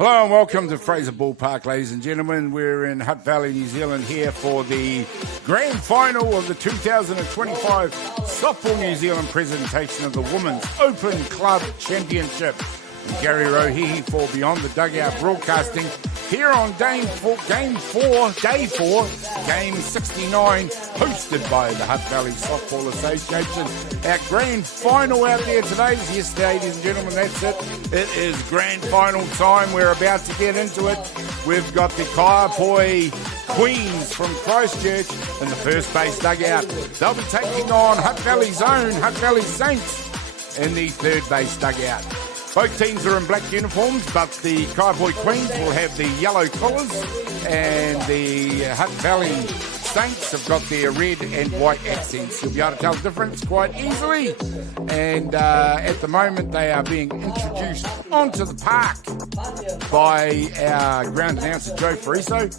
Hello and welcome to Fraser Ballpark, ladies and gentlemen. We're in Hutt Valley, New Zealand here for the grand final of the 2025 Softball New Zealand presentation of the Women's Open Club Championship. And Gary Rohihi for Beyond the Dugout Broadcasting here on Day 4, Game 69, hosted by the Hutt Valley Softball Association. Our grand final out there today is yesterday, ladies and gentlemen, that's it. It is grand final time. We're about to get into it. We've got the Kaiapoi Queens from Christchurch in the first base dugout. They'll be taking on Hutt Valley's own Hutt Valley Saints in the third base dugout. Both teams are in black uniforms, but the Kaiapoi Queens will have the yellow collars, and the Hutt Valley Saints have got their red and white accents. You'll be able to tell the difference quite easily. And at the moment, they are being introduced onto the park by our ground announcer, Joe Fraser.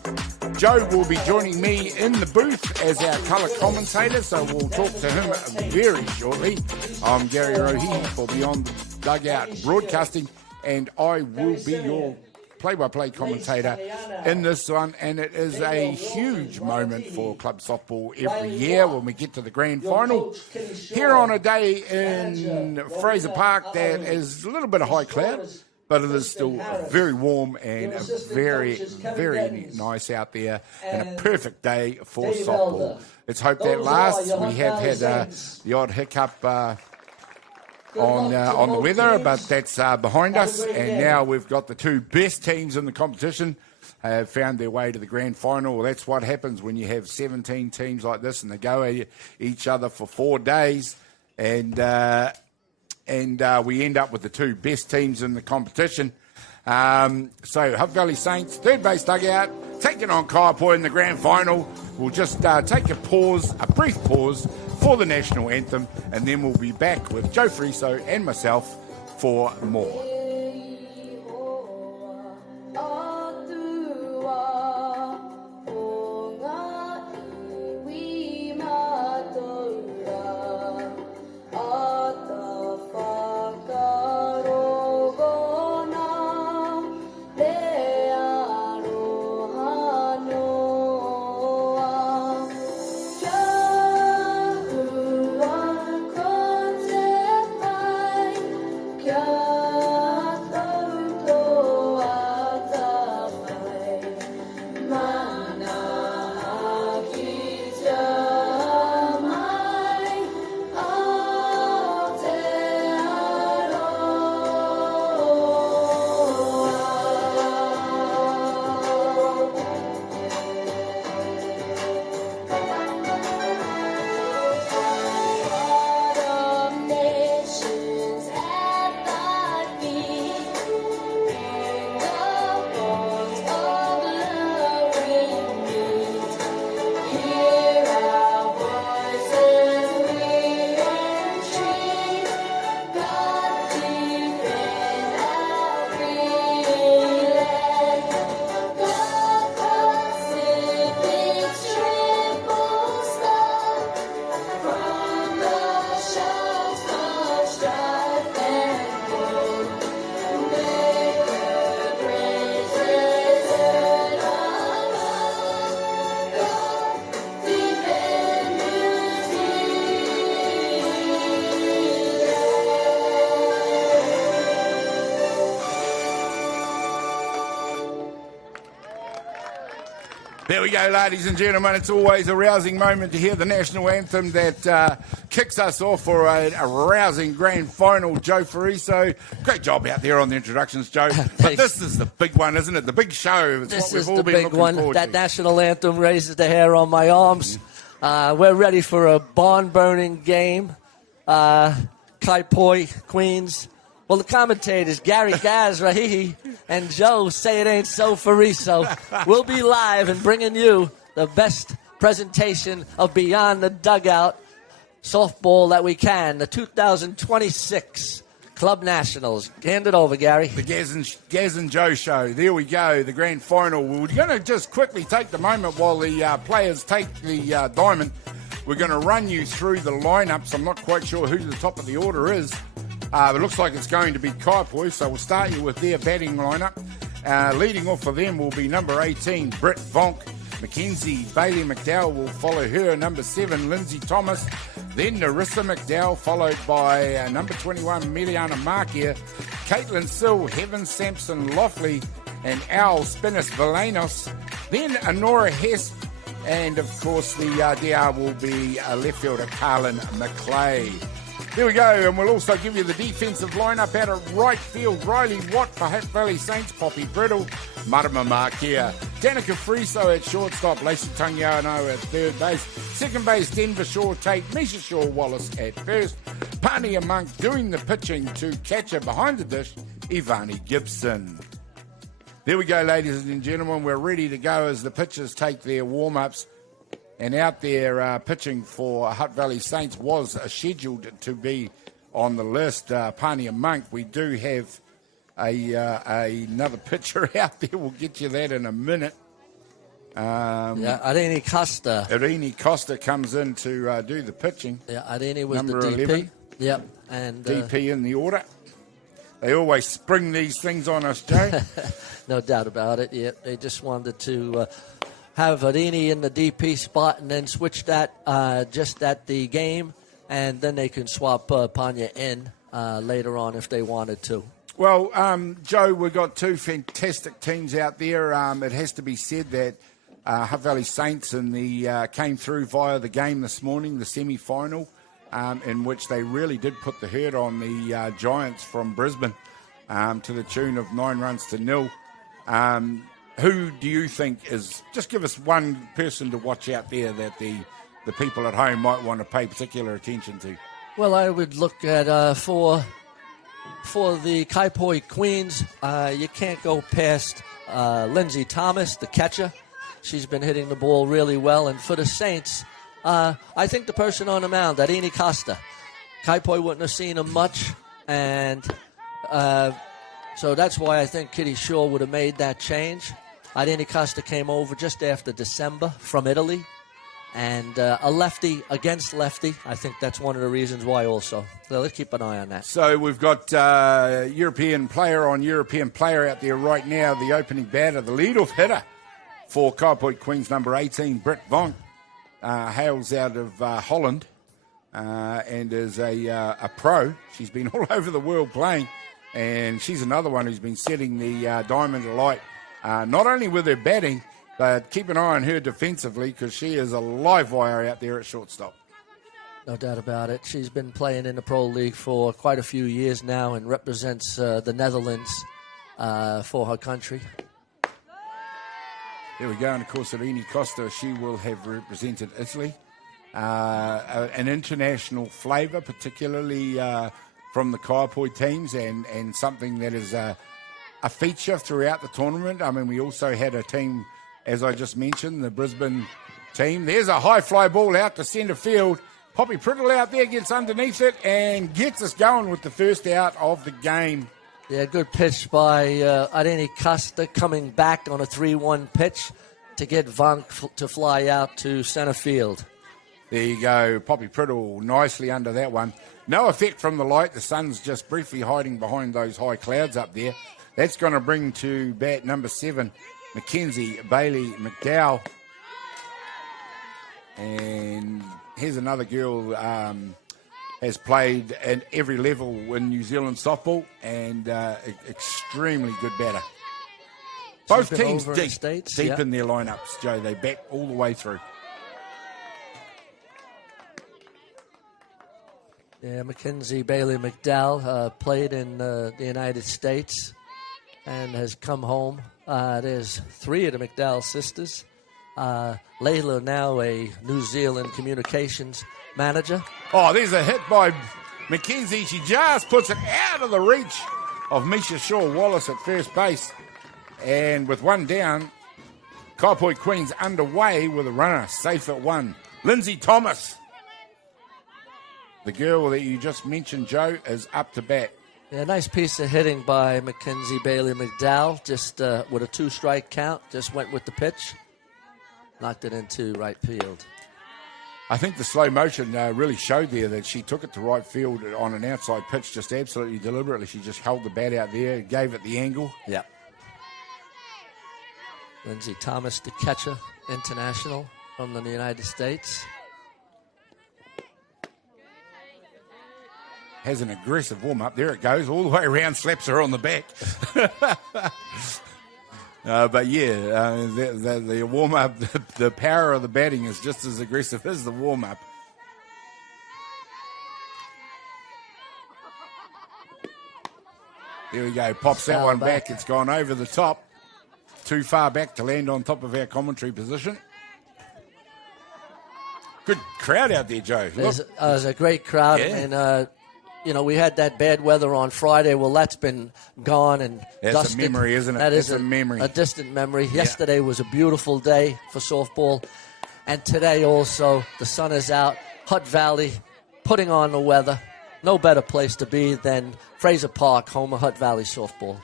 Joe will be joining me in the booth as our colour commentator, so we'll talk to him very shortly. I'm Gary Rohihi for Beyond the Dugout Broadcasting, and I will be your play-by-play commentator in this one, and it is a huge moment for club softball every year when we get to the grand final. Here on a day in Fraser Park that is a little bit of high cloud, but it is still very warm and very, very nice out there, and a perfect day for softball. Let's hope that lasts. We have had the odd hiccup on the weather, but that's behind us, and now we've got the two best teams in the competition have found their way to the grand final. Well, that's what happens when you have 17 teams like this and they go at each other for 4 days, and we end up with the two best teams in the competition. So Hutt Valley Saints, third base dugout, taking on Kaiapoi in the grand final. We'll just take a brief pause for the national anthem, and then we'll be back with Joe Fraser and myself for more. There we go, ladies and gentlemen. It's always a rousing moment to hear the national anthem that kicks us off for a rousing grand final. Joe Fraser, great job out there on the introductions, Joe. But this is the big one, isn't it? The big show. It's what we've all been looking forward to. That national anthem raises the hair on my arms. We're ready for a barn-burning game. Kaiapoi, Queens. Well, the commentators, Gary Gaz, Rahihi, and Joe say it ain't so for Riso. We'll be live and bringing you the best presentation of Beyond the Dugout softball that we can. The 2026 Club Nationals. Hand it over, Gary. The Gaz and Joe show. There we go, the grand final. We're going to just quickly take the moment while the players take the diamond. We're going to run you through the lineups. I'm not quite sure who the top of the order is. It looks like it's going to be Kaiapoi, so we'll start you with their batting lineup. Leading off for them will be number 18, Britt Vonk. Mackenzie Bailey McDowell will follow her. Number 7, Lindsay Thomas. Then Narissa McDowell, followed by number 21, Meliana Markia. Caitlin Sill, Heaven Sampson Loughley, and Al Spinnus Valenos. Then Honora Hess. And, of course, the DR will be left fielder Carlin McClay. There we go, and we'll also give you the defensive lineup out of right field. Riley Watt for Hutt Valley Saints, Poppy Brittle, Marama Markia. Danica Friso at shortstop, Lacey Tungiano at third base. Second base, Denver Shaw Tate, Misha Shaw Wallace at first. Pania Monk doing the pitching to catcher behind the dish, Ivani Gibson. There we go, ladies and gentlemen. We're ready to go as the pitchers take their warm-ups. And out there pitching for Hutt Valley Saints was scheduled to be on the list, Pania Monk. We do have another pitcher out there. We'll get you that in a minute. Arini Costa. Arini Costa comes in to do the pitching. Yeah, Arini was number the DP. 11. Yep. And DP in the order. They always spring these things on us, Joe. No doubt about it. Yeah, they just wanted to have Arini in the DP spot and then switch that just at the game, and then they can swap Panya in later on if they wanted to. Well, Joe, we've got two fantastic teams out there. It has to be said that Hutt Valley Saints came through via the game this morning, the semi-final, in which they really did put the hurt on the Giants from Brisbane to the tune of 9-0. Who do you think is, just give us one person to watch out there that the people at home might want to pay particular attention to? Well, I would look at, for the Kaiapoi Queens, you can't go past Lindsay Thomas, the catcher. She's been hitting the ball really well. And for the Saints, I think the person on the mound, Arini Costa. Kaiapoi wouldn't have seen him much, and so that's why I think Kitty Shaw would have made that change. Arini Costa came over just after December from Italy, and a lefty against lefty. I think that's one of the reasons why also. So let's keep an eye on that. So we've got European player on European player out there right now. The opening batter, the leadoff hitter for Kaiapoi Queens, number 18, Britt Vonk, hails out of Holland and is a pro. She's been all over the world playing, and she's another one who's been setting the diamond alight. Not only with her batting, but keep an eye on her defensively because she is a live wire out there at shortstop. No doubt about it. She's been playing in the Pro League for quite a few years now and represents the Netherlands for her country. There we go. And, of course, Arini Costa, she will have represented Italy. An international flavour, particularly from the Kaiapoi teams, and something that is a feature throughout the tournament. I mean, we also had a team, as I just mentioned, the Brisbane team. There's a high fly ball out to centre field. Poppy Prittle out there gets underneath it and gets us going with the first out of the game. Yeah, good pitch by Arini Costa coming back on a 3-1 pitch to get Vonk to fly out to centre field. There you go. Poppy Prittle nicely under that one. No effect from the light. The sun's just briefly hiding behind those high clouds up there. That's going to bring to bat number 7, Mackenzie Bailey McDowell. And here's another girl has played at every level in New Zealand softball and extremely good batter. Both teams deep in their lineups, Joe. They back all the way through. Yeah, Mackenzie Bailey McDowell played in the United States and has come home. There's 3 of the McDowell sisters. Layla now a New Zealand communications manager. Oh, there's a hit by Mackenzie. She just puts it out of the reach of Misha Shaw Wallace at first base. And with one down, Kaiapoi Queens underway with a runner safe at 1. Lindsay Thomas, the girl that you just mentioned, Joe, is up to bat. Yeah, nice piece of hitting by Mackenzie Bailey McDowell. Just with a 2-strike count, just went with the pitch. Knocked it into right field. I think the slow motion really showed there that she took it to right field on an outside pitch just absolutely deliberately. She just held the bat out there, gave it the angle. Yeah. Lindsay Thomas, the catcher, international from the United States. Has an aggressive warm-up. There it goes, all the way around, slaps her on the back. But yeah, the warm-up, the power of the batting is just as aggressive as the warm-up. There we go, pops that one back. It's gone over the top. Too far back to land on top of our commentary position. Good crowd out there, Joe. There's a great crowd, and we had that bad weather on Friday. Well, that's been gone and that's dusted. A memory, isn't it? That is a memory. A distant memory. Yesterday was a beautiful day for softball, and today also the sun is out. Hutt Valley putting on the weather. No better place to be than Fraser Park, home of Hutt Valley softball.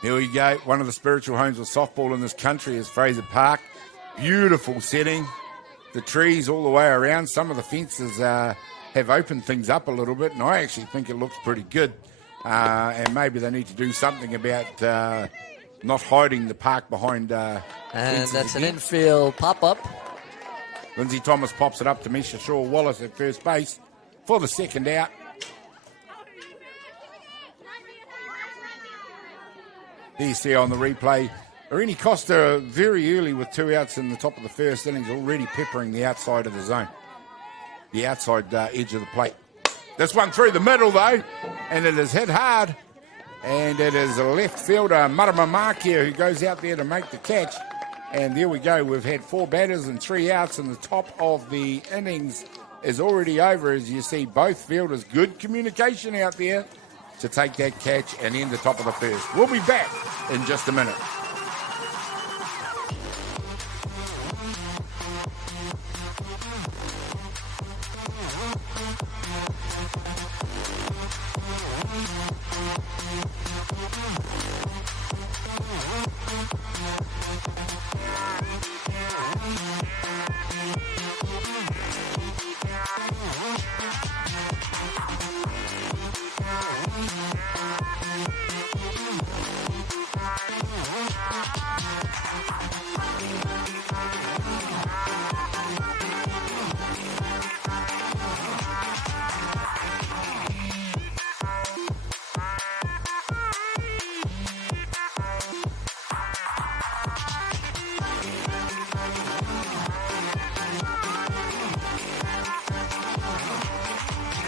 Here we go. One of the spiritual homes of softball in this country is Fraser Park. Beautiful setting. The trees all the way around. Some of the fences have opened things up a little bit, and I actually think it looks pretty good. And maybe they need to do something about not hiding the park behind and that's again. An infield pop-up. Lindsay Thomas pops it up to Misha Shaw-Wallace at first base for the second out. There you see on the replay, Irene Costa very early with 2 outs in the top of the first innings, already peppering the outside of the zone. The outside edge of the plate. This one through the middle, though, and it is hit hard. And it is a left fielder, Marama Markia, who goes out there to make the catch. And there we go. We've had 4 batters and 3 outs, and the top of the innings is already over. As you see, both fielders, good communication out there to take that catch and end the top of the first. We'll be back in just a minute.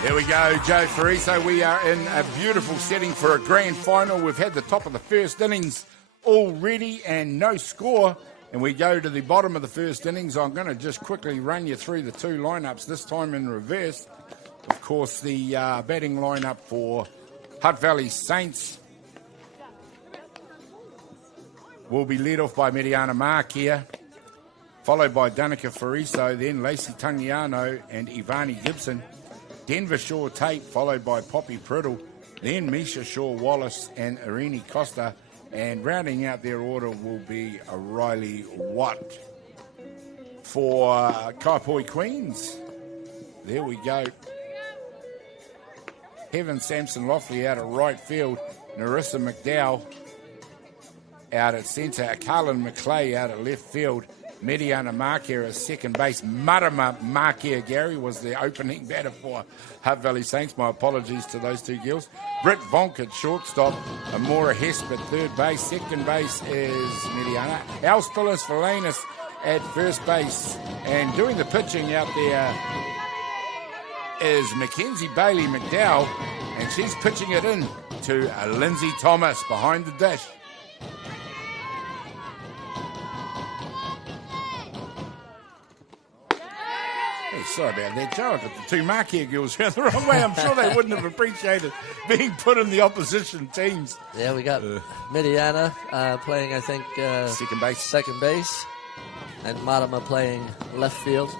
There we go, Joe Fariso. We are in a beautiful setting for a grand final. We've had the top of the first innings already and no score. And we go to the bottom of the first innings. I'm going to just quickly run you through the 2 lineups, this time in reverse. Of course, the batting lineup for Hutt Valley Saints will be led off by Mediana Markia, followed by Danica Fariso, then Lacey Tungiano and Ivani Gibson. Denver Shaw Tate, followed by Poppy Priddle, then Misha Shaw-Wallace and Irene Costa. And rounding out their order will be Riley Watt. For Kaiapoi Queens, there we go. Heaven Sampson Loftley out at right field. Narissa McDowell out at centre. Carlin McClay out at left field. Mediana Markia at second base. Marama Markia, Gary, was the opening batter for Hutt Valley Saints. My apologies to those 2 girls. Britt Vonk at shortstop. Amora Hesp at third base. Second base is Mediana. Alspilus Valanis at first base. And doing the pitching out there is Mackenzie Bailey McDowell. And she's pitching it in to Lindsay Thomas behind the dish. Sorry about that, Joe. I got the 2 Markia girls around the wrong way. I'm sure they wouldn't have appreciated being put in the opposition teams. Yeah, we got Mediana playing, I think, second base, and Marama playing left field.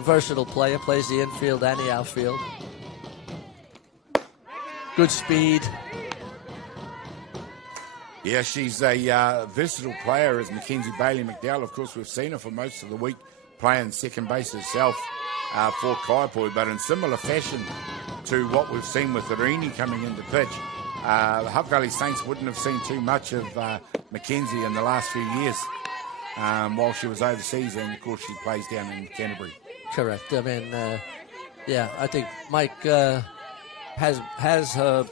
Versatile player, plays the infield and the outfield. Good speed. Yeah, she's a versatile player, as Mackenzie Bailey McDowell. Of course, we've seen her for most of the week playing second base herself for Kaiapoi, but in similar fashion to what we've seen with Irene coming into pitch. The Hutt Valley Saints wouldn't have seen too much of Mackenzie in the last few years. while she was overseas, and of course she plays down in Canterbury. Correct. I mean, I think Mike has her,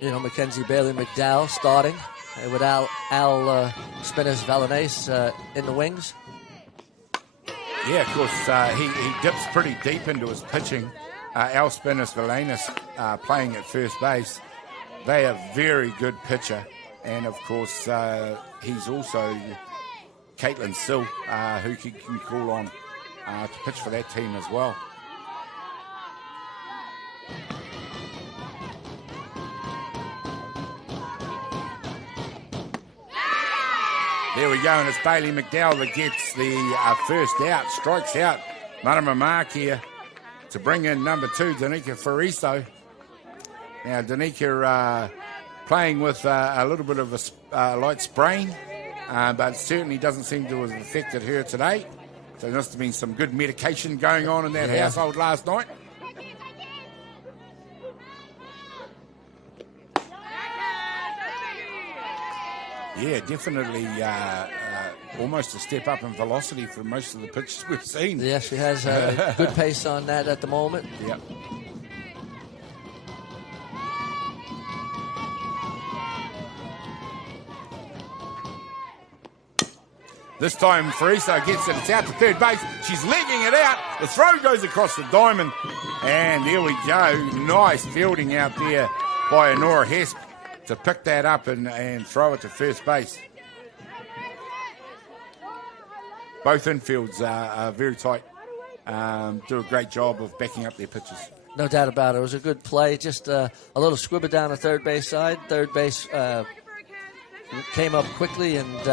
Mackenzie Bailey McDowell starting with Al Spinners Valanese in the wings. Yeah, of course, he dips pretty deep into his pitching. Al Spinners Valanese playing at first base. They are very good pitcher. And, of course, he's also Caitlin Sill, who can call on to pitch for that team as well. There we go, and it's Bailey McDowell that gets the first out, strikes out. Marama mark here to bring in number 2, Danica Fariso. Now, Danica playing with a little bit of a light sprain, but certainly doesn't seem to have affected her today. So there must have been some good medication going on in that household last night. Yeah, definitely almost a step up in velocity from most of the pitches we've seen. Yeah, she has a good pace on that at the moment. Yep. This time, Fariso gets it. It's out to third base. She's legging it out. The throw goes across the diamond. And there we go. Nice fielding out there by Honora Hesp to pick that up and throw it to first base. Both infields are very tight. Do a great job of backing up their pitches. No doubt about it. It was a good play. Just a little squibber down the third base side. Third base came up quickly and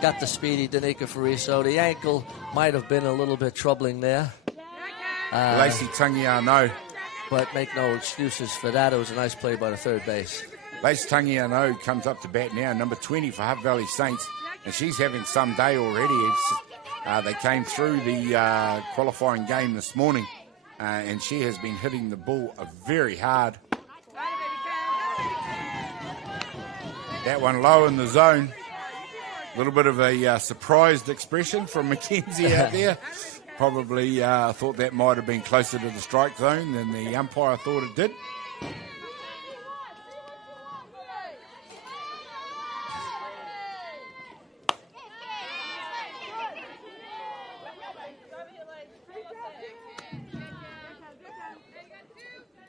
got the speedy Danica Fariso. The ankle might have been a little bit troubling there. Lacey Tangiano. But make no excuses for that. It was a nice play by the third base. Lacey Tangiano comes up to bat now, number 20 for Hutt Valley Saints. And she's having some day already. They came through the qualifying game this morning. And she has been hitting the ball very hard. That one low in the zone. A little bit of a surprised expression from Mackenzie out there. Probably thought that might have been closer to the strike zone than the umpire thought it did.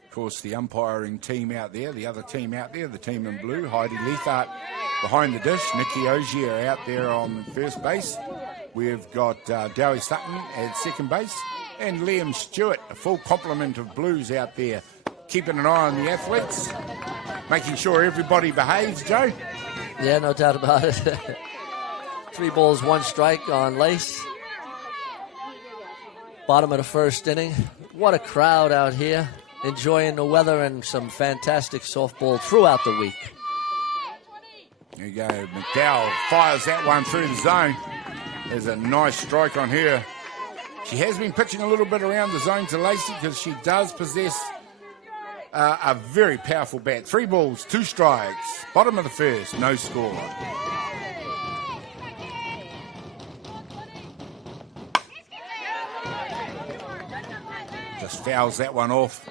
Of course, the umpiring team out there, the other team out there, the team in blue, Heidi Leithart behind the dish, Nikki Ogier out there on first base. We've got Dowie Sutton at second base and Liam Stewart, a full complement of blues out there, keeping an eye on the athletes, making sure everybody behaves, Joe. Yeah, no doubt about it. 3 balls, 1 strike on Lace. Bottom of the first inning. What a crowd out here, enjoying the weather and some fantastic softball throughout the week. There you go. McDowell fires that one through the zone. There's a nice strike on her. She has been pitching a little bit around the zone to Lacey because she does possess a very powerful bat. 3 balls, 2 strikes. Bottom of the first, no score. Just fouls that one off.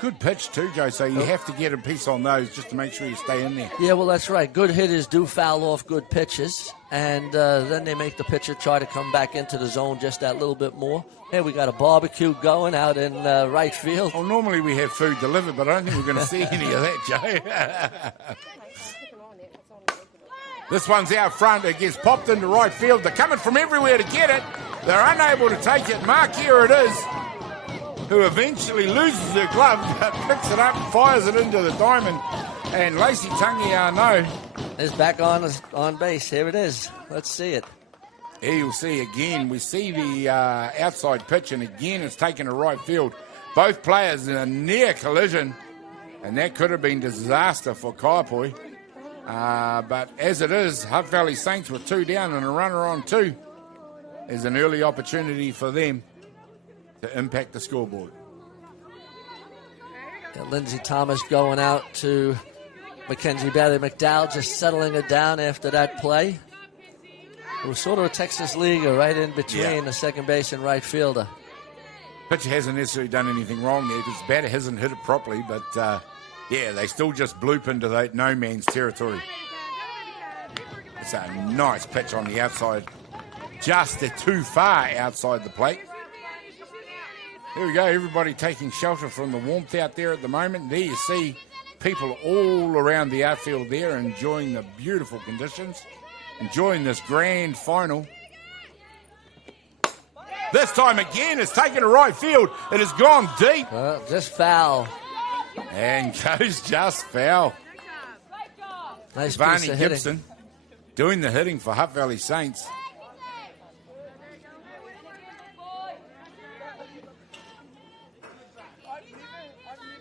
Good pitch too, Joe, so you have to get a piece on those just to make sure you stay in there. Yeah, well, that's right. Good hitters do foul off good pitches, and then they make the pitcher try to come back into the zone just that little bit more. Hey, we got a barbecue going out in right field. Well, normally we have food delivered, but I don't think we're going to see any of that, Joe. This one's out front. It gets popped into right field. They're coming from everywhere to get it. They're unable to take it. Mark, here it is, who eventually loses her glove, picks it up, fires it into the diamond, and Lacey Tangiano is back on base. Here it is. Let's see it. Here you'll see again. We see the outside pitch, and again it's taken to right field. Both players in a near collision, and that could have been disaster for Kaiapoi. But as it is, Hutt Valley Saints with 2 down and a runner on 2. There's an early opportunity for them to impact the scoreboard. Got Lindsay Thomas going out to Mackenzie Bailey McDowell, just settling it down after that play. It was sort of a Texas Leaguer right in between the second base and right fielder. Pitcher hasn't necessarily done anything wrong there because the batter hasn't hit it properly, but they still just bloop into that no man's territory. It's a nice pitch on the outside, just too far outside the plate. Here we go, everybody taking shelter from the warmth out there at the moment. There you see people all around the outfield there enjoying the beautiful conditions, enjoying this grand final. This time again, it's taken to right field. It has gone deep. Just foul. And goes just foul. Nice Varney piece of Gibson hitting. doing the hitting for Hutt Valley Saints.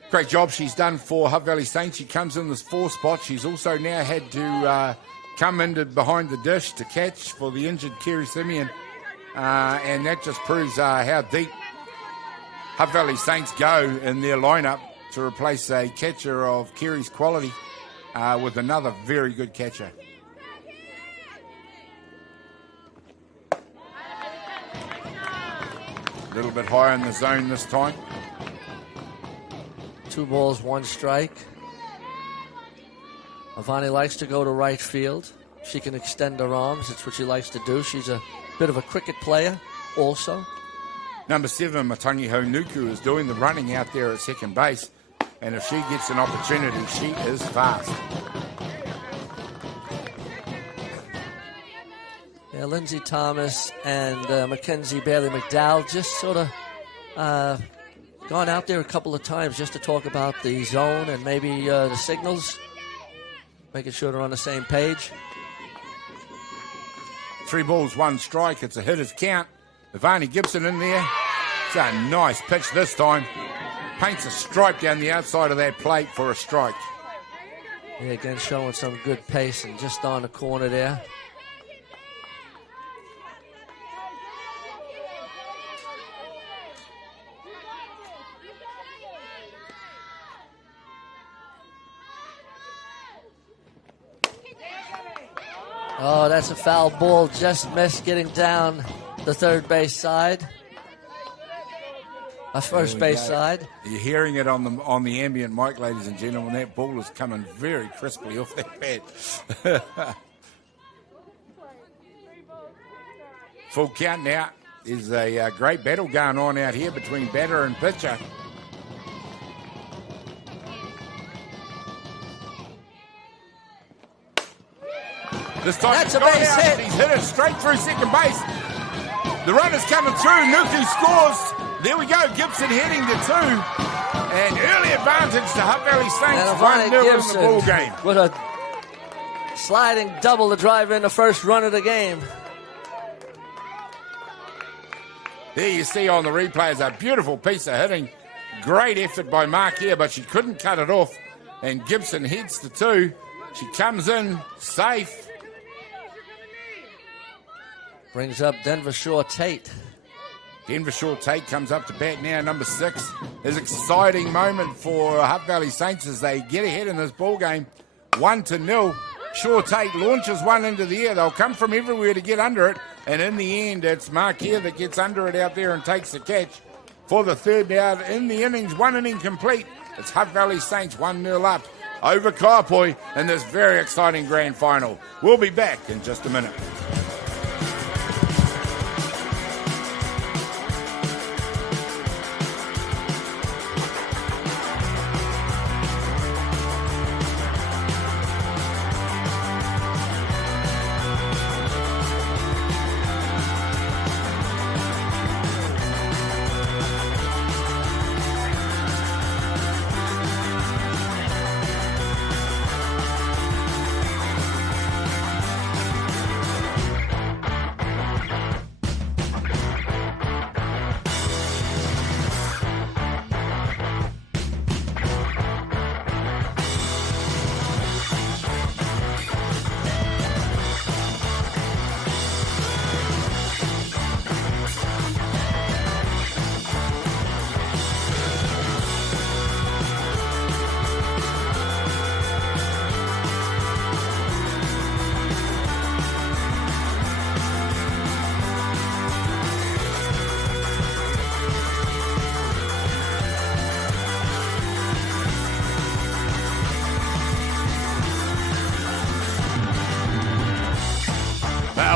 Great job she's done for Hutt Valley Saints. She comes in this 4 spot. She's also now had to come into behind the dish to catch for the injured Kerry Simeon. And that just proves how deep Hutt Valley Saints go in their lineup to replace a catcher of Kerry's quality with another very good catcher. A little bit higher in the zone this time. 2 balls, 1 strike. Avani likes to go to right field. She can extend her arms. It's what she likes to do. She's a bit of a cricket player also. Number 7, Matangi Honuku, is doing the running out there at second base. And if she gets an opportunity, she is fast. Yeah, Lindsay Thomas and Mackenzie Bailey McDowell just sort of gone out there a couple of times just to talk about the zone and maybe the signals, making sure they're on the same page. 3 balls, 1 strike. It's a hitter's count. Ivani Gibson in there. It's a nice pitch this time. Paints a stripe down the outside of that plate for a strike. Yeah, again showing some good pace and just on the corner there. Oh, that's a foul ball. Just missed getting down the third base side. First base side. You're hearing it on the ambient mic, ladies and gentlemen. That ball is coming very crisply off that bat. Full count now. There's a great battle going on out here between batter and pitcher. This time that's a base hit. He's hit it straight through second base. The runner's coming through. Nuku scores. There we go. Gibson heading to 2. And early advantage to Hutt Valley Saints. 1-0 in the ball game. With a sliding double to drive in the first run of the game. There you see on the replay is a beautiful piece of hitting. Great effort by Mark here, but she couldn't cut it off. And Gibson heads to 2. She comes in safe. Brings up Denver Shore Tate. Denver Shore Tate comes up to bat now, number 6. It's an exciting moment for Hutt Valley Saints as they get ahead in this ball game, 1-0. Shore Tate launches one into the air. They'll come from everywhere to get under it, and in the end, it's Mark here that gets under it out there and takes the catch for the third out in the innings. 1 inning complete. It's Hutt Valley Saints 1-0 up over Kaiapoi in this very exciting grand final. We'll be back in just a minute.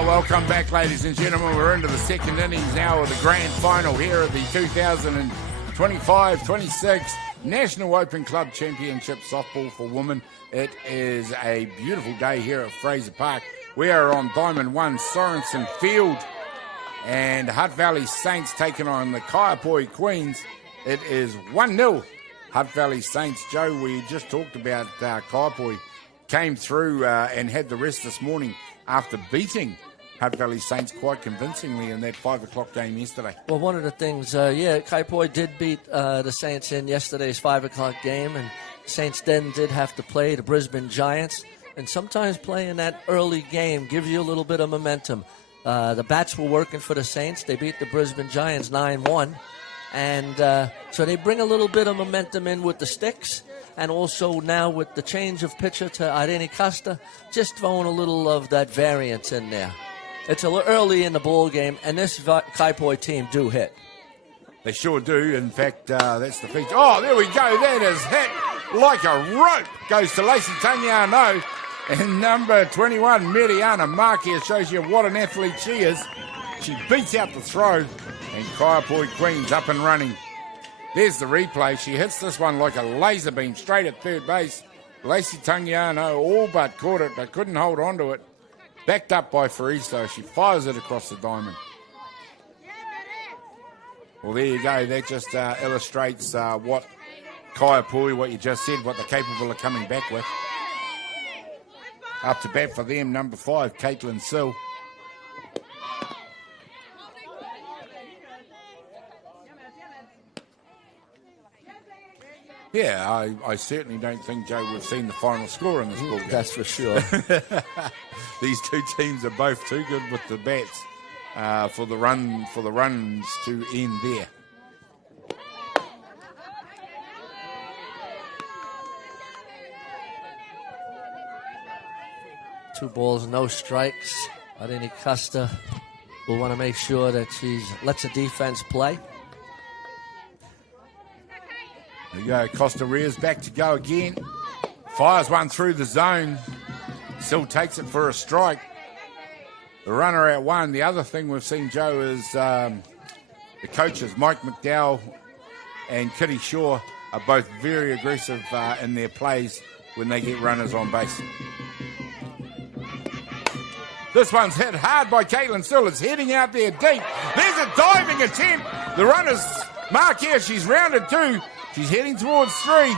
Welcome back, ladies and gentlemen. We're into the second innings now of the grand final here at the 2025-26 National Open Club Championship Softball for Women. It is a beautiful day here at Fraser Park. We are on Diamond 1 Sorensen Field, and Hutt Valley Saints taking on the Kaiapoi Queens. It is 1-0 Hutt Valley Saints. Joe, we just talked about Kaiapoi came through and had the rest this morning after beating Hutt Valley Saints quite convincingly in that 5 o'clock game yesterday. Well, one of the things, Kaiapoi did beat the Saints in yesterday's 5 o'clock game, and Saints then did have to play the Brisbane Giants. And sometimes playing that early game gives you a little bit of momentum. The bats were working for the Saints. They beat the Brisbane Giants 9-1. And so they bring a little bit of momentum in with the sticks. And also now with the change of pitcher to Irene Costa, just throwing a little of that variance in there. It's a little early in the ball game, and this Kaiapoi team do hit. They sure do. In fact, that's the feature. Oh, there we go. That is hit like a rope. Goes to Lacey Tangiano. And number 21, Meriana Marquez, shows you what an athlete she is. She beats out the throw, and Kaiapoi Queens up and running. There's the replay. She hits this one like a laser beam straight at third base. Lacey Tangiano all but caught it, but couldn't hold on to it. Backed up by Fraser. She fires it across the diamond. Well, there you go. That just illustrates what Kaiapoi, what you just said, what they're capable of coming back with. Up to bat for them, number 5, Caitlin Sill. Yeah, I certainly don't think, Joe, we've seen the final score in this ball game. That's for sure. These two teams are both too good with the bats for the runs to end there. Two balls, no strikes. Irene Costa will want to make sure that she lets the defense play. There you go. Costa rears back to go again. Fires one through the zone. Still takes it for a strike. The runner at 1. The other thing we've seen, Joe, is the coaches, Mike McDowell and Kitty Shaw, are both very aggressive in their plays when they get runners on base. This one's hit hard by Caitlin Sill. It's heading out there deep. There's a diving attempt. The runner's mark here. She's rounded 2. She's heading towards 3. And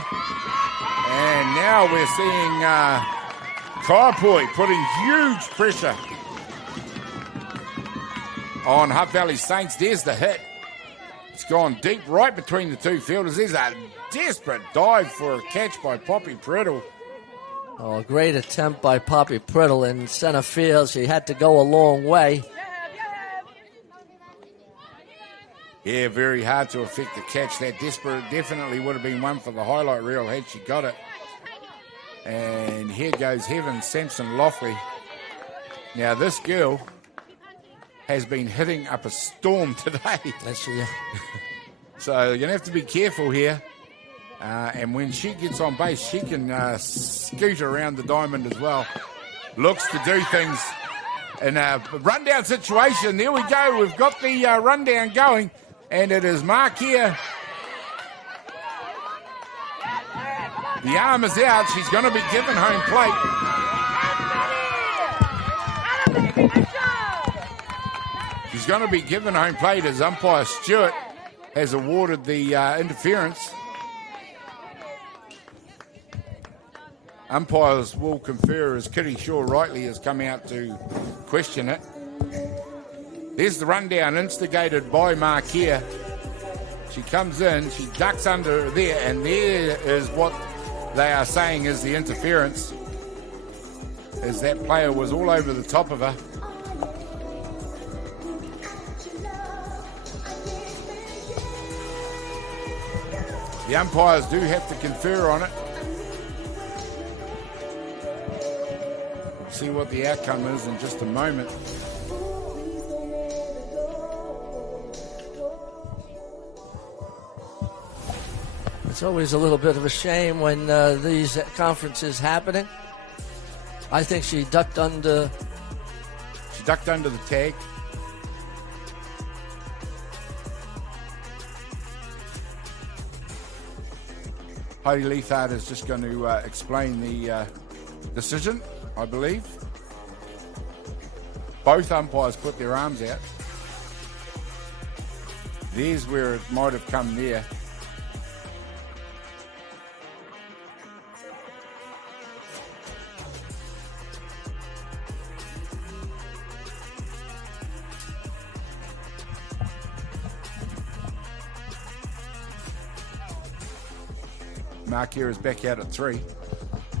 now we're seeing Kaiapoi putting huge pressure on Hutt Valley Saints. There's the hit. It's gone deep right between the two fielders. There's a desperate dive for a catch by Poppy Priddle. Oh, a great attempt by Poppy Priddle in center field. She had to go a long way. Yeah, very hard to affect the catch. That definitely would have been one for the highlight reel had she got it. And here goes Heaven Sampson Lofley. Now, this girl has been hitting up a storm today. So you're going to have to be careful here. And when she gets on base, she can scoot around the diamond as well. Looks to do things in a rundown situation. There we go. We've got the rundown going. And it is Markia. The arm is out. She's going to be given home plate. She's going to be given home plate as umpire Stewart has awarded the interference. Umpires will confer as Kitty Shaw rightly has come out to question it. There's the rundown instigated by Markia. She comes in, she ducks under there, and there is what they are saying is the interference, as that player was all over the top of her. The umpires do have to confer on it. See what the outcome is in just a moment. It's always a little bit of a shame when these conferences happening. I think she ducked under ducked under the tag. Heidi Leithart is just going to explain the decision, I believe. Both umpires put their arms out. There's where it might have come there. Makia is back out at 3.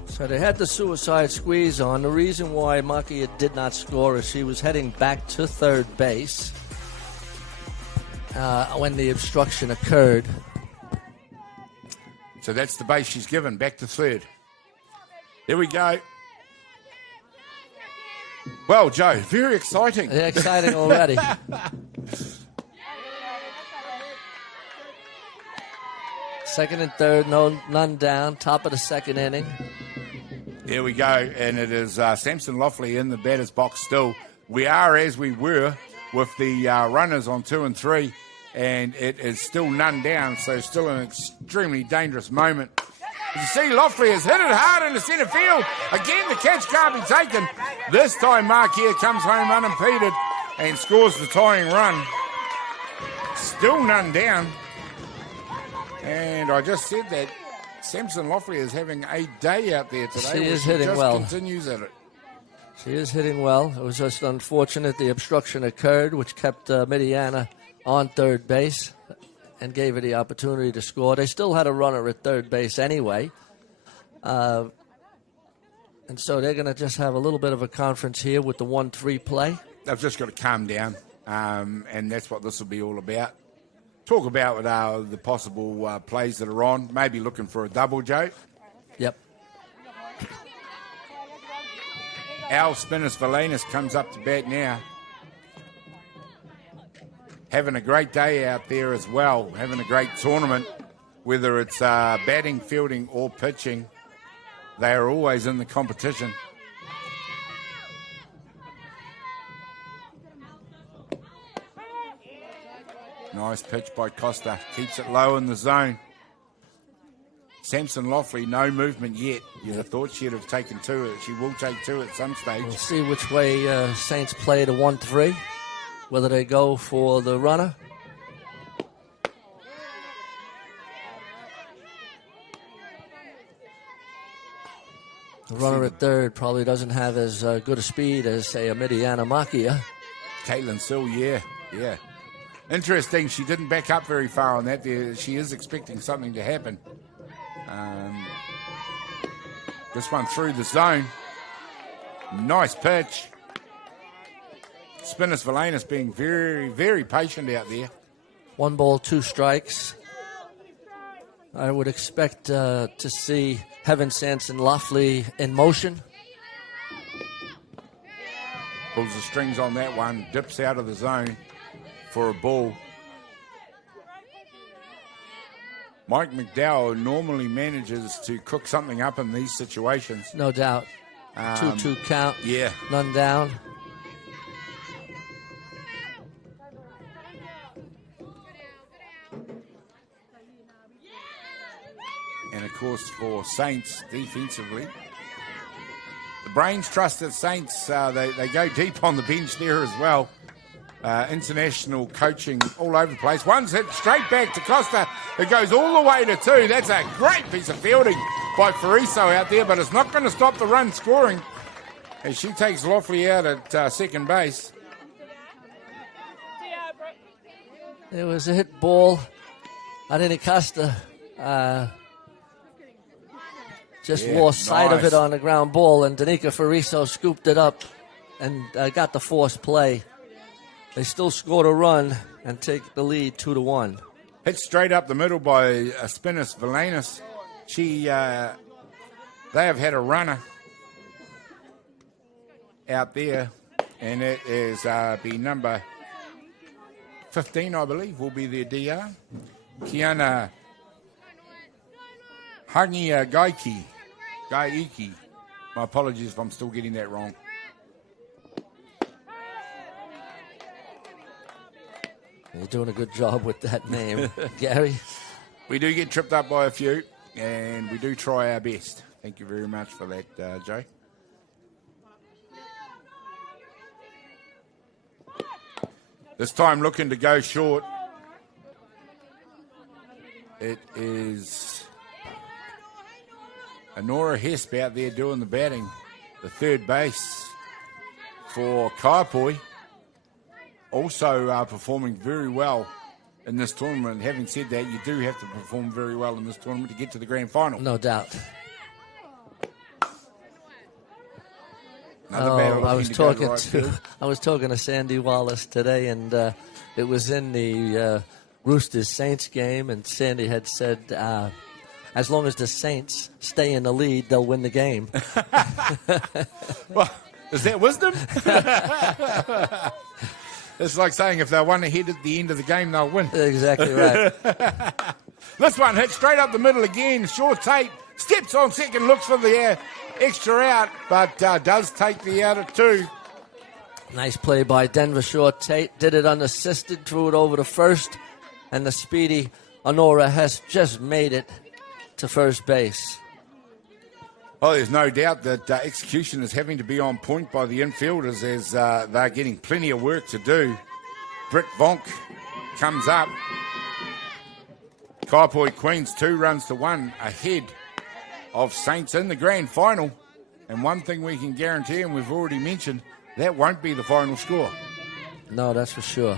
So they had the suicide squeeze on. The reason why Makia did not score is she was heading back to third base when the obstruction occurred. So that's the base she's given, back to third. There we go. Well, Joe, very exciting. Yeah, exciting already. Second and third, none down. Top of the second inning. There we go, and it is Samson Loughley in the batter's box still. We are as we were with the runners on 2 and 3, and it is still none down, so still an extremely dangerous moment. As you see, Loughley has hit it hard in the centre field. Again, the catch can't be taken. This time, Makia comes home unimpeded and scores the tying run. Still none down. And I just said that Samson Loughley is having a day out there today. She is hitting well. Continues at it. She is hitting well. It was just unfortunate the obstruction occurred, which kept Midiana on third base and gave her the opportunity to score. They still had a runner at third base anyway. And so they're going to just have a little bit of a conference here with the 1-3 play. They've just got to calm down, and that's what this will be all about. Talk about the possible plays that are on. Maybe looking for a double, Joe. Yep. Al Spinners-Valenis comes up to bat now. Having a great day out there as well. Having a great tournament. Whether it's batting, fielding, or pitching, they are always in the competition. Nice pitch by Costa. Keeps it low in the zone. Samson Loughley, no movement yet. You'd have thought she'd have taken 2. She will take 2 at some stage. We'll see which way Saints play the 1-3. Whether they go for the runner. The runner at third probably doesn't have as good a speed as, say, a Midiana Makia. Caitlin Sill, yeah. Interesting, she didn't back up very far on that. She is expecting something to happen. This one through the zone. Nice pitch. Spinners-Valenis being very, very patient out there. 1 ball, 2 strikes. I would expect to see Heaven Sanson Loughley in motion. Pulls the strings on that one. Dips out of the zone for a ball. Mike McDowell normally manages to cook something up in these situations. No doubt. 2-2 count. Yeah. None down. And, of course, for Saints defensively, the brains trust at Saints. They go deep on the bench there as well. International coaching all over the place. One's hit straight back to Costa. It goes all the way to 2. That's a great piece of fielding by Fariso out there, but it's not going to stop the run scoring as she takes Loughley out at second base. It was a hit ball. Arini Costa lost sight of it on the ground ball, and Danica Fariso scooped it up and got the forced play. They still scored a run and take the lead 2-1. Hit straight up the middle by Spinners-Valenis. They have had a runner out there, and it is be number 15, I believe, will be their DR. Kiana Gaiki. My apologies if I'm still getting that wrong. You're doing a good job with that name, Gary. We do get tripped up by a few, and we do try our best. Thank you very much for that, Joe. This time looking to go short. It is Honora Hesp out there doing the batting. The third base for Kaiapoi. Also performing very well in this tournament. Having said that, you do have to perform very well in this tournament to get to the grand final. No doubt. I was talking to Sandy Wallace today, and it was in the Roosters Saints game, and Sandy had said, as long as the Saints stay in the lead, they'll win the game. Well, is that wisdom? It's like saying if they're one ahead at the end of the game, they'll win. Exactly right. This one hits straight up the middle again. Short Tate steps on second, looks for the extra out, but does take the out at 2. Nice play by Denver Short Tate. Did it unassisted, threw it over to first, and the speedy Honora Hess just made it to first base. Oh, there's no doubt that execution is having to be on point by the infielders as they're getting plenty of work to do. Britt Vonk comes up. Kaiapoi Queens 2 runs to 1 ahead of Saints in the grand final. And one thing we can guarantee, and we've already mentioned, that won't be the final score. No, that's for sure.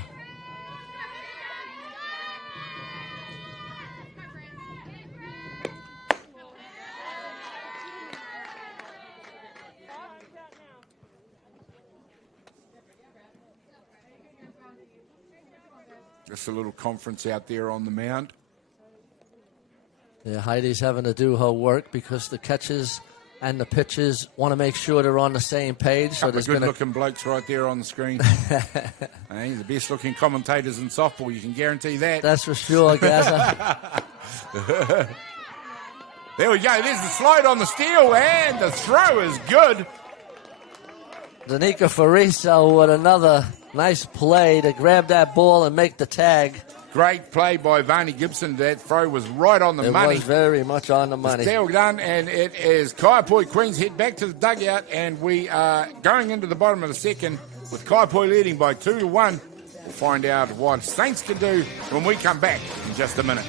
Just a little conference out there on the mound. Yeah, Heidi's having to do her work because the catchers and the pitchers want to make sure they're on the same page. So there's good-looking blokes right there on the screen. Hey, the best-looking commentators in softball, you can guarantee that. That's for sure, Gaza. There we go. There's the slide on the steal, and the throw is good. Danica Fariso with another nice play to grab that ball and make the tag. Great play by Varney Gibson. That throw was right on the money. It was very much on the money. Still done, and it is Kaiapoi Queens head back to the dugout, and we are going into the bottom of the second with Kaiapoi leading by 2-1. We'll find out what Saints can do when we come back in just a minute.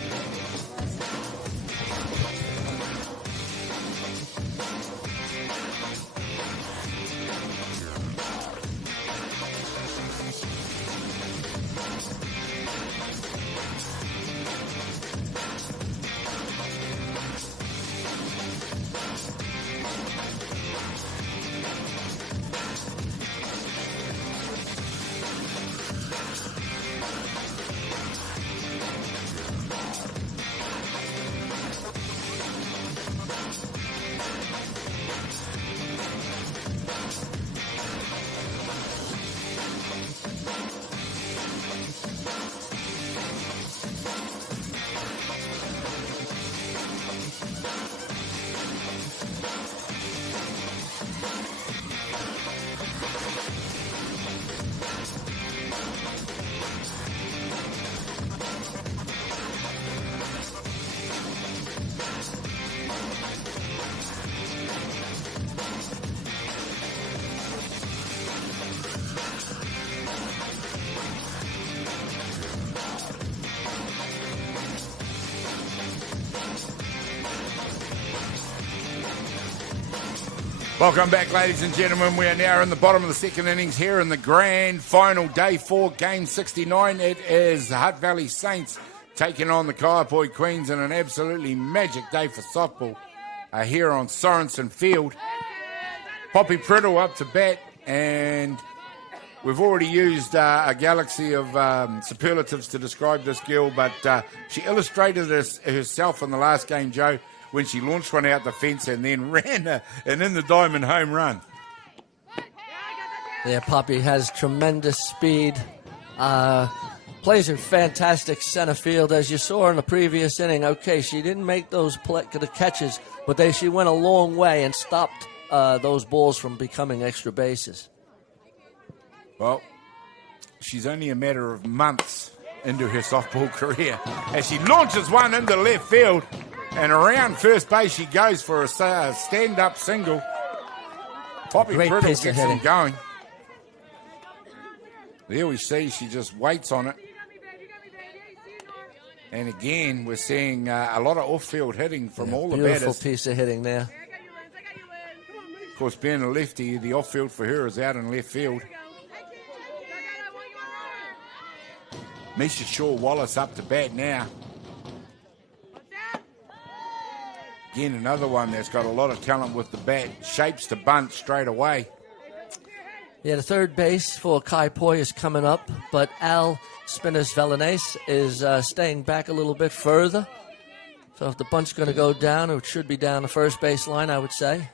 Welcome back, ladies and gentlemen. We are now in the bottom of the second innings here in the grand final, day 4, game 69. It is Hutt Valley Saints taking on the Kaiapoi Queens in an absolutely magic day for softball here on Sorensen Field. Poppy Priddle up to bat, and we've already used a galaxy of superlatives to describe this girl, but she illustrated this herself in the last game, Joe, when she launched one out the fence and then ran an in the diamond home run. Yeah, Poppy has tremendous speed. Plays in fantastic center field, as you saw in the previous inning. Okay, she didn't make those the catches, but she went a long way and stopped those balls from becoming extra bases. Well, she's only a matter of months into her softball career as she launches one into left field, and around first base she goes for a stand-up single. Poppy Brittle gets them going. There we see she just waits on it. And again, we're seeing a lot of off-field hitting from all the batters. Beautiful piece of hitting there. Of course, being a lefty, the off-field for her is out in left field. Misha Shaw-Wallace up to bat now. Again, another one that's got a lot of talent with the bat. Shapes to bunt straight away. Yeah, the third base for Kaiapoi is coming up, but Al Spinas-Velanes is staying back a little bit further. So if the bunt's going to go down, it should be down the first base line, I would say.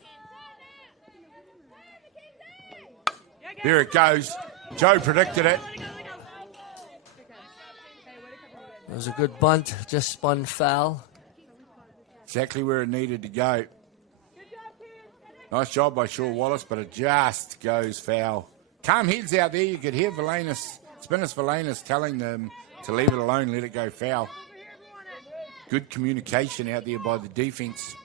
There it goes. Joe predicted it. It was a good bunt, just spun foul. Exactly where it needed to go. Nice job by Shaw-Wallace, but it just goes foul. Calm heads out there. You could hear Spinas-Velanes telling them to leave it alone, let it go foul. Good communication out there by the defense.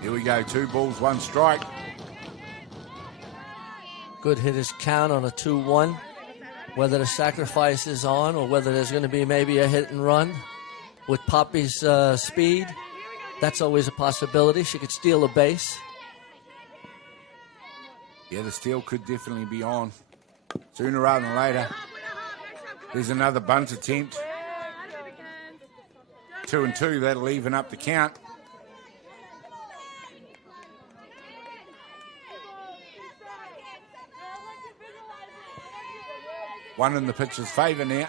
Here we go, 2 balls, 1 strike. Good hitter's count on a 2-1. Whether the sacrifice is on or whether there's going to be maybe a hit and run with Poppy's speed, that's always a possibility. She could steal a base. Yeah, the steal could definitely be on sooner rather than later. There's another bunt attempt. 2-2, that'll even up the count. One in the pitcher's favour now.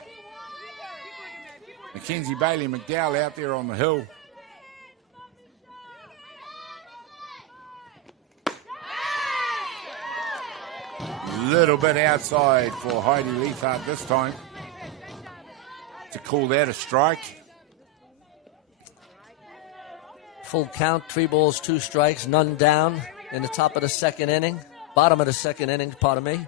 Mackenzie Bailey McDowell out there on the hill. Little bit outside for Heidi Leithart this time to call that a strike. Full count, 3 balls, 2 strikes, none down in the top of the second inning. Bottom of the second inning, pardon me.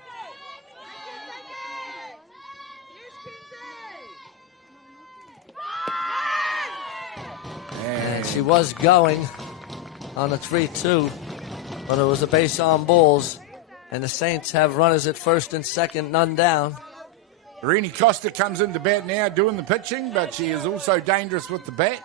She was going on a 3-2, but it was a base on balls, and the Saints have runners at first and second, none down. Irene Costa comes into bat now doing the pitching, but she is also dangerous with the bat.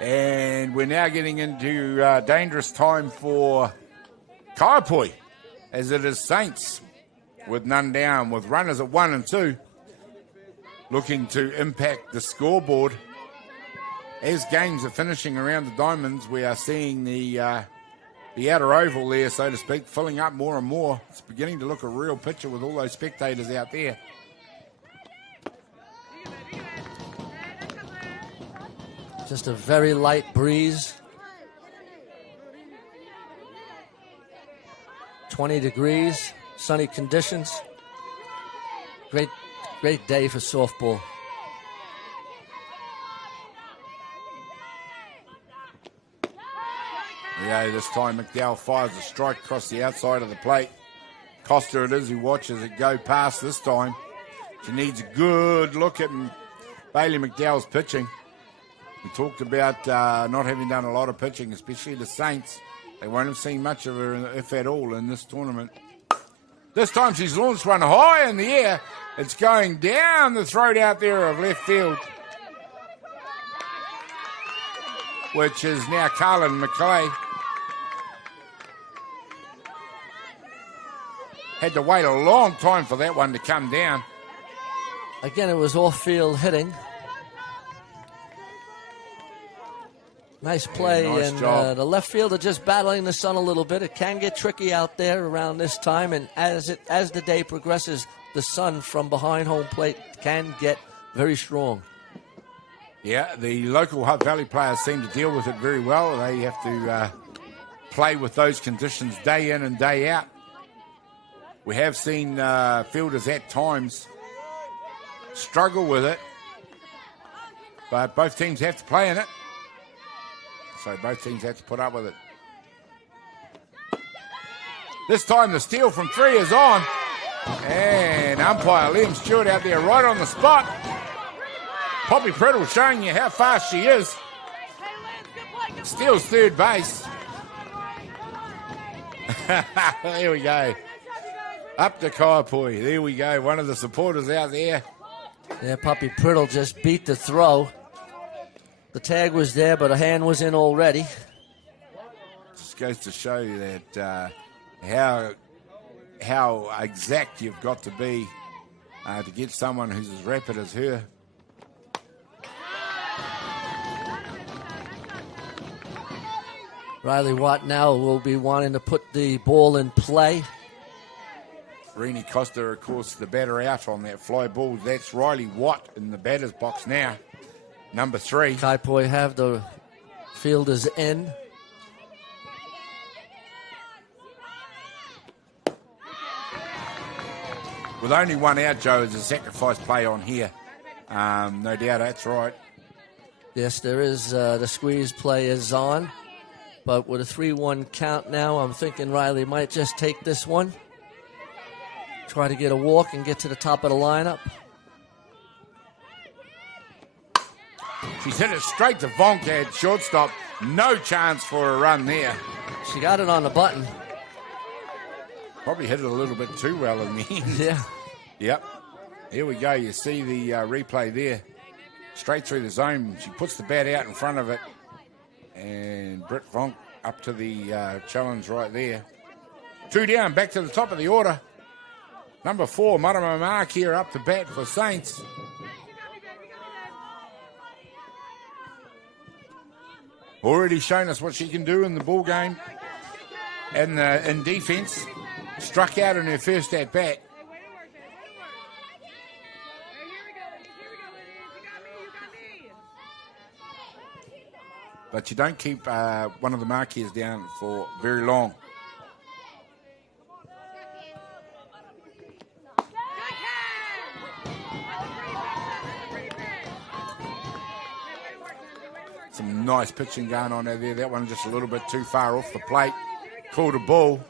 And we're now getting into dangerous time for Kaiapoi, as it is Saints with none down, with runners at 1 and 2. Looking to impact the scoreboard. As games are finishing around the diamonds, we are seeing the outer oval there, so to speak, filling up more and more. It's beginning to look a real picture with all those spectators out there. Just a very light breeze. 20 degrees, sunny conditions. Great day for softball. Yeah, this time McDowell fires a strike across the outside of the plate. Costa it is who watches it go past this time. She needs a good look at Bailey McDowell's pitching. We talked about not having done a lot of pitching, especially the Saints. They won't have seen much of her, if at all, in this tournament. This time she's launched one high in the air. It's going down the throat out there of left field, which is now Carlin McClay. Had to wait a long time for that one to come down. Again, it was off-field hitting. Nice play, yeah, nice and job. The left fielder just battling the sun a little bit. It can get tricky out there around this time, and as the day progresses, the sun from behind home plate can get very strong. Yeah, the local Hutt Valley players seem to deal with it very well. They have to play with those conditions day in and day out. We have seen fielders at times struggle with it, but both teams have to play in it. So both teams had to put up with it. This time the steal from 3 is on. And umpire Liam Stewart out there right on the spot. Poppy Priddle showing you how fast she is. Steals third base. There we go. Up to Kaiapoi. There we go. One of the supporters out there. Yeah, Poppy Priddle just beat the throw. The tag was there, but a hand was in already. Just goes to show you that how exact you've got to be to get someone who's as rapid as her. Riley Watt now will be wanting to put the ball in play. Rini Costa, of course, the batter out on that fly ball. That's Riley Watt in the batter's box now. Number 3. Kaiapoi have the fielders in. With only one out, Joe, is a sacrifice play on here. No doubt, that's right. Yes, there is. The squeeze play is on. But with a 3-1 count now, I'm thinking Riley might just take this one. Try to get a walk and get to the top of the lineup. She's hit it straight to Vonk at shortstop. No chance for a run there. She got it on the button. Probably hit it a little bit too well in the end. Yeah. Yep. Here we go. You see the replay there. Straight through the zone. She puts the bat out in front of it. And Britt Vonk up to the challenge right there. 2 down, back to the top of the order. Number 4, Marama Mark here up to bat for Saints. Already shown us what she can do in the ball game and in defense. Struck out in her first at bat. But you don't keep one of the marquees down for very long. Some nice pitching going on over there. That one just a little bit too far off the plate. Called a ball.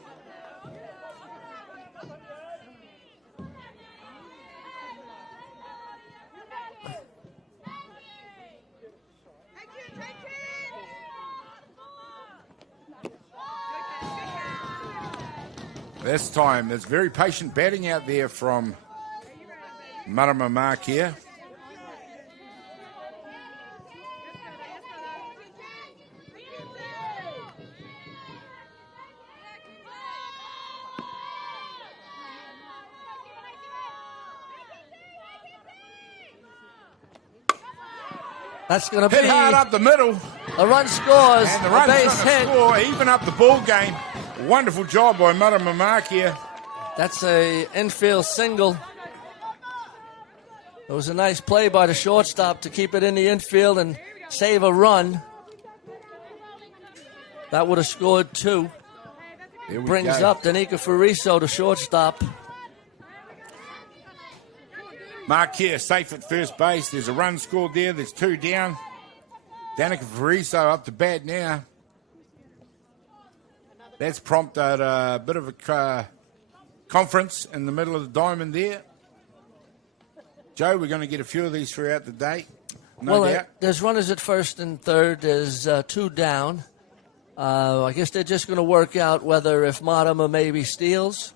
This time, there's very patient batting out there from Marama Mark here. That's going to be hit hard up the middle. A run scores. And the run's base hit. Score, even up the ball game. Wonderful job by Marama Mark here. That's a infield single. It was a nice play by the shortstop to keep it in the infield and save a run. That would have scored 2. Brings go. up Danica Fariso, the shortstop. Mark here, safe at first base. There's a run scored there. There's 2 down. Danica Fariso up to bat now. That's prompted a bit of a conference in the middle of the diamond there. Joe, we're going to get a few of these throughout the day. No doubt. There's runners at first and third. There's 2 down. I guess they're just going to work out whether if Marama maybe steals,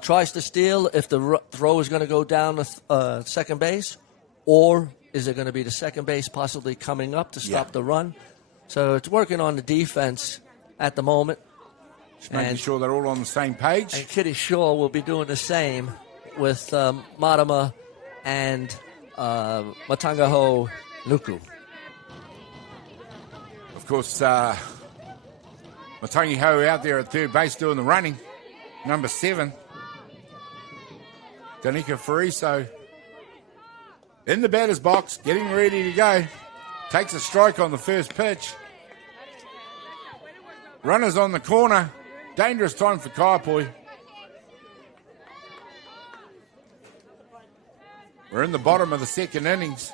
tries to steal, if the throw is going to go down to second base, or is it going to be the second base possibly coming up to stop the run? So it's working on the defense at the moment. Just making sure they're all on the same page. And Kitty Shaw will be doing the same with Marama and Matangaho Nuku. Of course, Matangaho out there at third base doing the running. Number 7. Danica Fariso in the batter's box, getting ready to go. Takes a strike on the first pitch. Runners on the corner. Dangerous time for Kaiapoi. We're in the bottom of the second innings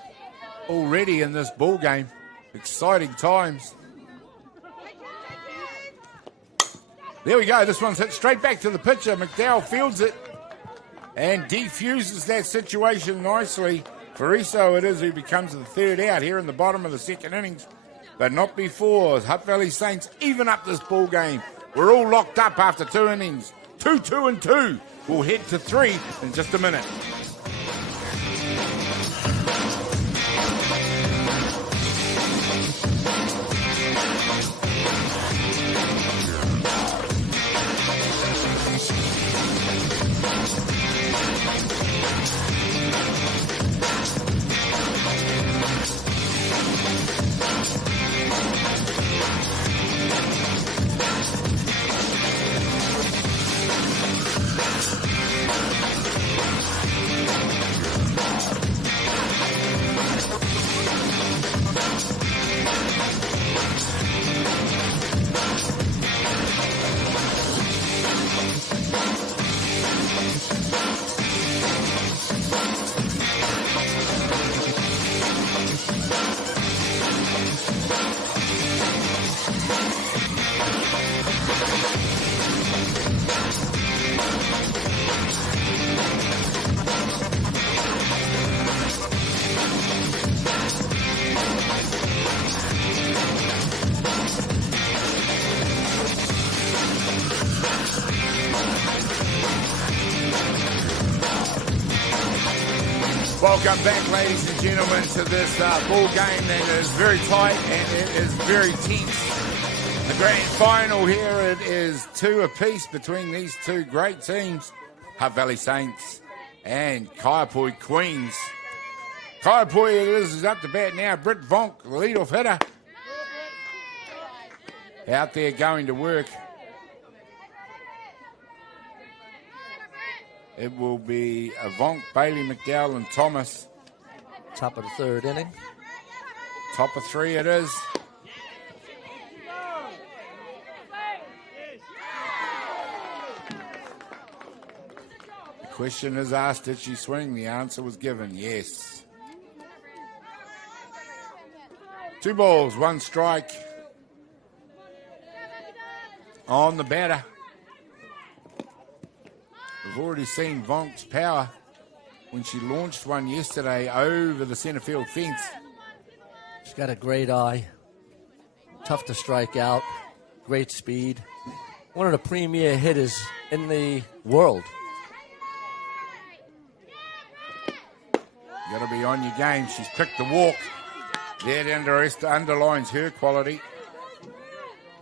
already in this ball game. Exciting times. There we go. This one's hit straight back to the pitcher. McDowell fields it and defuses that situation nicely. Fraser it is who becomes the third out here in the bottom of the second innings, but not before Hutt Valley Saints even up this ball game. We're all locked up after 2 innings. 2, 2, 2. We'll head to 3 in just a minute. Welcome back, ladies and gentlemen, to this ball game that is very tight and it is very tense. The grand final here, it is 2 apiece between these two great teams, Hutt Valley Saints and Kaiapoi Queens. Kaiapoi it is up to bat now. Britt Vonk, the leadoff hitter, out there going to work. It will be Vonk, Bailey, McDowell and Thomas. Top of the third inning. Top of 3 it is. The question is asked, did she swing? The answer was given, yes. 2 balls, 1 strike on the batter. We've already seen Vonk's power when she launched one yesterday over the centre field fence. She's got a great eye. Tough to strike out. Great speed. One of the premier hitters in the world. You got to be on your game. She's picked the walk. That underlines her quality.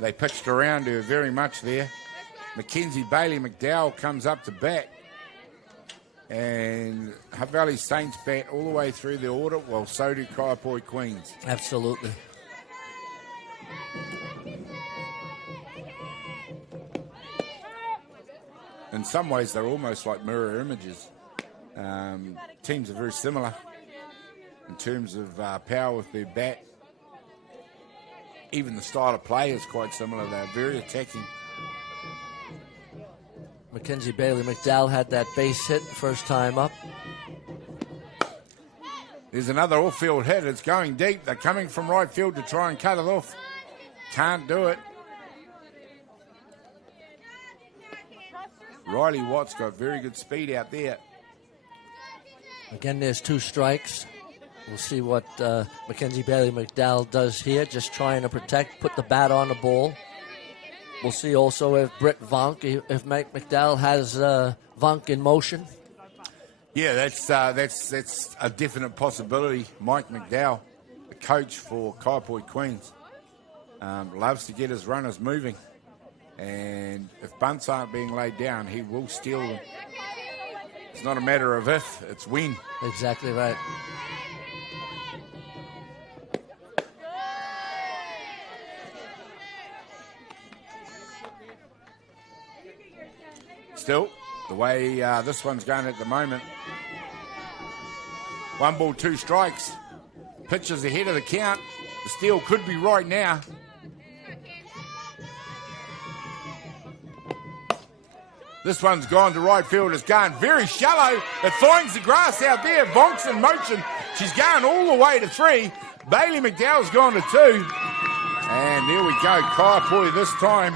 They pitched around her very much there. Mackenzie Bailey McDowell comes up to bat. And Hutt Valley Saints bat all the way through the order, well, so do Kaiapoi Queens. Absolutely. In some ways, they're almost like mirror images. Teams are very similar in terms of power with their bat. Even the style of play is quite similar. They're very attacking. Mackenzie Bailey McDowell had that base hit first time up. There's another off-field hit. It's going deep. They're coming from right field to try and cut it off. Can't do it. Riley Watt's got very good speed out there. Again, there's 2 strikes. We'll see what Mackenzie Bailey McDowell does here, just trying to protect, put the bat on the ball. We'll see also if Britt Vonk, if Mike McDowell has Vonk in motion. Yeah, that's a definite possibility. Mike McDowell, the coach for Kaiapoi Queens, loves to get his runners moving. And if bunts aren't being laid down, he will steal them. It's not a matter of if, it's when. Exactly right. Still, the way this one's going at the moment, 1 ball, 2 strikes. Pitcher's ahead of the count. The steal could be right now. This one's gone to right field. It's gone very shallow. It finds the grass out there. Vonk's in motion. She's going all the way to 3. Bailey McDowell's gone to 2. And there we go. Kaiapoi this time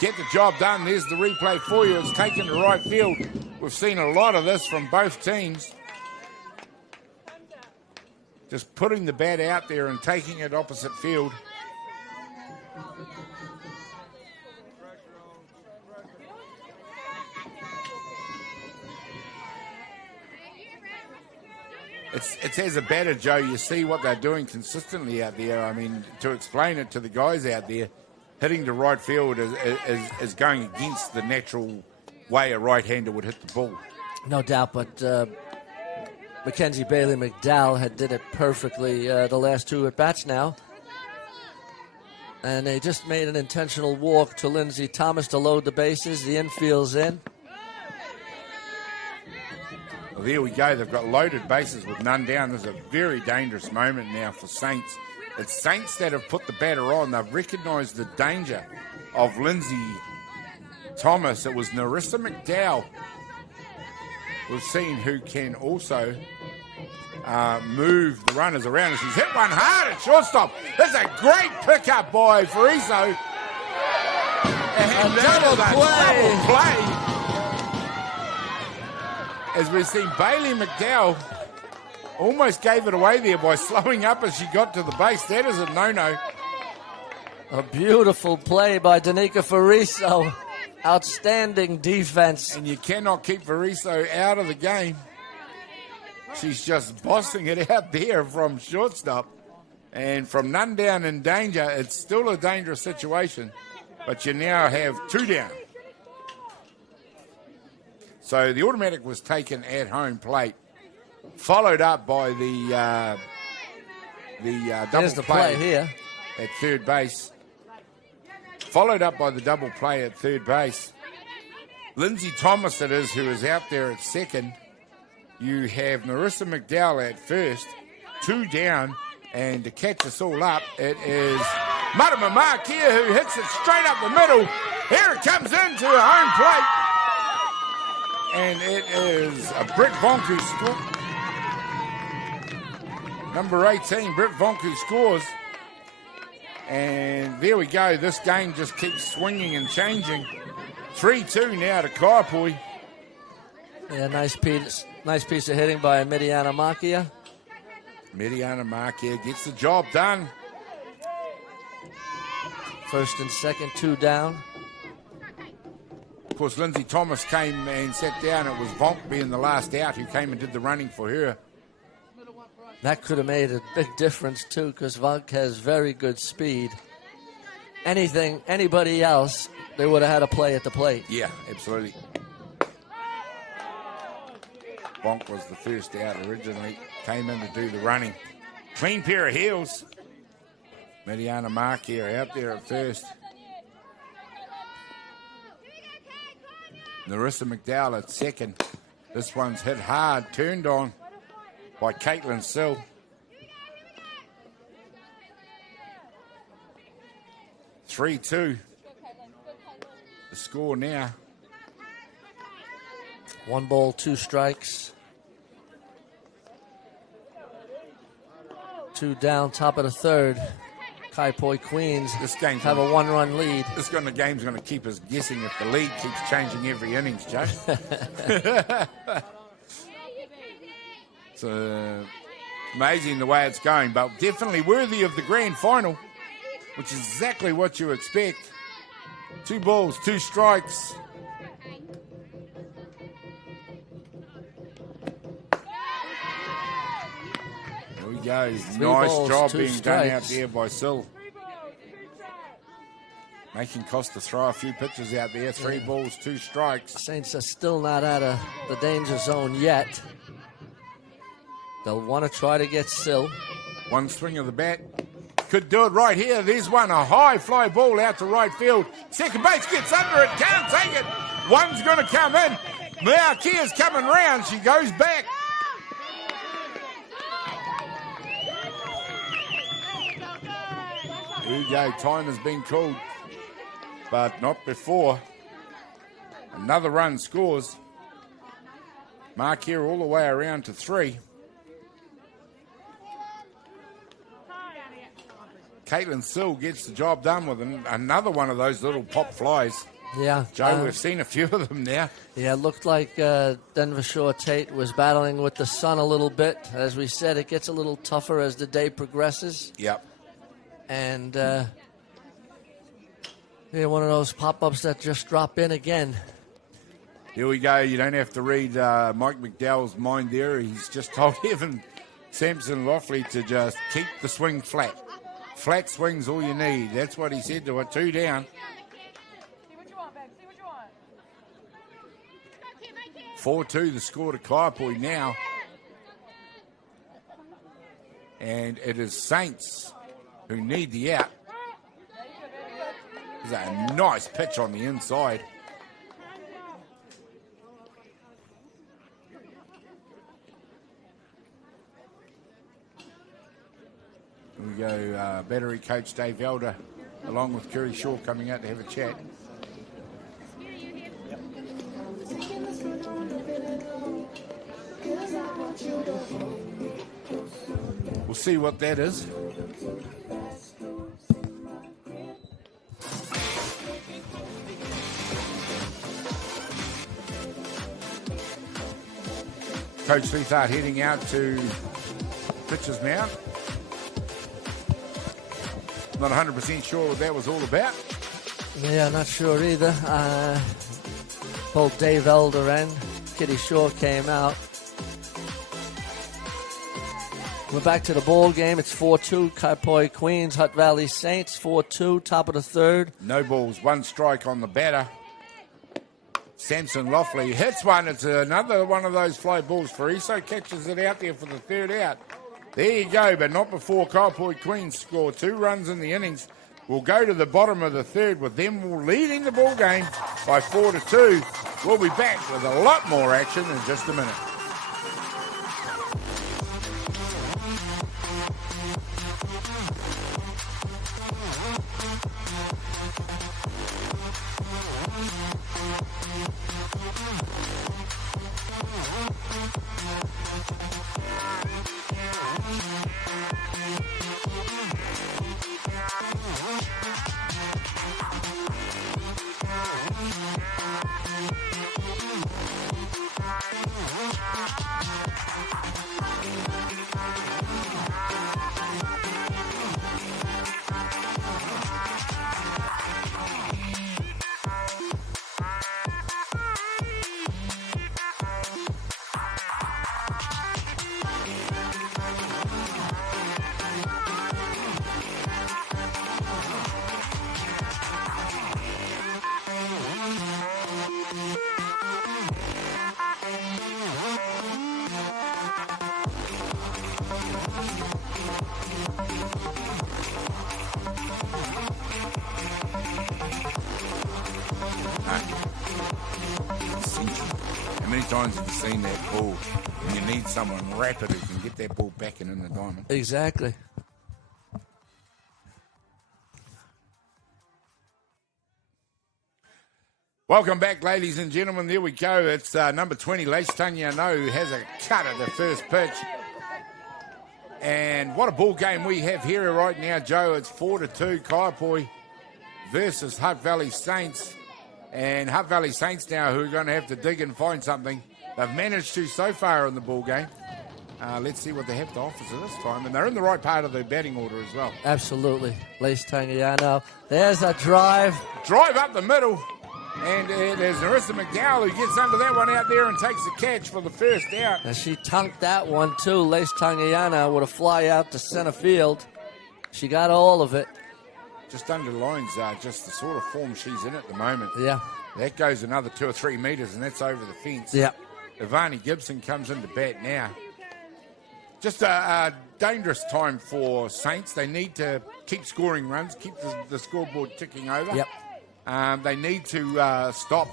get the job done. There's the replay for you. It's taken to right field. We've seen a lot of this from both teams. Just putting the bat out there and taking it opposite field. It's as a batter, Joe, you see what they're doing consistently out there. I mean, to explain it to the guys out there, hitting to right field is going against the natural way a right-hander would hit the ball. No doubt, but Mackenzie Bailey McDowell had did it perfectly the last two at-bats now. And they just made an intentional walk to Lindsey Thomas to load the bases. The infield's in. Well, there we go. They've got loaded bases with none down. This is a very dangerous moment now for Saints. It's Saints that have put the batter on. They've recognised the danger of Lindsey Thomas. It was Narissa McDowell. We've seen who can also move the runners around. She's hit one hard at shortstop. That's a great pickup by Fraser. And double play. As we've seen, Bailey McDowell almost gave it away there by slowing up as she got to the base. That is a no-no. A beautiful play by Danica Fariso. Outstanding defense. And you cannot keep Fariso out of the game. She's just bossing it out there from shortstop. And from none down in danger, it's still a dangerous situation. But you now have two down. So the automatic was taken at home plate, followed up by the double play here at third base. Followed up by the double play at third base. Lindsey Thomas it is who is out there at second. You have Narissa McDowell at first, two down, and to catch us all up, it is Marama Markia who hits it straight up the middle. Here it comes into home plate. And it is a Britt Vonk who scores. Number 18, Britt Vonk who scores. And there we go. This game just keeps swinging and changing. 3-2 now to Kaiapoi. Yeah, nice piece of hitting by Mediana Makia. Mediana Makia gets the job done. First and second, two down. Of course, Lindsey Thomas came and sat down. It was Vonk being the last out who came and did the running for her. That could have made a big difference, too, because Vonk has very good speed. Anybody else, they would have had a play at the plate. Yeah, absolutely. Vonk was the first out originally. Came in to do the running. Clean pair of heels. Mediana Markia out there at first. Narissa McDowell at second. This one's hit hard, turned on by Caitlin Sill. (3-2). The score now. 1 ball, 2 strikes. 2 down, top of the third. Kaiapoi Queens have a 1-run lead. This game's going to keep us guessing if the lead keeps changing every innings, Joe. It's amazing the way it's going, but definitely worthy of the grand final, which is exactly what you expect. 2 balls, 2 strikes. There we go. Nice job being done out there by Sill. Making Costa throw a few pitches out there. 3 balls, 2 strikes. Saints are still not out of the danger zone yet. They'll want to try to get Sill. One swing of the bat. Could do it right here. There's one. A high fly ball out to right field. Second base gets under it. Can't take it. One's going to come in. Now Kia's coming round. She goes back. There you go. Time has been called. But not before. Another run scores. Mark here all the way around to 3. Caitlin Sill gets the job done with another one of those little pop flies. Yeah. Joe, we've seen a few of them now. Yeah, it looked like Denver Shore Tate was battling with the sun a little bit. As we said, it gets a little tougher as the day progresses. Yep. And one of those pop-ups that just drop in again. Here we go. You don't have to read Mike McDowell's mind there. He's just told Evan Sampson Loughley to just keep the swing flat. Flat swing's all you need. That's what he said to her. 2 down. 4-2 the score to Kaiapoi now. And it is Saints who need the out. There's a nice pitch on the inside. Here we go, battery coach Dave Elder along with Kerry Shaw coming out to have a chat. We'll see what that is. Coach Leithart heading out to Pitcher's Mount. Not 100% sure what that was all about. Yeah, not sure either. Both Dave Elder and Kitty Shaw came out. We're back to the ball game. It's 4-2. Kaiapoi Queens, Hutt Valley Saints, 4-2, top of the third. No balls, 1 strike on the batter. Samson Loughley hits one. It's another one of those fly balls. Fraser catches it out there for the 3rd out. There you go, but not before Kaiapoi Queens score 2 runs in the innings. We'll go to the bottom of the 3rd with them leading the ball game by 4-2. We'll be back with a lot more action in just a minute. How many times have you seen that ball and you need someone rapid who can get that ball back in the diamond? Exactly. Welcome back, ladies and gentlemen. There we go. It's number 20, Lace Tanyano, who has a cut at the first pitch. And what a ball game we have here right now, Joe. It's 4-2, Kaiapoi versus Hutt Valley Saints. And Hutt Valley Saints now who are going to have to dig and find something. They've managed to so far in the ball game. Let's see what they have to offer this time. And they're in the right part of the batting order as well. Absolutely. Lace Tangiano. There's a drive. Drive up the middle. And there's Narissa McDowell who gets under that one out there and takes the catch for the first out. And she tunked that one too. Lace Tangiana with a fly out to center field. She got all of it. Just underlines just the sort of form she's in at the moment. Yeah. That goes another 2 or 3 meters, and that's over the fence. Yeah. Ivani Gibson comes into bat now. Just a dangerous time for Saints. They need to keep scoring runs, keep the scoreboard ticking over. Yep. They need to stop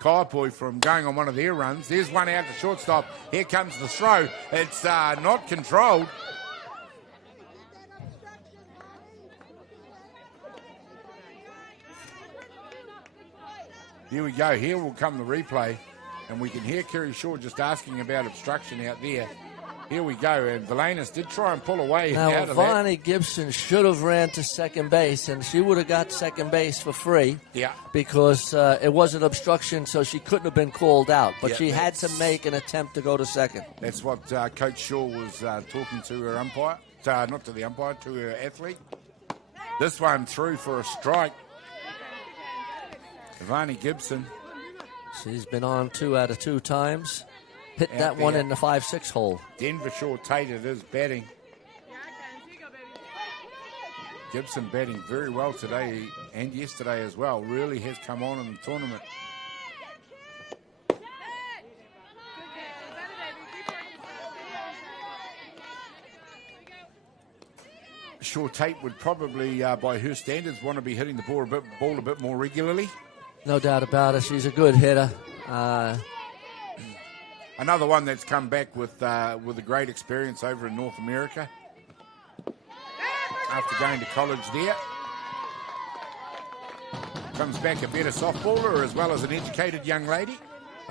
Kaiapoi from going on one of their runs. There's one out to shortstop. Here comes the throw. It's not controlled. Here we go. Here will come the replay. And we can hear Kerry Shaw just asking about obstruction out there. Here we go, and Valanis did try and pull away Now, out of that. Vonnie Gibson should have ran to second base, and she would have got second base for free. Yeah. Because it was an obstruction, so she couldn't have been called out. But Yeah, she had to make an attempt to go to second. That's what Coach Shaw was talking to her umpire. Not to the umpire, to her athlete. This one through for a strike. Vonnie Gibson. She's been on 2 out of 2 times. Hit Out that one there. in the 5-6 hole. Denver Shaw Tate it is batting. Gibson batting very well today and yesterday as well. Really has come on in the tournament. Shaw Tate would probably, by her standards, want to be hitting the ball a bit more regularly. No doubt about it. She's a good hitter. Another one that's come back with a great experience over in North America after going to college there. Comes back a better softballer as well as an educated young lady.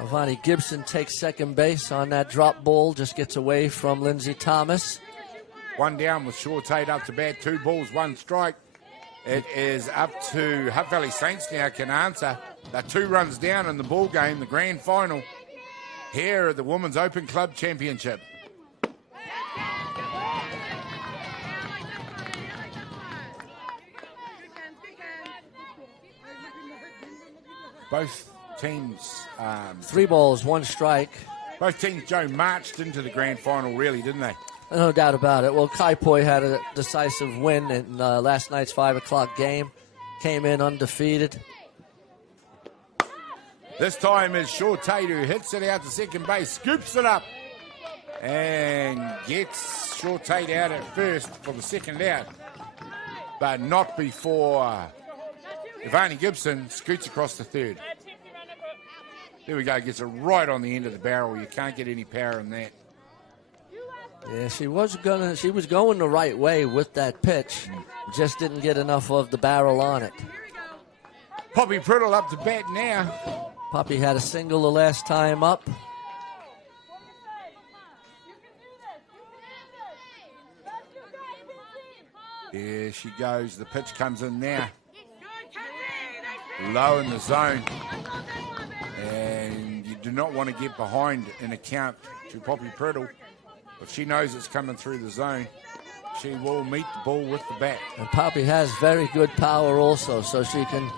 Vonnie Gibson takes second base on that drop ball. Just gets away from Lindsay Thomas. One down with Shaw Tate up to bat. 2 balls, 1 strike. It is up to Hutt Valley Saints now can answer. They're 2 runs down in the ball game, the grand final here at the Women's Open Club Championship. Both teams... 3 balls, 1 strike. Both teams, Joe, marched into the grand final, really, didn't they? No doubt about it. Well, Kaiapoi had a decisive win in last night's 5 o'clock game. Came in undefeated. This time is Shaw Tate who hits it out to second base, scoops it up, and gets Shaw Tate out at first for the second out. But not before Vonnie Gibson scoots across the third. There we go, gets it right on the end of the barrel. You can't get any power in that. Yeah, she was going the right way with that pitch. Just didn't get enough of the barrel on it. Poppy Priddle up to bat now. Poppy had a single the last time up. There she goes. The pitch comes in now. Low in the zone. And you do not want to get behind in a count to Poppy Priddle. If she knows it's coming through the zone, she will meet the ball with the bat. And Poppy has very good power also, so she can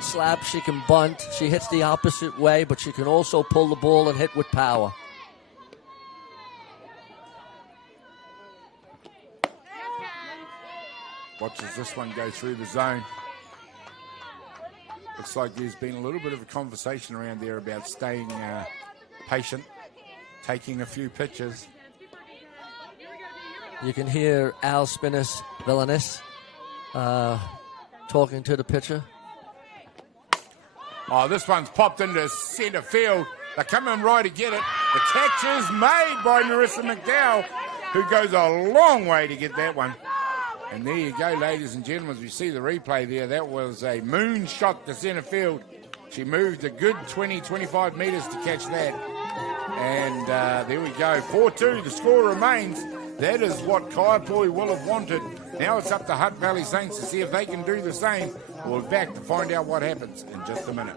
slap, she can bunt. She hits the opposite way, but she can also pull the ball and hit with power. Watches this one go through the zone. Looks like there's been a little bit of a conversation around there about staying patient, taking a few pitches. You can hear Al Spinis Villanis talking to the pitcher. Oh, this one's popped into center field. They're coming right to get it. The catch is made by Marissa McDowell, who goes a long way to get that one. And there you go, ladies and gentlemen, as we see the replay there, that was a moon shot to center field. She moved a good 20, 25 metres to catch that. And there we go, 4-2, the score remains. That is what Kaiapoi will have wanted. Now it's up to Hutt Valley Saints to see if they can do the same. We'll be back to find out what happens in just a minute.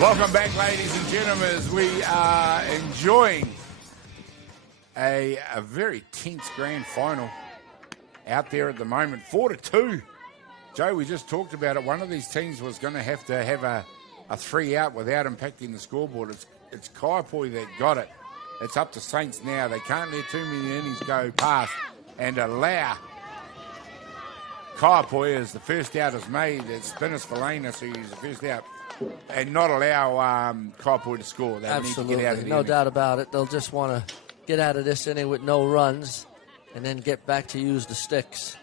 Welcome back, ladies and gentlemen, as we are enjoying a very tense grand final out there at the moment. 4-2. Joe, we just talked about it. One of these teams was going to have a 3 out without impacting the scoreboard. It's Kaiapoi that got it. It's up to Saints now. They can't let too many innings go past and allow Kaiapoi, as the first out is made, it's Spinners for Lena, so he's the first out, and not allow Kaiapoi to score. They Absolutely, need to get out of the no inning. doubt about it. They'll just want to get out of this inning with no runs and then get back to use the sticks.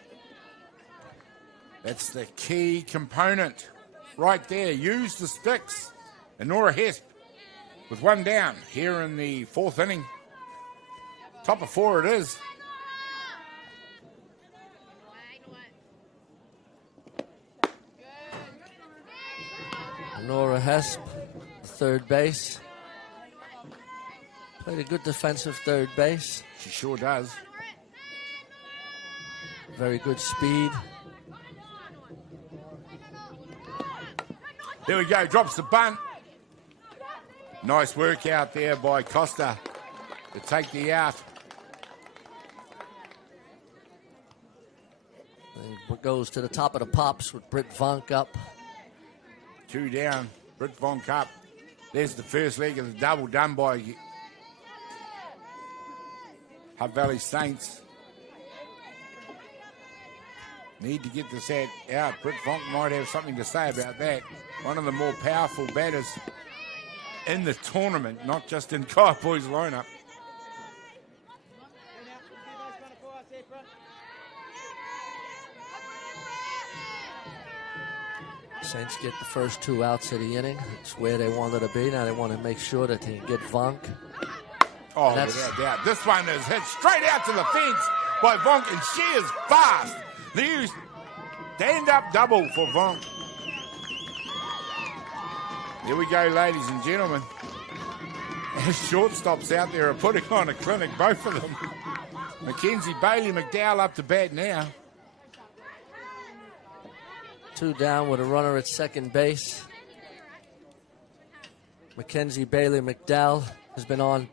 That's the key component right there. Use the sticks. And Nora Hesp with 1 down here in the 4th inning. Top of 4 it is. Nora Hesp, third base. Played a good defensive third base. She sure does. Very good speed. There we go, drops the bunt. Nice work out there by Costa to take the out. And goes to the top of the pops with Britt Vonk up. 2 down, Britt Vonk up. There's the first leg of the double done by Hutt Valley Saints. Need to get this out. Britt Vonk might have something to say about that. One of the more powerful batters in the tournament, not just in Kaiapoi's lineup. Saints get the first 2 outs of the inning. It's where they wanted to be. Now they want to make sure that they can get Vonk. Oh, without doubt. This one is hit straight out to the fence by Vonk, and she is fast. The stand-up double for Vonk. Here we go, ladies and gentlemen. As shortstops out there are putting on a clinic, both of them. Mackenzie Bailey McDowell up to bat now. 2 down with a runner at second base. Mackenzie Bailey McDowell has been on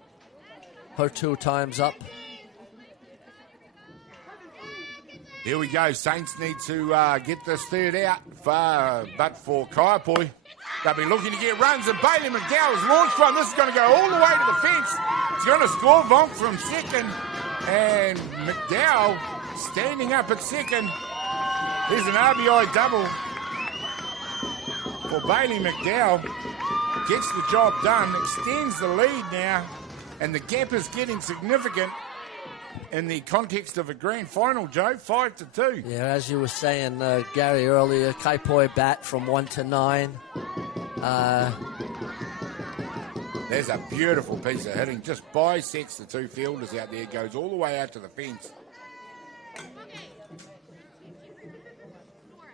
her 2 times up. Here we go. Saints need to get this third out, but for Kaiapoi, they'll be looking to get runs, and Bailey McDowell has launched one. This is going to go all the way to the fence. It's going to score Vonk from second, and McDowell standing up at second. There's an RBI double for Bailey McDowell. Gets the job done, extends the lead now, and the gap is getting significant in the context of a grand final, Joe. 5-2. Yeah, as you were saying, Gary, earlier, Kaiapoi bat from 1 to 9. There's a beautiful piece of hitting. Just bisects the 2 fielders out there. Goes all the way out to the fence.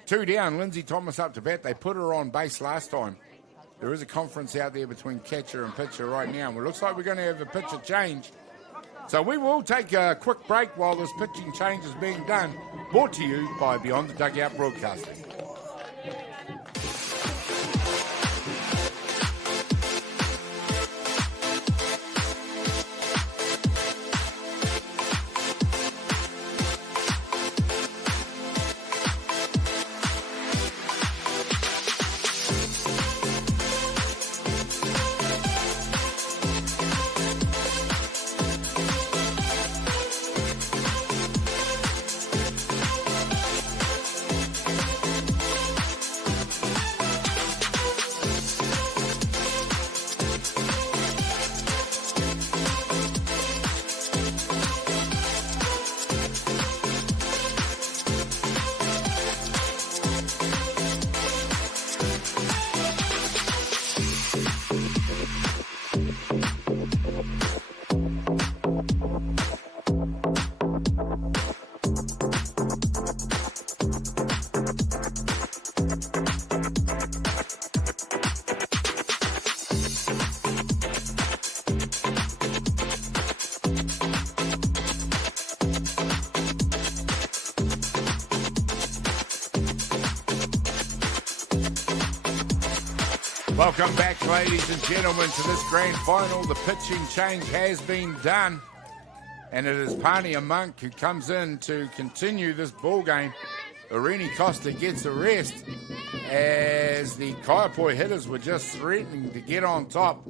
2 down, Lindsay Thomas up to bat. They put her on base last time. There is a conference out there between catcher and pitcher right now. And it looks like we're going to have a pitcher change. So we will take a quick break while this pitching change is being done. Brought to you by Beyond the Dugout Broadcasting. Welcome back, ladies and gentlemen, to this grand final. The pitching change has been done, and it is Pania Monk who comes in to continue this ball game. Irene Costa gets a rest as the Kaiapoi hitters were just threatening to get on top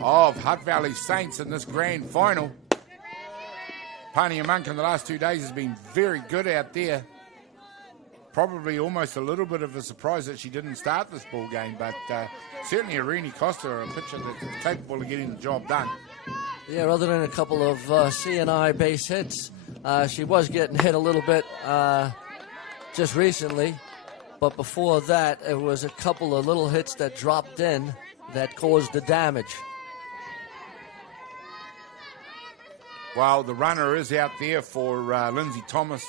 of Hutt Valley Saints in this grand final. Pania Monk in the last 2 days has been very good out there. Probably almost a little bit of a surprise that she didn't start this ball game, but certainly Irene Costa, a pitcher that's capable of getting the job done. Yeah, other than a couple of C&I base hits, she was getting hit a little bit just recently, but before that, it was a couple of little hits that dropped in that caused the damage. Well, the runner is out there for Lindsay Thomas,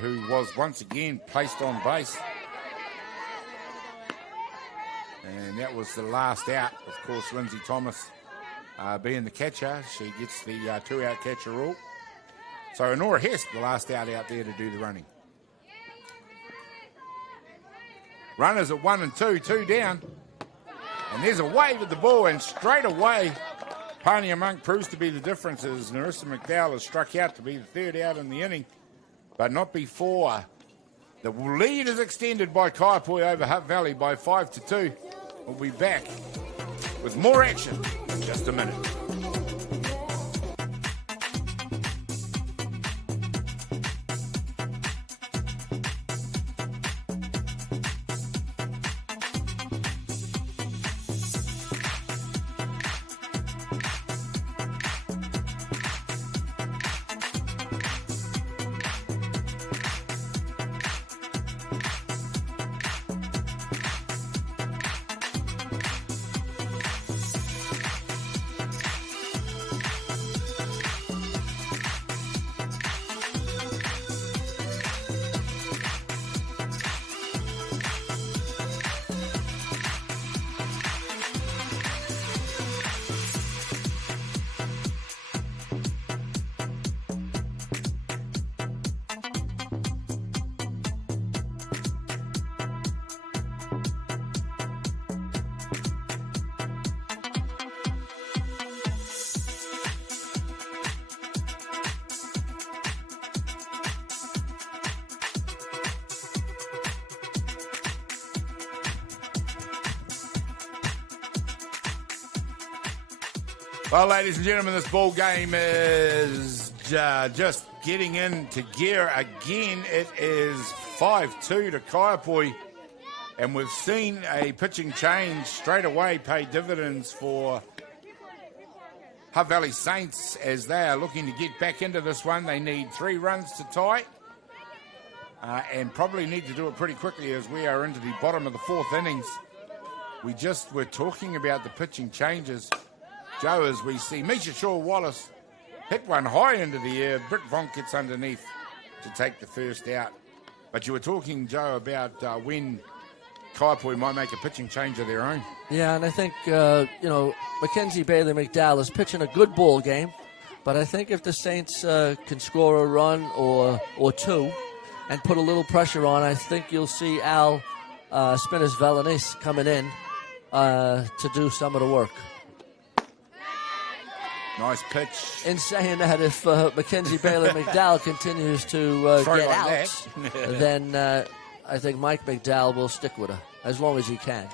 who was once again placed on base. And that was the last out. Of course, Lindsay Thomas being the catcher, she gets the 2-out catcher rule. So Nora Hess, the last out there to do the running. Runners at 1 and 2, 2 down. And there's a wave at the ball, and straight away, Pania Monk proves to be the difference as Narissa McDowell has struck out to be the third out in the inning, but not before the lead is extended by Kaiapoi over Hutt Valley by 5-2. We'll be back with more action in just a minute. Well, ladies and gentlemen, this ball game is just getting into gear again. It is 5-2 to Kaiapoi, and we've seen a pitching change straight away pay dividends for Hutt Valley Saints as they are looking to get back into this one. They need 3 runs to tie, and probably need to do it pretty quickly as we are into the bottom of the 4th innings. We just were talking about the pitching changes, Joe, as we see Misha Shaw-Wallace hit one high into the air. Britt Vonk gets underneath to take the first out. But you were talking, Joe, about when Kaiapoi might make a pitching change of their own. Yeah, and I think, Mackenzie Bailey McDowell is pitching a good ball game. But I think if the Saints can score a run or 2 and put a little pressure on, I think you'll see Al Spinners-Velanis coming in to do some of the work. Nice pitch. In saying that, if Mackenzie Bailey McDowell continues to get out, then I think Mike McDowell will stick with her as long as he can.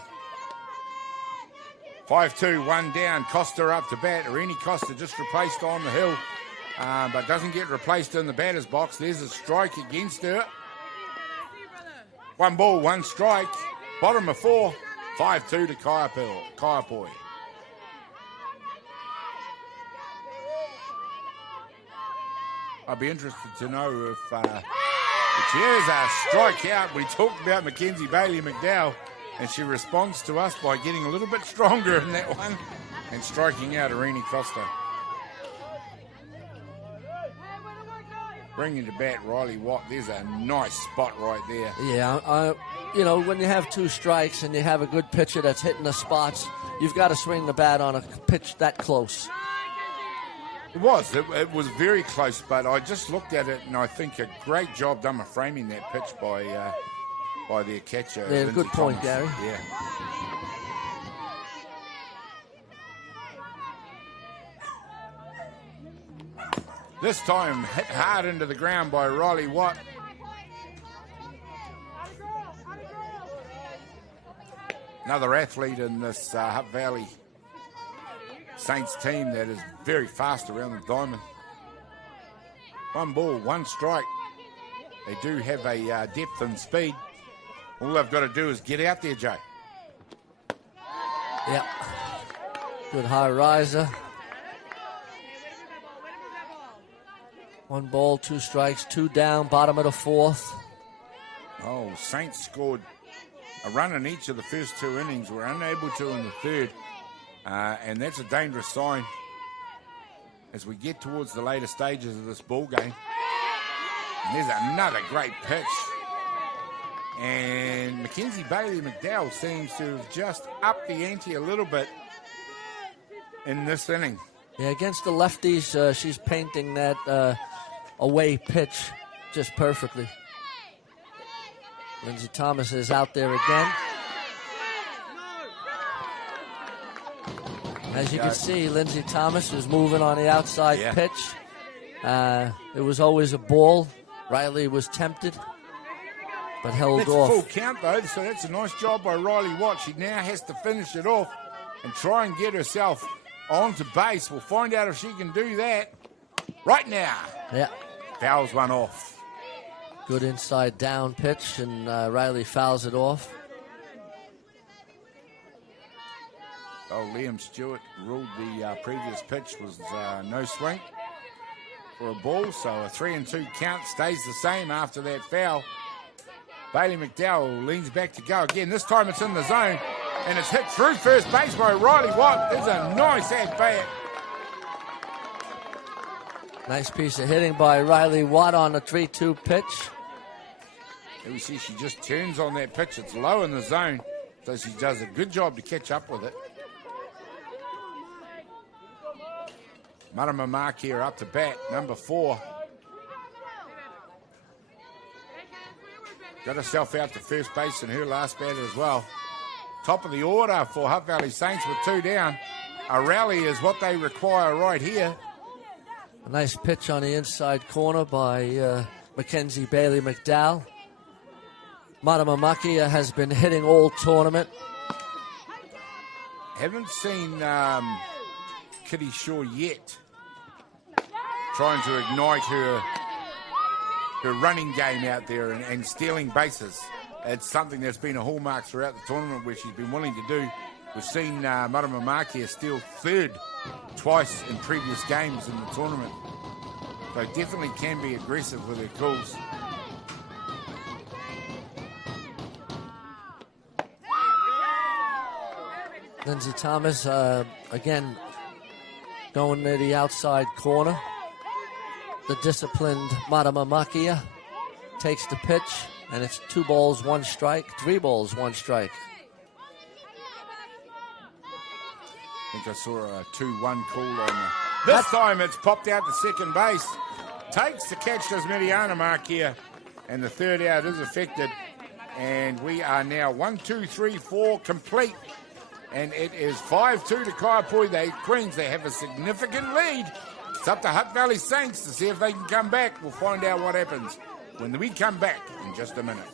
5-2, 1 down. Costa up to bat. Irene Costa just replaced on the hill, but doesn't get replaced in the batter's box. There's a strike against her. 1 ball, 1 strike. Bottom of 4. 5-2 to Kaiapoi. I'd be interested to know if there's a strikeout. We talked about Mackenzie Bailey McDowell, and she responds to us by getting a little bit stronger in that one and striking out Irene Costa. Bringing to bat Riley Watt. There's a nice spot right there. Yeah, when you have 2 strikes and you have a good pitcher that's hitting the spots, you've got to swing the bat on a pitch that close. It was very close, but I just looked at it and I think a great job done of framing that pitch by their catcher. Yeah, good point, Gary. Yeah. This time hit hard into the ground by Riley Watt. Another athlete in this Hutt Valley Saints team that is very fast around the diamond. One ball, one strike. They do have a depth and speed. All they've got to do is get out there, Jay. Yep. Good high riser. 1 ball, 2 strikes, 2 down, bottom of the 4th. Oh, Saints scored a run in each of the first 2 innings. Were unable to in the 3rd. And that's a dangerous sign as we get towards the later stages of this ball game. And there's another great pitch. And Mackenzie Bailey McDowell seems to have just upped the ante a little bit in this inning. Yeah, against the lefties, she's painting that away pitch just perfectly. Lindsey Thomas is out there again. As you can see, Lindsey Thomas is moving on the outside pitch. It was always a ball. Riley was tempted, but held off. Full count, though, so that's a nice job by Riley Watt. She now has to finish it off and try and get herself onto base. We'll find out if she can do that right now. Yeah. Fouls one off. Good inside down pitch, and Riley fouls it off. Oh, Liam Stewart ruled the previous pitch was no swing for a ball, so a 3-2 count stays the same after that foul. Bailey McDowell leans back to go again. This time it's in the zone, and it's hit through first base by Riley Watt. There's a nice at-bat. Nice piece of hitting by Riley Watt on the 3-2 pitch. Here we see she just turns on that pitch. It's low in the zone, so she does a good job to catch up with it. Marama Mark here up to bat, number 4. Got herself out to first base in her last batter as well. Top of the order for Hutt Valley Saints with 2 down. A rally is what they require right here. A nice pitch on the inside corner by Mackenzie Bailey McDowell. Marama Makia has been hitting all tournament. Haven't seen Kitty Shaw yet trying to ignite her running game out there and stealing bases. It's something that's been a hallmark throughout the tournament where she's been willing to do. We've seen Marama Makia steal 3rd twice in previous games in the tournament. So definitely can be aggressive with her calls. Lindsey Thomas, again, going to the outside corner. The disciplined Marama Makia takes the pitch, and it's 2 balls, 1 strike, 3 balls, 1 strike. I think I saw a 2-1 call on this time it's popped out to second base. Takes the catch, does Mediana Makia, and the 3rd out is affected. And we are now 1, 2, 3, 4 complete. And it is 5-2 to Kaiapoi. Queens, they have a significant lead. It's up to Hutt Valley Saints to see if they can come back. We'll find out what happens when we come back in just a minute.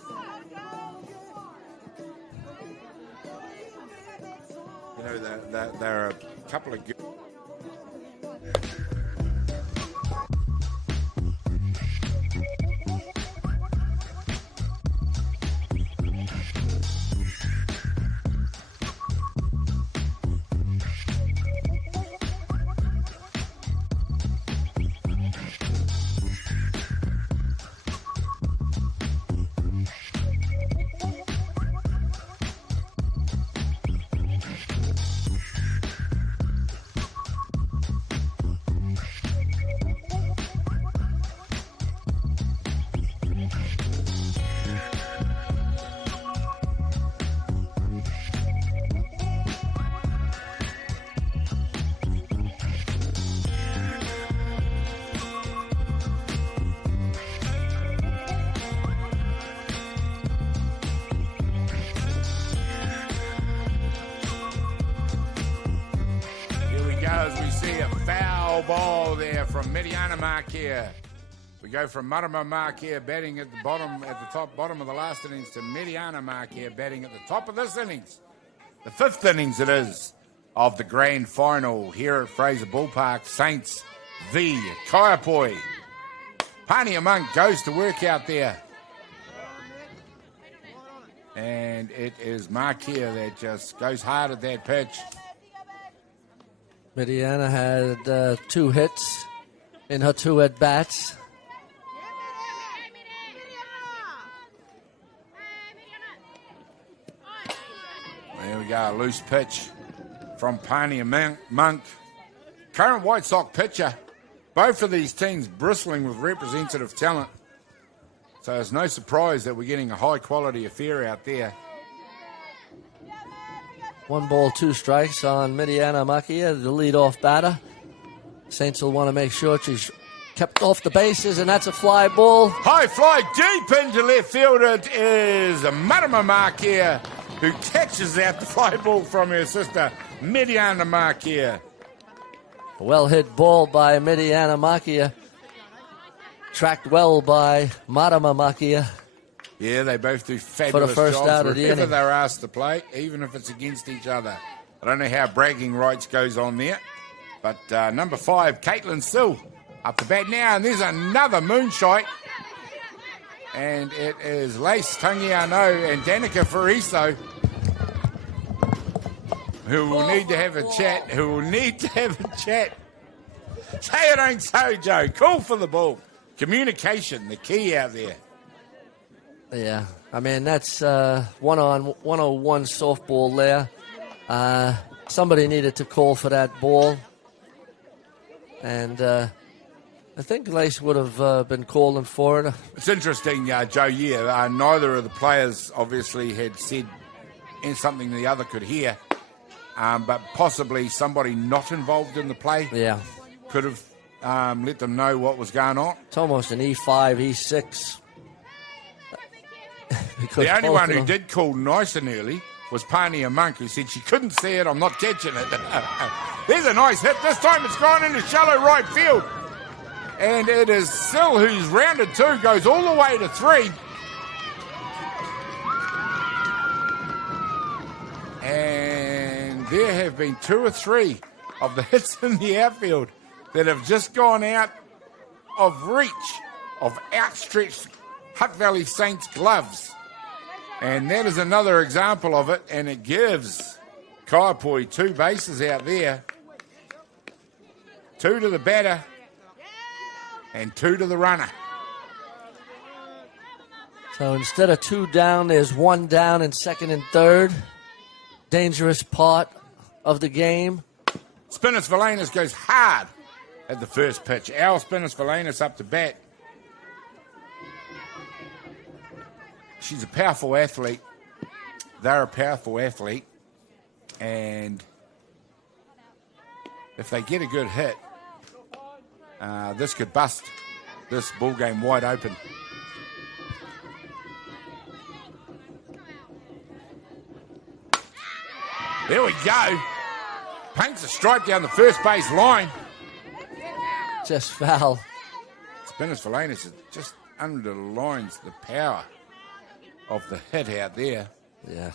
You know, there are a couple of good... As we see a foul final ball there from Mediana Markia. We go from Marama Markia batting at the bottom of the last innings to Mediana Markia batting at the top of this innings. The fifth innings it is of the grand final here at Fraser Ballpark. Saints v Kaiapoi. Pania Monk goes to work out there. And it is Markia that just goes hard at that pitch. Mediana had 2 hits in her 2 at-bats. There we go, a loose pitch from Pania Monk. Current White Sox pitcher. Both of these teams bristling with representative talent. So it's no surprise that we're getting a high-quality affair out there. 1 ball, 2 strikes on Mediana Makia, the leadoff batter. Saints will want to make sure she's kept off the bases, and that's a fly ball. High fly deep into left field. It is Marama Markia who catches out the fly ball from her sister, Mediana Markia. A well-hit ball by Mediana Makia. Tracked well by Marama Makia. Yeah, they both do fabulous for the first jobs out of the wherever inning. they're asked to play, even if it's against each other. I don't know how bragging rights goes on there. But number 5, Caitlin Sill, up to bat now. And there's another moonshot. And it is Lace Tangiano and Danica Fariso who will need to have a chat. Say it ain't so, Joe. Call for the ball. Communication, the key out there. Yeah, I mean, that's 101 softball there. Somebody needed to call for that ball. And I think Lace would have been calling for it. It's interesting, Joe, neither of the players obviously had said something the other could hear, but possibly somebody not involved in the play could have let them know what was going on. It's almost an E5, E6. The only one who did call nice and early was Pania Monk, who said she couldn't see it, I'm not catching it. There's a nice hit. This time it's gone into shallow right field. And it is Sill who's rounded 2, goes all the way to 3. And there have been 2 or 3 of the hits in the outfield that have just gone out of reach of outstretched Hutt Valley Saints gloves. And that is another example of it, and it gives Kaiapoi 2 bases out there. 2 to the batter and 2 to the runner. So instead of 2 down, there's 1 down in second and third. Dangerous part of the game. Spinners Valanis goes hard at the first pitch. Al Spinners Valanis up to bat. She's a powerful athlete. They're a powerful athlete. And if they get a good hit, this could bust this ball game wide open. There we go. Paints a stripe down the first base line. Just foul. Spinners Valanis just underlines the power of the hit out there. Yeah.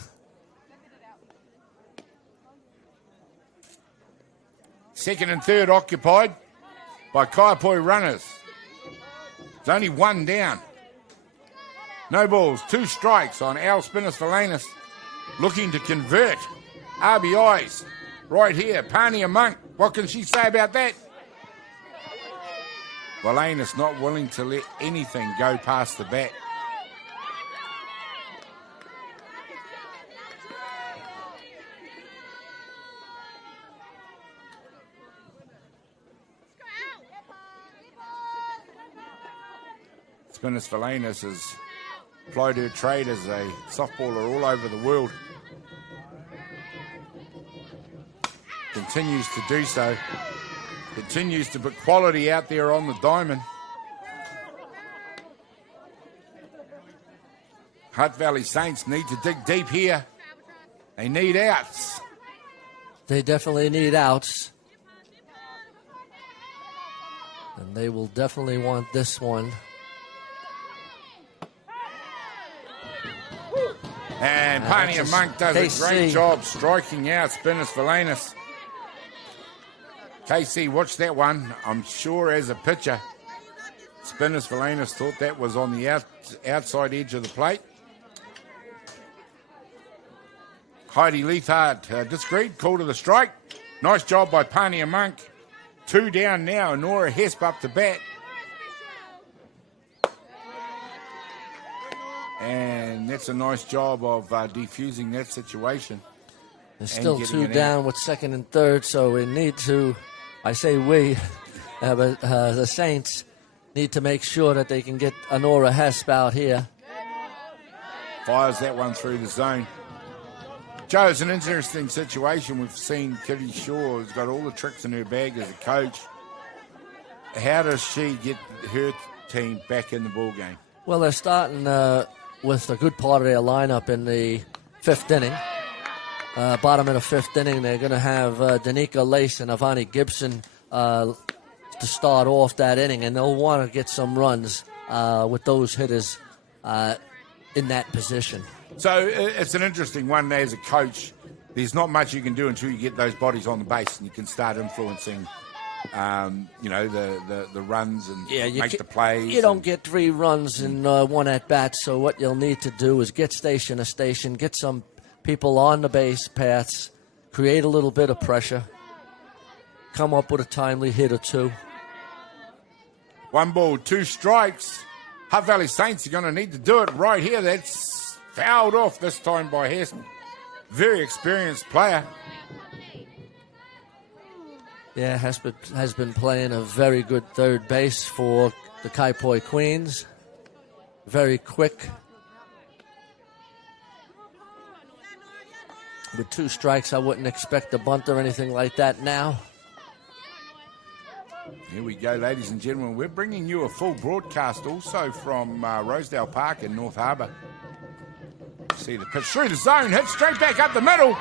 Second and third occupied by Kaiapoi runners. There's only 1 down. No balls, 2 strikes on Al Spinners Valanis, looking to convert RBIs right here. Pania Monk, what can she say about that? Valanis not willing to let anything go past the bat. Spinners Valanis has plied her trade as a softballer all over the world. Continues to do so. Continues to put quality out there on the diamond. Hutt Valley Saints need to dig deep here. They need outs. They definitely need outs. And they will definitely want this one. And Pania Monk does a great job striking out Spinners Valenus. KC, watch that one. I'm sure as a pitcher, Spinners Valenus thought that was on the outside edge of the plate. Heidi Leithart disagreed, call to the strike. Nice job by Pania Monk. 2 down now, Nora Hesp up to bat. And that's a nice job of defusing that situation. There's still 2 down with second and third, so we need to, I say we, but the Saints need to make sure that they can get Nora Hesp out here. Fires that one through the zone. Joe, it's an interesting situation. We've seen Kitty Shaw has got all the tricks in her bag as a coach. How does she get her team back in the ball game? Well, they're starting with a good part of their lineup in the 5th inning. Bottom of the 5th inning, they're going to have Danica Lace and Avani Gibson to start off that inning, and they'll want to get some runs with those hitters in that position. So it's an interesting one as a coach. There's not much you can do until you get those bodies on the base and you can start influencing, the runs and make the plays. You don't get 3 runs in one at-bat, so what you'll need to do is get station to station, get some people on the base paths, create a little bit of pressure, come up with a timely hit or 2. 1 ball, 2 strikes. Hutt Valley Saints are going to need to do it right here. That's fouled off this time by Hesp. Very experienced player. Yeah, Hesp has been playing a very good third base for the Kaiapoi Queens. Very quick. With 2 strikes, I wouldn't expect a bunt or anything like that now. Here we go, ladies and gentlemen. We're bringing you a full broadcast also from Rosedale Park in North Harbour. See the pitch through the zone, hit straight back up the middle.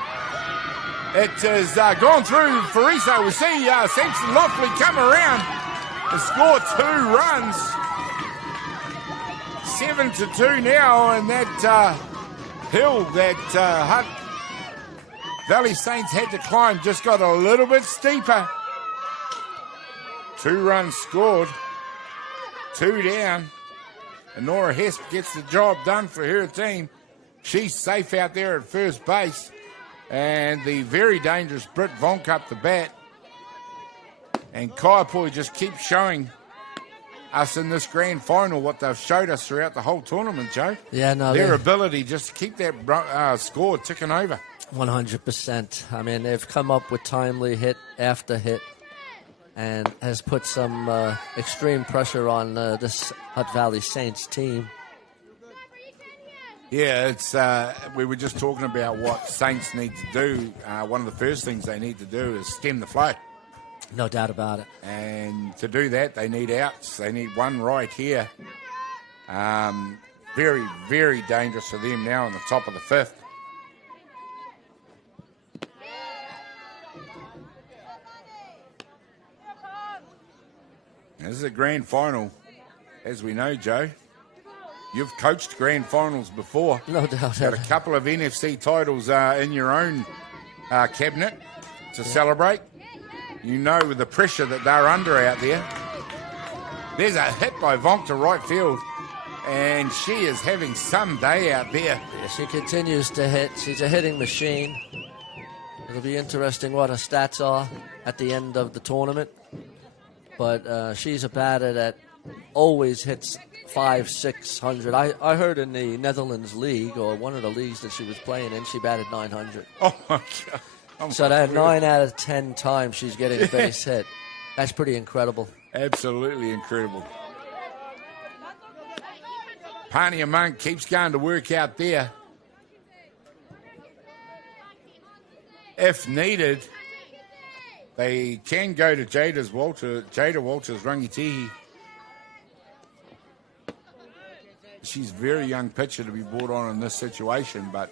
It has gone through Fraser. We see Samson Loftley come around to score 2 runs. 7-2 now, and that hill that Hutt Valley Saints had to climb just got a little bit steeper. 2 runs scored, 2 down, and Nora Hesp gets the job done for her team. She's safe out there at first base. And the very dangerous Britt Vonk up the bat. And Kaiapoi just keeps showing us in this grand final what they've showed us throughout the whole tournament, Joe. Yeah, no, their ability just to keep that score ticking over. 100%. I mean, they've come up with timely hit after hit and has put some extreme pressure on this Hutt Valley Saints team. Yeah, it's. We were just talking about what Saints need to do. One of the first things they need to do is stem the flow. No doubt about it. And to do that, they need outs. They need one right here. Very, very dangerous for them now on the top of the 5th. This is a grand final, as we know, Joe. You've coached grand finals before. No doubt. Got a couple of NFC titles in your own cabinet to celebrate. You know the pressure that they're under out there. There's a hit by Vonk to right field, and she is having some day out there. Yeah, she continues to hit. She's a hitting machine. It'll be interesting what her stats are at the end of the tournament. But she's a batter that always hits 500-600. I heard in the Netherlands league, or one of the leagues that she was playing in, she batted 900. Oh my God! So that 9 out of 10 times she's getting a base hit. That's pretty incredible. Absolutely incredible. Pania Monk keeps going to work out there. If needed, they can go to Jada Walters Rangitihi. She's a very young pitcher to be brought on in this situation, but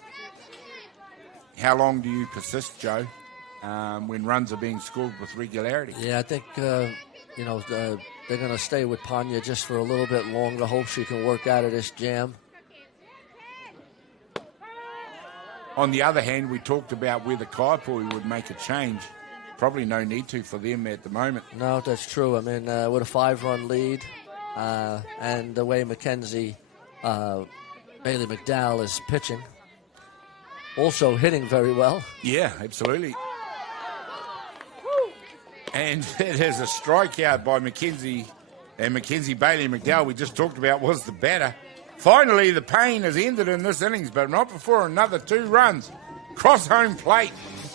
how long do you persist, Joe, when runs are being scored with regularity? Yeah, I think, they're going to stay with Panya just for a little bit longer. Hope she can work out of this jam. On the other hand, we talked about whether Kaiapoi would make a change. Probably no need to for them at the moment. No, that's true. I mean, with a 5-run lead and the way Bailey McDowell is pitching, also hitting very well. Yeah, absolutely. And it is a strikeout by Mackenzie, and Mackenzie Bailey McDowell we just talked about was the batter. Finally, the pain has ended in this innings, but not before another 2 runs. Cross home plate,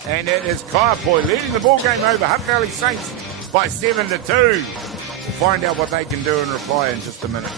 and it is Kaiapoi leading the ball game over Hutt Valley Saints by 7-2. We'll find out what they can do in reply in just a minute.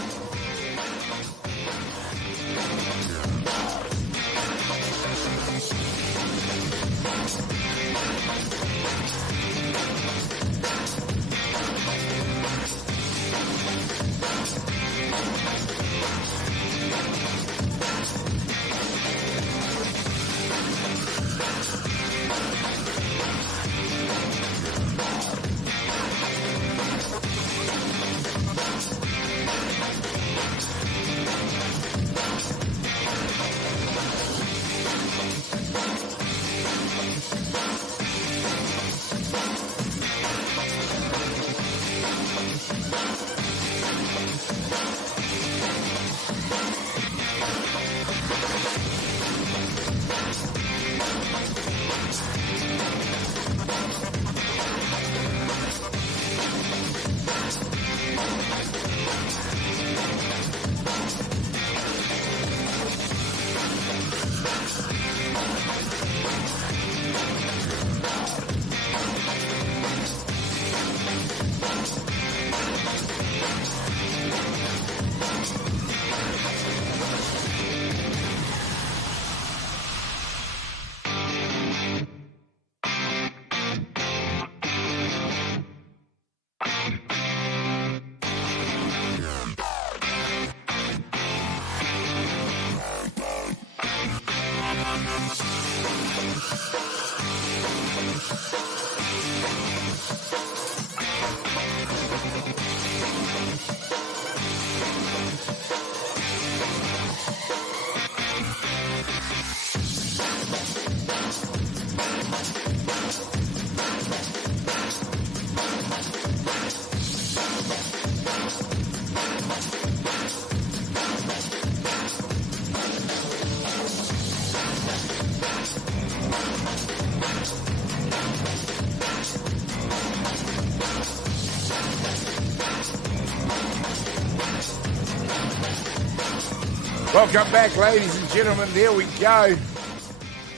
Welcome back, ladies and gentlemen. There we go.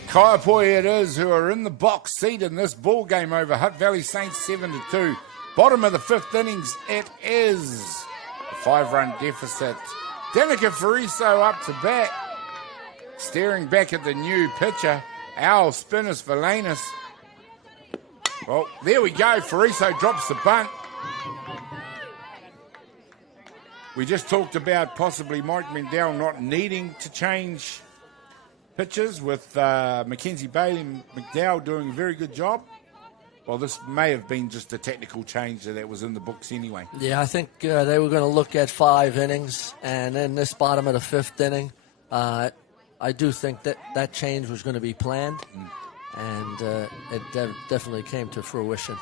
Kaiapoi it is, who are in the box seat in this ball game over Hutt Valley Saints 7-2. Bottom of the 5th innings, it is a 5-run deficit. Danica Fariso up to bat, staring back at the new pitcher, Al Spinners Valanis. Well, there we go. Fariso drops the bunt. We just talked about possibly Mike McDowell not needing to change pitches, with Mackenzie Bailey and McDowell doing a very good job. Well, this may have been just a technical change that was in the books anyway. Yeah, I think they were going to look at 5 innings, and then this bottom of the 5th inning, I do think that change was going to be planned, and it definitely came to fruition.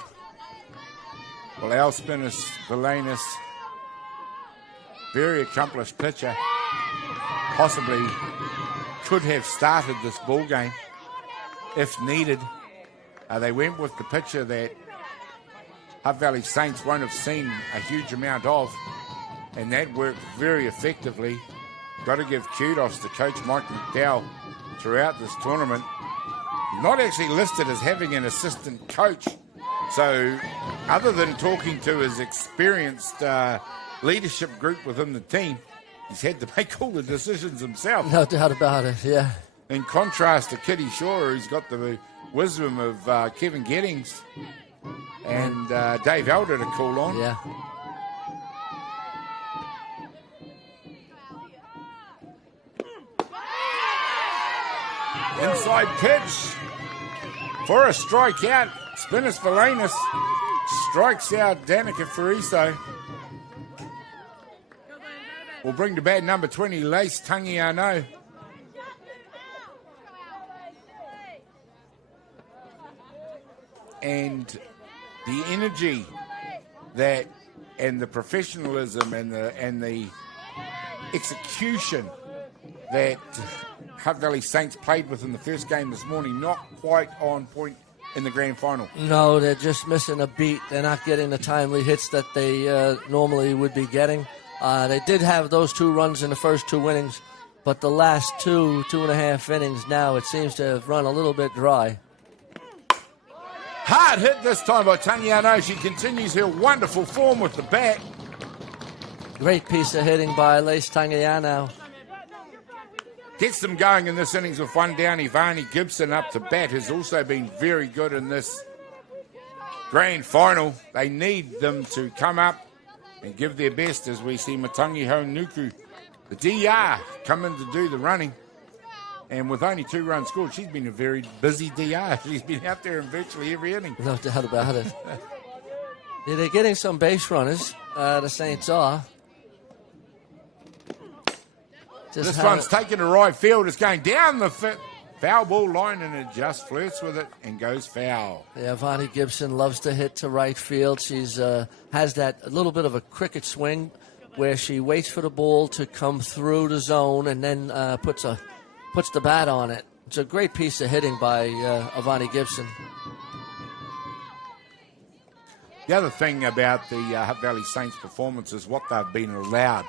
Well, Al Spinners Valanis, very accomplished pitcher, possibly could have started this ball game if needed. They went with the pitcher that Hutt Valley Saints won't have seen a huge amount of, and that worked very effectively. Got to give kudos to Coach Mike McDowell throughout this tournament. He's not actually listed as having an assistant coach, so other than talking to his experienced leadership group within the team, he's had to make all the decisions himself. No doubt about it, yeah. In contrast to Kitty Shaw, who's got the wisdom of Kevin Gettings and Dave Elder to call on. Yeah. Inside pitch for a strikeout. Spinners Valanis strikes out Danica Fariso. will bring to bat number 20, Lace Tangiano. And the energy that and the professionalism and the execution that Hutt Valley Saints played with in the first game this morning, not quite on point in the grand final. No, they're just missing a beat. They're not getting the timely hits that they normally would be getting. They did have those 2 runs in the first 2 innings, but the last 2.5 innings now, it seems to have run a little bit dry. Hard hit this time by Tangiano. She continues her wonderful form with the bat. Great piece of hitting by Lace Tangiano. Gets them going in this innings with 1 down. Ivani Gibson up to bat has also been very good in this grand final. They need them to come up and give their best as we see Matangi Haunuku, the DR, come in to do the running. And with only 2 runs scored, she's been a very busy DR. She's been out there in virtually every inning. No doubt about it. Yeah, they're getting some base runners. The Saints are. This one's taken to right field. It's going down the foul ball line, and it just flirts with it and goes foul. Yeah, Vonnie Gibson loves to hit to right field. She's has that a little bit of a cricket swing where she waits for the ball to come through the zone and then puts the bat on it. It's a great piece of hitting by Vonnie Gibson. The other thing about the Hutt Valley Saints performance is what they've been allowed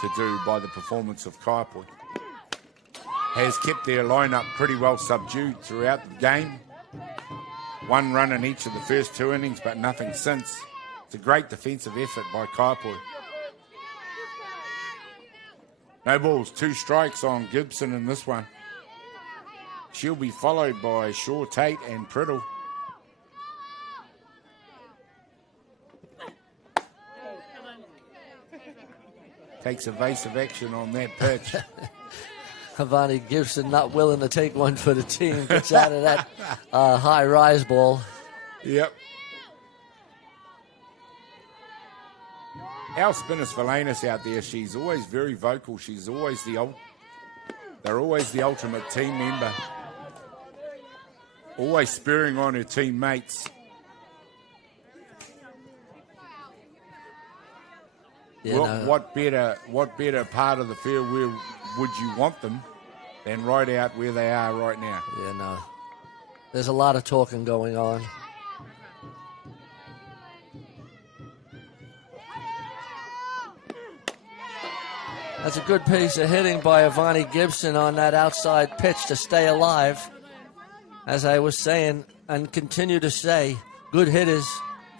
to do by the performance of Kaiapoi. Has kept their lineup pretty well subdued throughout the game. 1 run in each of the first 2 innings, but nothing since. It's a great defensive effort by Kaiapoi. No balls, 2 strikes on Gibson in this one. She'll be followed by Shaw Tate and Priddle. Takes evasive action on that pitch. Vonnie Gibson not willing to take one for the team. Gets out of that high rise ball. Yep. Our Spinners Valanis out there, she's always very vocal. She's always they're always the ultimate team member. Always spurring on her teammates. Yeah, what better part of the field where would you want them than right out where they are right now? Yeah, no. There's a lot of talking going on. That's a good piece of hitting by Ivani Gibson on that outside pitch to stay alive. As I was saying and continue to say, good hitters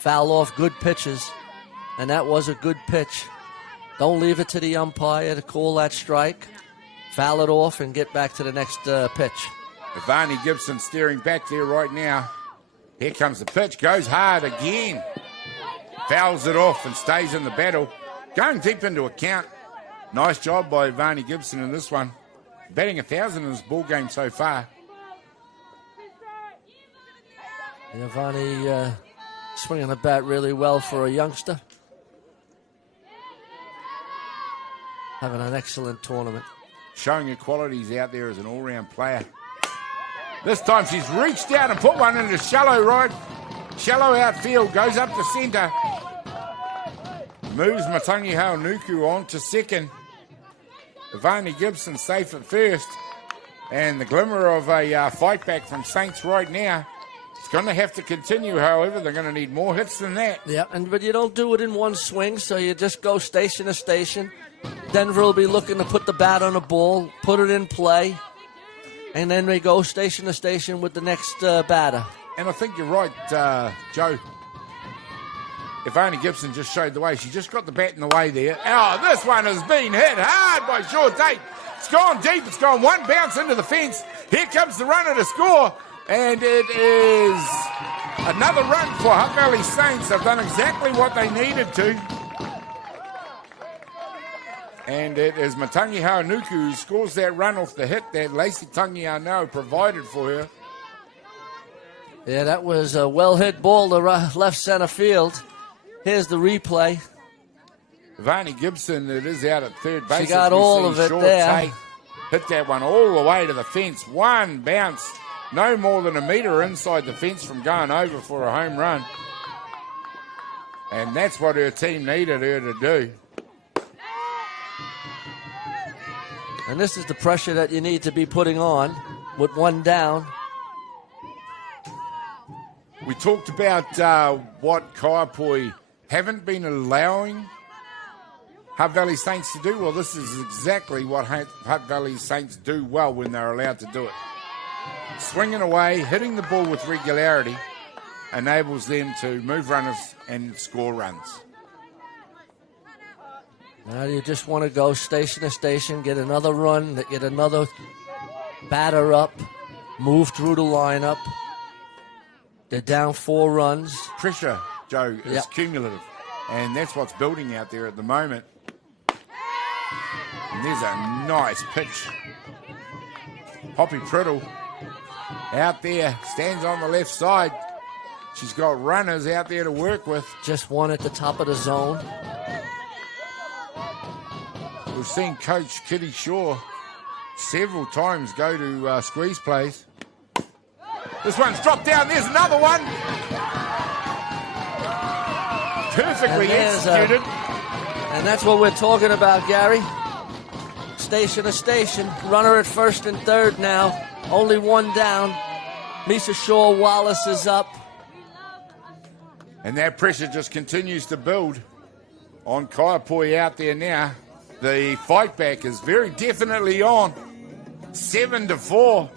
foul off good pitches. And that was a good pitch. Don't leave it to the umpire to call that strike. Foul it off and get back to the next pitch. Ivani Gibson steering back there right now. Here comes the pitch. Goes hard again. Fouls it off and stays in the battle. Going deep into a count. Nice job by Ivani Gibson in this one. Batting 1,000 in this ball game so far. Ivani swinging the bat really well for a youngster. Having an excellent tournament. Showing her qualities out there as an all-round player. This time she's reached out and put one into shallow outfield, goes up to centre. Moves Matangi Haunuku on to second. Ivani Gibson safe at first. And the glimmer of a fight back from Saints right now. It's going to have to continue, however. They're going to need more hits than that. Yeah, but you don't do it in one swing, so you just go station to station. Denver will be looking to put the bat on the ball, put it in play, and then they go station to station with the next batter. And I think you're right, Joe. Ivani Gibson just showed the way. She just got the bat in the way there. Oh, this one has been hit hard by Shaw Tate. It's gone deep. It's gone 1 bounce into the fence. Here comes the runner to score. And it is another run for Hutt Valley Saints. They've done exactly what they needed to. And it is Matangi Haunuku who scores that run off the hit that Lacey Tangiano provided for her. Yeah, that was a well-hit ball to left center field. Here's the replay. Vani Gibson, it is out at third base. She got all of it there. Tate hit that one all the way to the fence. One bounce, no more than a metre inside the fence from going over for a home run. And that's what her team needed her to do. And this is the pressure that you need to be putting on with one down. We talked about what Kaiapoi haven't been allowing Hutt Valley Saints to do. Well, this is exactly what Hutt Valley Saints do well when they're allowed to do it. Swinging away, hitting the ball with regularity enables them to move runners and score runs. Now you just want to go station to station, get another run, get another batter up, move through the lineup. They're down 4 runs. Pressure, Joe, is cumulative, and that's what's building out there at the moment. And there's a nice pitch. Poppy Priddle out there, stands on the left side. She's got runners out there to work with. Just one at the top of the zone. We've seen Coach Kitty Shaw several times go to squeeze plays. This one's dropped down. There's another one. Perfectly executed. And that's what we're talking about, Gary. Station to station. Runner at first and third now. Only one down. Misa Shaw Wallace is up. And that pressure just continues to build on Kaiapoi out there now. The fight back is very definitely on. 7-4.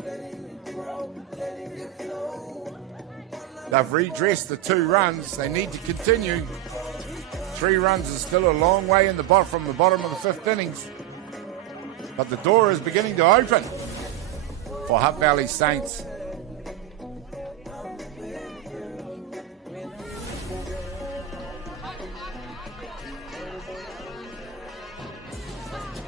They've redressed the 2 runs. They need to continue. 3 runs is still a long way in the from the bottom of the 5th innings. But the door is beginning to open for Hutt Valley Saints.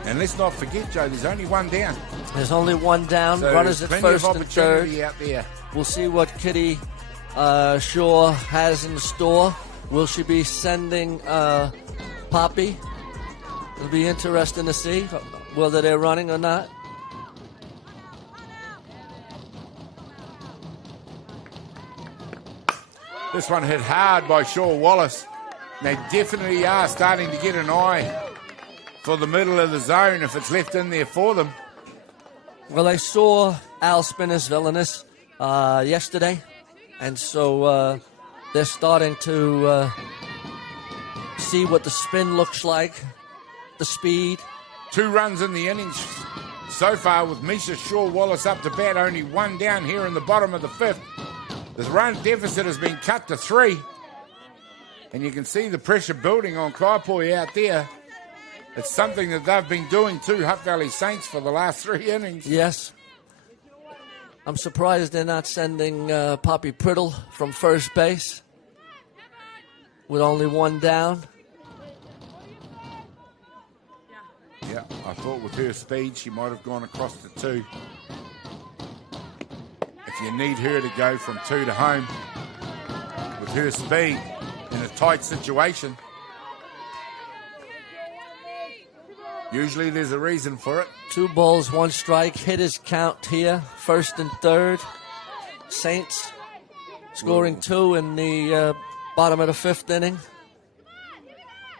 And let's not forget, Joe, there's only one down. There's only one down. So runners at first and third. Out there. We'll see what Kitty Shaw has in store. Will she be sending Poppy? It'll be interesting to see whether they're running or not. This one hit hard by Shaw Wallace. They definitely are starting to get an eye for the middle of the zone if it's left in there for them. Well, I saw Al Spinner's Villainous yesterday, and so they're starting to see what the spin looks like, the speed. 2 runs in the innings so far with Misha Shaw Wallace up to bat, only 1 down here in the bottom of the 5th. The run deficit has been cut to 3, and you can see the pressure building on Kaiapoi out there. It's something that they've been doing to Hutt Valley Saints for the last 3 innings. Yes. I'm surprised they're not sending Poppy Priddle from first base with only 1 down. Yeah, I thought with her speed she might have gone across to 2. If you need her to go from 2 to home with her speed in a tight situation, usually there's a reason for it. 2 balls, 1 strike. Hitters count here, first and third. Saints scoring 2 in the bottom of the 5th inning.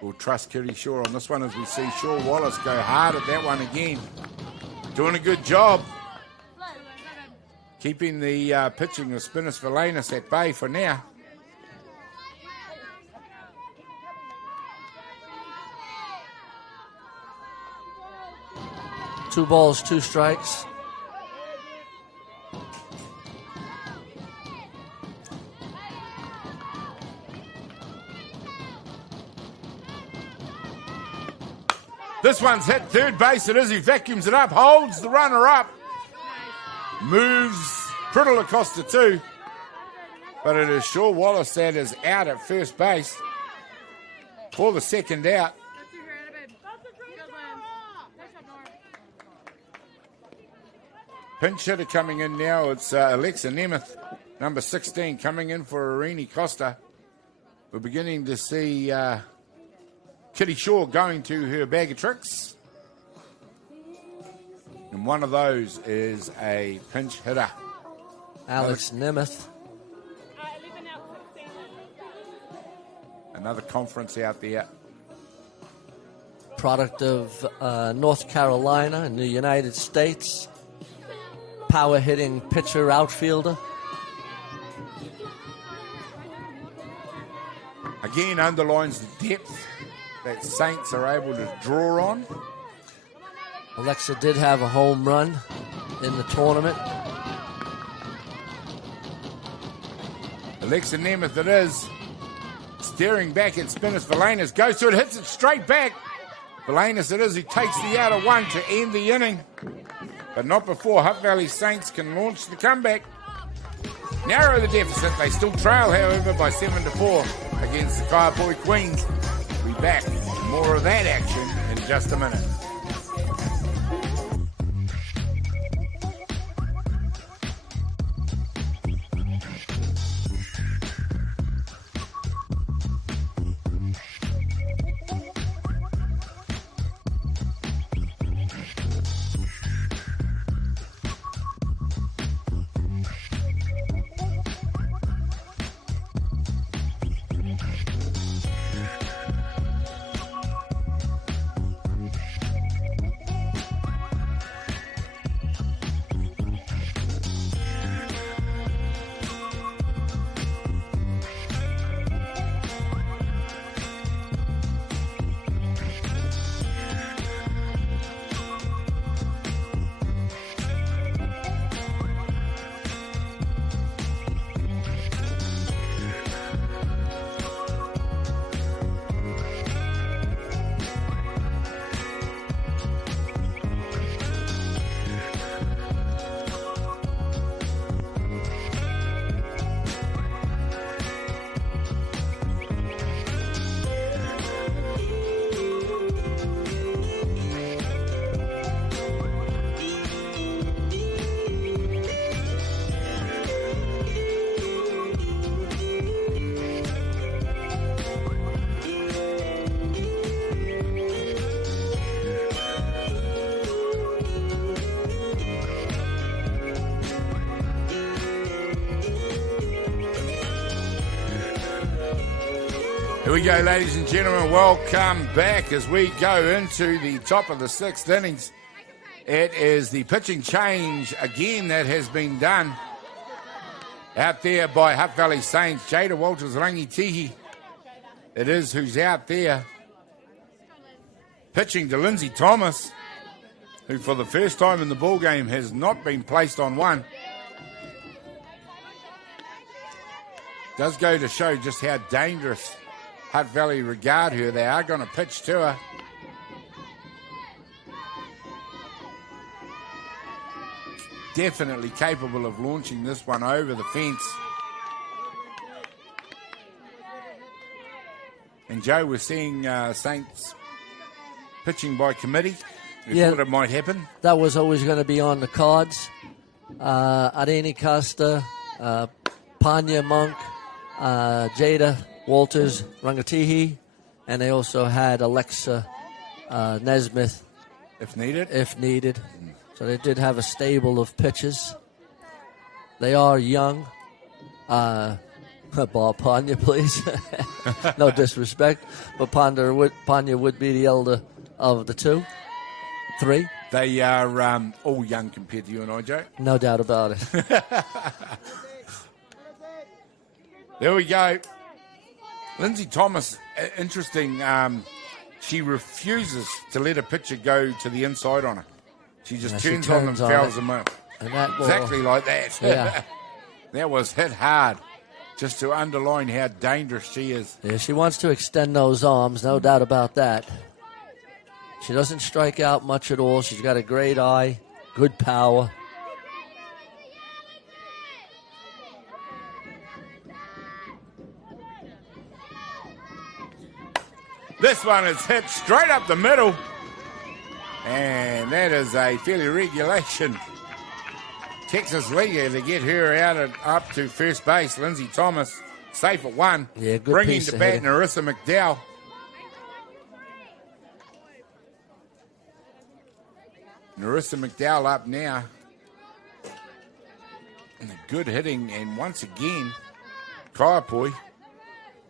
We'll trust Kitty Shaw on this one as we see Shaw Wallace go hard at that one again. Doing a good job. Keeping the pitching of Spinners Villainous at bay for now. Two balls, 2 strikes. This one's hit third base. It is. He vacuums it up, holds the runner up, moves Priddle across to 2. But it is Shaw Wallace that is out at first base for the second out. Pinch hitter coming in now. It's Alexa Nemeth, number 16, coming in for Irene Costa. We're beginning to see Kitty Shaw going to her bag of tricks. And one of those is a pinch hitter. Alex Nemeth. Another conference out there. Product of North Carolina in the United States. Power hitting pitcher outfielder. Again, underlines the depth that Saints are able to draw on. Alexa did have a home run in the tournament. Alexa Nemeth it is. Staring back at spinners. Valanis goes to it, hits it straight back. Valanis it is who takes the out of one to end the inning. But not before Hutt Valley Saints can launch the comeback. Narrow the deficit. They still trail, however, by 7-4 against the Kaiapoi Queens. We'll be back. More of that action in just a minute. Here we go, ladies and gentlemen. Welcome back as we go into the top of the sixth innings. It is the pitching change again that has been done out there by Hutt Valley Saints. Jada Walters-Rangitihi, it is who's out there pitching to Lindsay Thomas, who for the first time in the ball game has not been placed on one. Does go to show just how dangerous Hutt Valley regard her. They are going to pitch to her. Definitely capable of launching this one over the fence. And Joe, we're seeing Saints pitching by committee. We thought it might happen. That was always going to be on the cards. Areni Costa, Panya Monk, Jada Walters Rangatihi, and they also had Alexa Nesmith if needed. So they did have a stable of pitchers. They are young. Bob Panya, please. No disrespect, but Panya would be the elder of the three. They are all young compared to you and I, Joe. No doubt about it. There we go. Lindsay Thomas, interesting. She refuses to let a pitcher go to the inside on her. She just turns on them, and fouls them out. Exactly like that. Yeah. That was hit hard, just to underline how dangerous she is. Yeah, she wants to extend those arms, no doubt about that. She doesn't strike out much at all. She's got a great eye, good power. This one is hit straight up the middle. And that is a fairly regulation Texas leaguer to get her out up to first base. Lindsay Thomas, safe at one. Yeah, good bringing piece to of bat hitting. Narissa McDowell. Narissa McDowell up now. And a good hitting, and once again, Kaiapoi.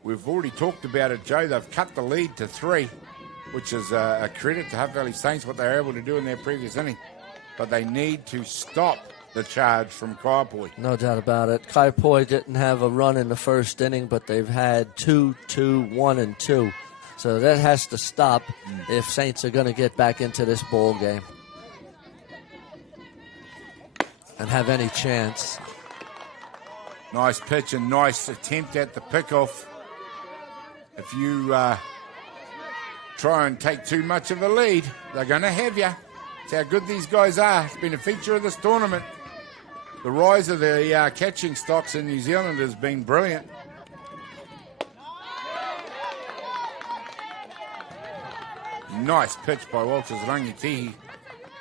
We've already talked about it, Joe. They've cut the lead to 3, which is a credit to Hutt Valley Saints, what they were able to do in their previous inning. But they need to stop the charge from Kaiapoi. No doubt about it. Kaiapoi didn't have a run in the first inning, but they've had 2, 2, 1, and 2. So that has to stop if Saints are going to get back into this ball game and have any chance. Nice pitch and nice attempt at the pickoff. If you try and take too much of a lead, they're going to have you. That's how good these guys are. It's been a feature of this tournament. The rise of the catching stocks in New Zealand has been brilliant. Nice pitch by Walters Rangitihi.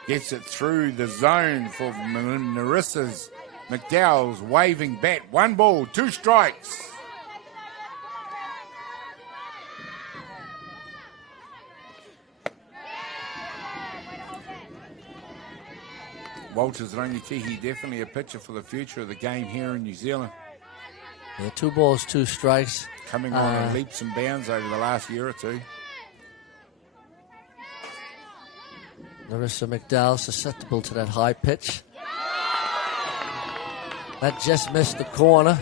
Gets it through the zone for Narissa's. McDowell's waving bat. 1 ball, 2 strikes. Walters Rangitihi, definitely a pitcher for the future of the game here in New Zealand. Yeah, 2 balls, 2 strikes. Coming on in leaps and bounds over the last year or two. Narissa McDowell susceptible to that high pitch. That just missed the corner.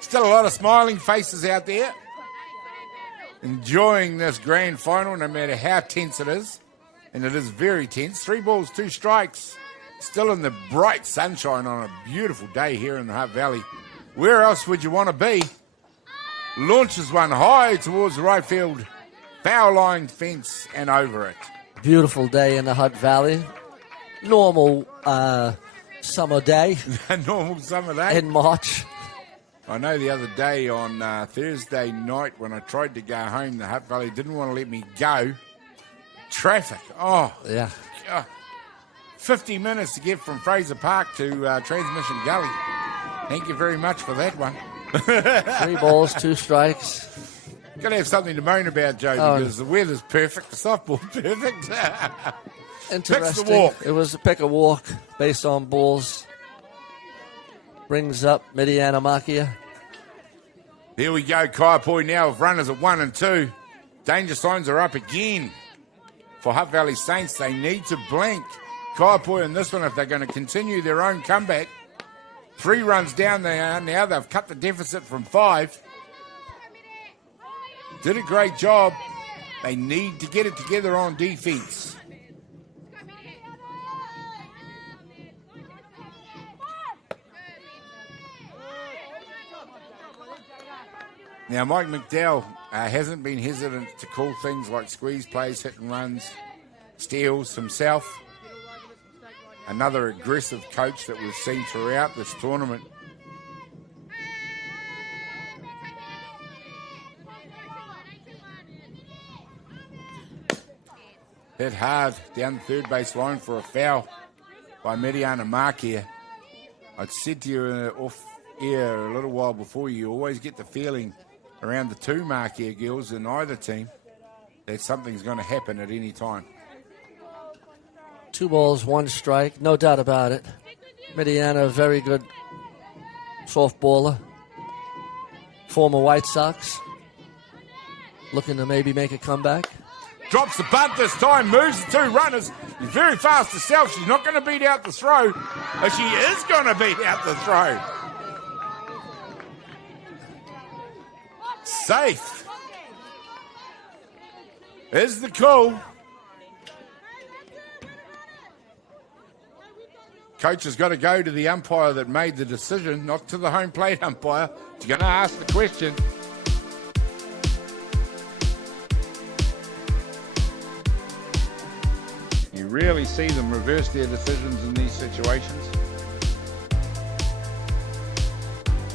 Still a lot of smiling faces out there. Enjoying this grand final no matter how tense it is. And it is very tense. 3 balls, 2 strikes. Still in the bright sunshine on a beautiful day here in the Hutt Valley. Where else would you want to be? Launches one high towards the right field. Foul line fence and over it. Beautiful day in the Hutt Valley. Normal summer day. A normal summer day. In March. I know the other day on Thursday night when I tried to go home, the Hutt Valley didn't want to let me go. Traffic. Oh, yeah. 50 minutes to get from Fraser Park to Transmission Gully. Thank you very much for that one. 3 balls, 2 strikes. Got to have something to moan about, Joe, because the weather's perfect, the softball's perfect. Interesting. The walk. It was a pick a walk based on balls. Brings up Midiana Makia. Here we go, Kaiapoi now with runners at 1 and 2. Danger signs are up again. For Hutt Valley Saints, they need to blink. Kaiapoi in this one, if they're going to continue their own comeback. 3 runs down they are now. They've cut the deficit from 5. Did a great job. They need to get it together on defense. Now, Mike McDowell hasn't been hesitant to call things like squeeze plays, hit and runs, steals himself. Another aggressive coach that we've seen throughout this tournament. Hit hard down the third base line for a foul by Midiana Makia. I'd said to you off air a little while before, you always get the feeling around the 2 Makia girls in either team that something's going to happen at any time. 2 balls, 1 strike, no doubt about it. Midiana, a very good softballer. Former White Sox. Looking to maybe make a comeback. Drops the bunt this time, moves the 2 runners. She's very fast herself. She's not going to beat out the throw. But she is going to beat out the throw. Safe. Is the call. Coach has got to go to the umpire that made the decision, not to the home plate umpire. He's going to ask the question. You rarely see them reverse their decisions in these situations.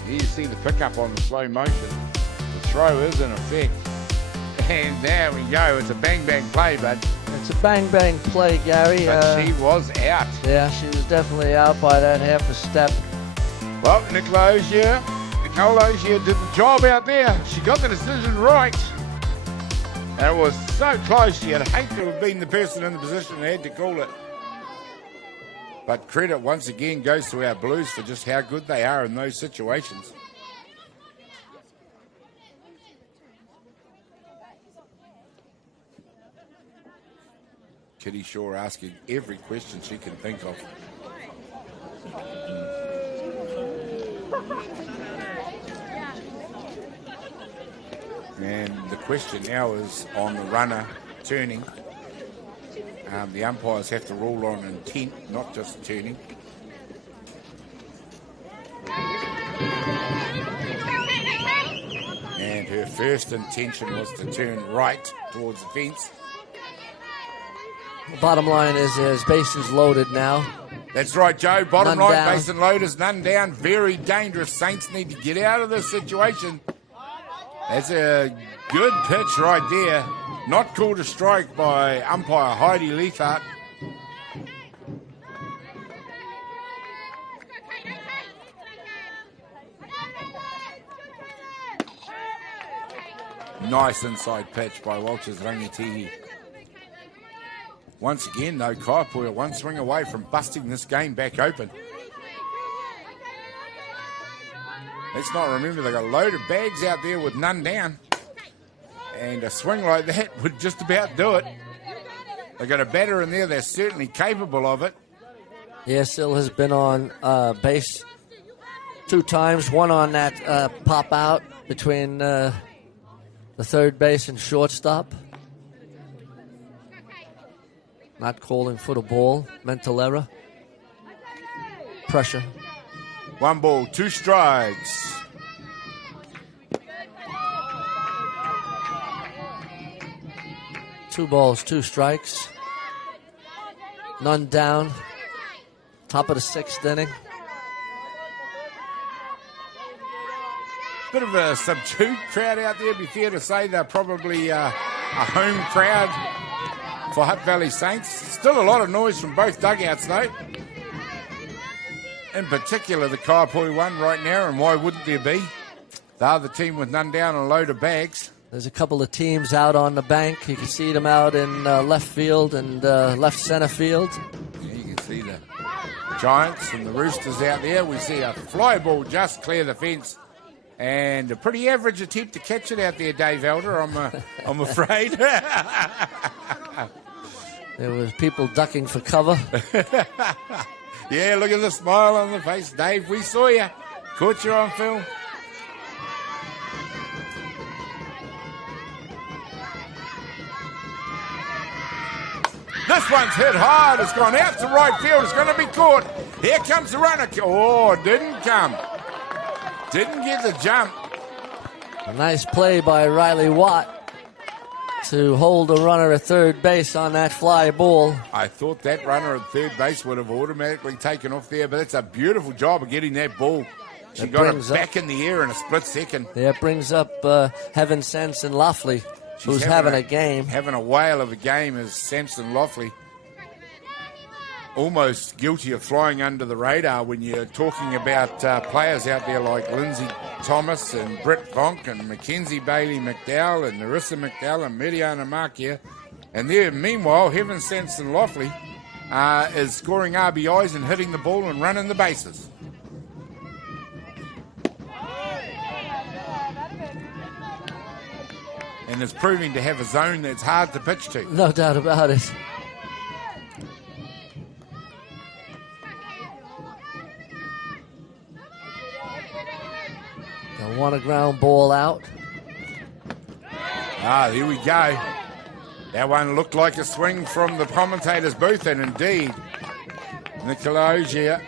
Here you see the pickup on the slow motion. The throw is in effect. And there we go. It's a bang-bang play, bud. It's a bang-bang play, Gary. But she was out. Yeah, she was definitely out by that half a step. Well, Nicole Ogier did the job out there. She got the decision right. It was so close. You'd hate to have been the person in the position that had to call it. But credit once again goes to our Blues for just how good they are in those situations. Kitty Shaw asking every question she can think of. And the question now is on the runner turning. The umpires have to rule on intent, not just turning. And her first intention was to turn right towards the fence. The bottom line is his bases loaded now. That's right, Joe. Bottom None line, down. basin loaders, none down. Very dangerous. Saints need to get out of this situation. That's a good pitch right there. Not called a strike by umpire Heidi Leifert. Nice inside pitch by Walters Rangitihi. Once again, though, Kaiapoi are one swing away from busting this game back open. Let's not remember they've got a load of bags out there with none down. And a swing like that would just about do it. They've got a batter in there. They're certainly capable of it. Yeah, Sil has been on base 2 times. One on that pop out between the third base and shortstop. Not calling for the ball. Mental error. Pressure. 1 ball, 2 strikes. Two balls, 2 strikes. None down. Top of the 6th inning. Bit of a subdued crowd out there. Be fair to say they're probably a home crowd for Hutt Valley Saints. Still a lot of noise from both dugouts, though. In particular, the Kaiapoi one right now, and why wouldn't there be? The other team with none down and a load of bags. There's a couple of teams out on the bank. You can see them out in left field and left center field. Yeah, you can see the Giants and the Roosters out there. We see a fly ball just clear the fence. And a pretty average attempt to catch it out there, Dave Elder, I'm afraid. There was people ducking for cover. Yeah, look at the smile on the face. Dave, we saw you. Caught you on film. This one's hit hard. It's gone out to right field. It's going to be caught. Here comes the runner. Oh, didn't come. Didn't get the jump. A nice play by Riley Watt to hold the runner at third base on that fly ball. I thought that runner at third base would have automatically taken off there, but it's a beautiful job of getting that ball. She got it back in the air in a split second. Yeah, it brings up Heaven Sense and Loughley, who's having a game. Having a whale of a game is Samson Loughley. Almost guilty of flying under the radar when you're talking about players out there like Lindsay Thomas and Britt Vonk and Mackenzie Bailey McDowell and Narissa McDowell and Miriana Markia. And there, meanwhile, Heaven Samson Loughley is scoring RBIs and hitting the ball and running the bases. And is proving to have a zone that's hard to pitch to. No doubt about it. They want a ground ball out. Here we go. That one looked like a swing from the commentator's booth, and indeed, Nicole Ogier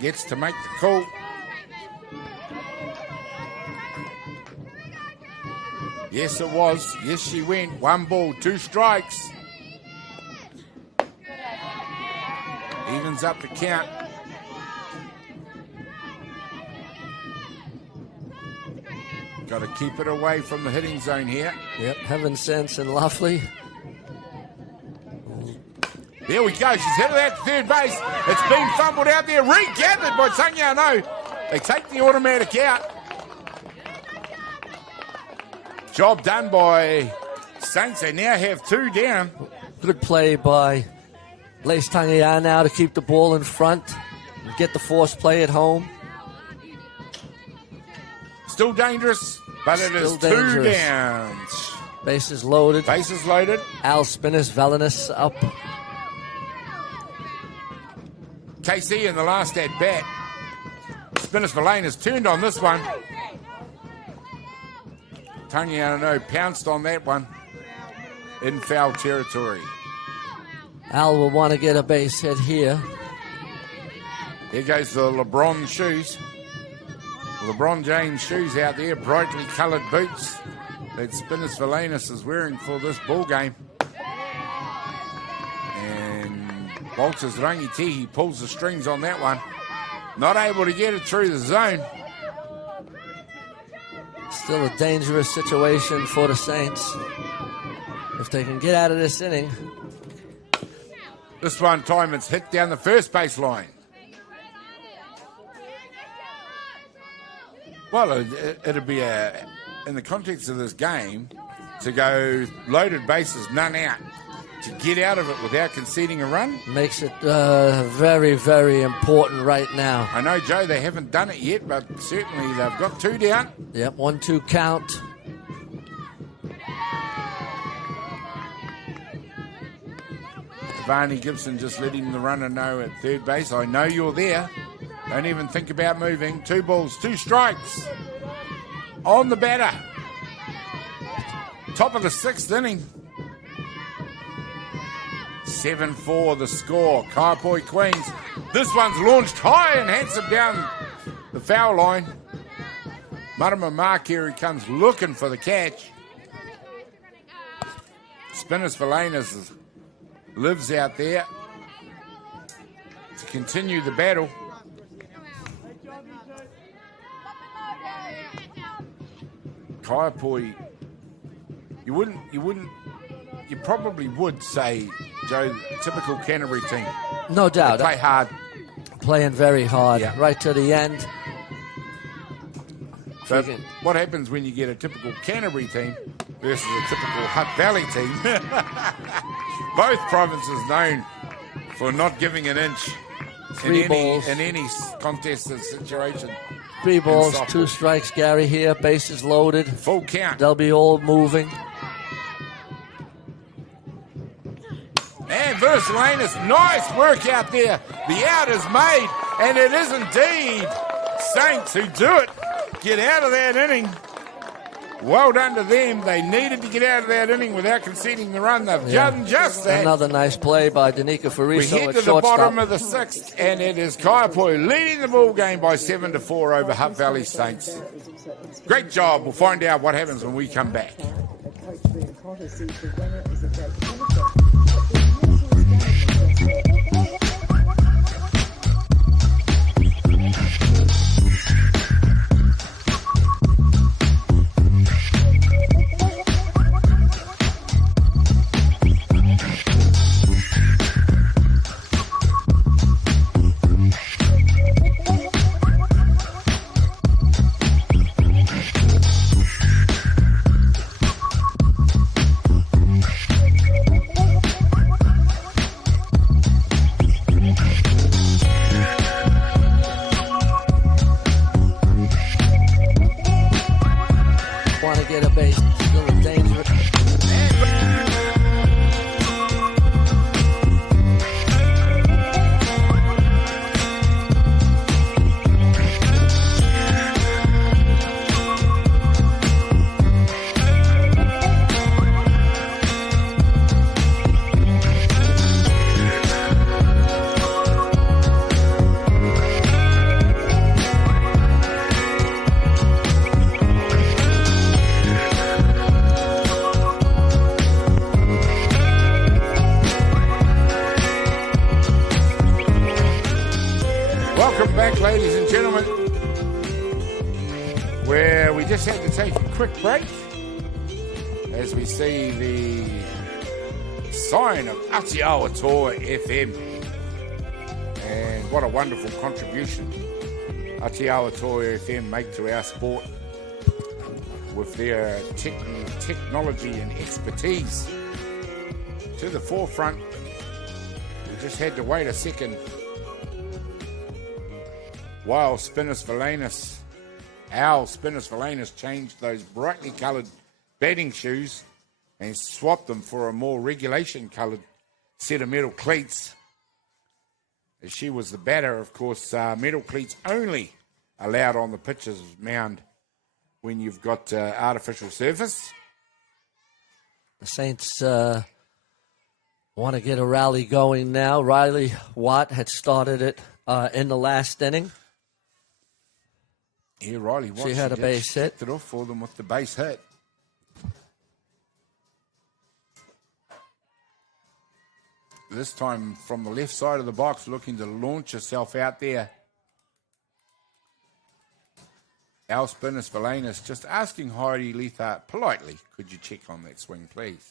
gets to make the call. Yes, it was. Yes, she went. 1 ball, 2 strikes. Evens up the count. Got to keep it away from the hitting zone here. Yep, Heaven Sense and Loughley. There we go. She's headed out to third base. It's been fumbled out there. Regathered by Sanya. No, they take the automatic out. Job done by Saints. They now have 2 down. Good play by Lace Tangia now to keep the ball in front and get the force play at home. Still dangerous, but it is 2 downs. Bases loaded. Bases loaded. Al Spinners, Valinus up. KC in the last at bat. Spinners for Lane has turned on this one. Tangiano pounced on that one in foul territory. Al will want to get a base hit here. Here goes the LeBron shoes. LeBron James shoes out there, brightly coloured boots that Spinners Valinus is wearing for this ball game. And Walters Rangitihi pulls the strings on that one. Not able to get it through the zone. Still a dangerous situation for the Saints. If they can get out of this inning. This one time it's hit down the first base line. Well, it'd be in the context of this game, to go loaded bases, none out, to get out of it without conceding a run. Makes it very, very important right now. I know, Joe, they haven't done it yet, but certainly they've got 2 down. Yep, 1-2 count. Varney Gibson just letting the runner know at third base, I know you're there. Don't even think about moving. 2 balls, 2 strikes on the batter. Top of the 6th inning. 7-4 the score. Kaiapoi Queens. This one's launched high and handsome down the foul line. Marama Markeri comes looking for the catch. Spinners Valinus lives out there to continue the battle. Kaiapoi, you probably would say, Joe, typical Canterbury team. No doubt. They play hard. Playing very hard, yeah. Right to the end. So what happens when you get a typical Canterbury team versus a typical Hutt Valley team? Both provinces known for not giving an inch in any contested situation. 3 balls, 2 strikes, Gary here. Bases loaded. Full count. They'll be all moving. And Versalanus, nice work out there. The out is made, and it is indeed Saints who do it. Get out of that inning. Well done to them. They needed to get out of that inning without conceding the run. They've done just that. Another nice play by Danica Fariso. We head to the bottom of the 6th, and it is Kaiapoi leading the ball game by 7-4 over Hutt Valley Saints. Great job. We'll find out what happens when we come back. Welcome back, ladies and gentlemen, where we just had to take a quick break as we see the sign of Atiawa Tour FM. And what a wonderful contribution Atiawa Tour FM make to our sport. with their technology and expertise to the forefront. We just had to wait a second while Al Spinners Valenus changed those brightly coloured batting shoes and swapped them for a more regulation coloured set of metal cleats. As she was the batter, of course, metal cleats only allowed on the pitcher's mound when you've got artificial surface. The Saints want to get a rally going now. Riley Watt had started it in the last inning. Yeah, Riley Watt. She had a base hit. Kicked it off for them with the base hit. This time from the left side of the box, looking to launch herself out there. Al Spinners Valenus just asking Heidi Leithart politely, could you check on that swing, please?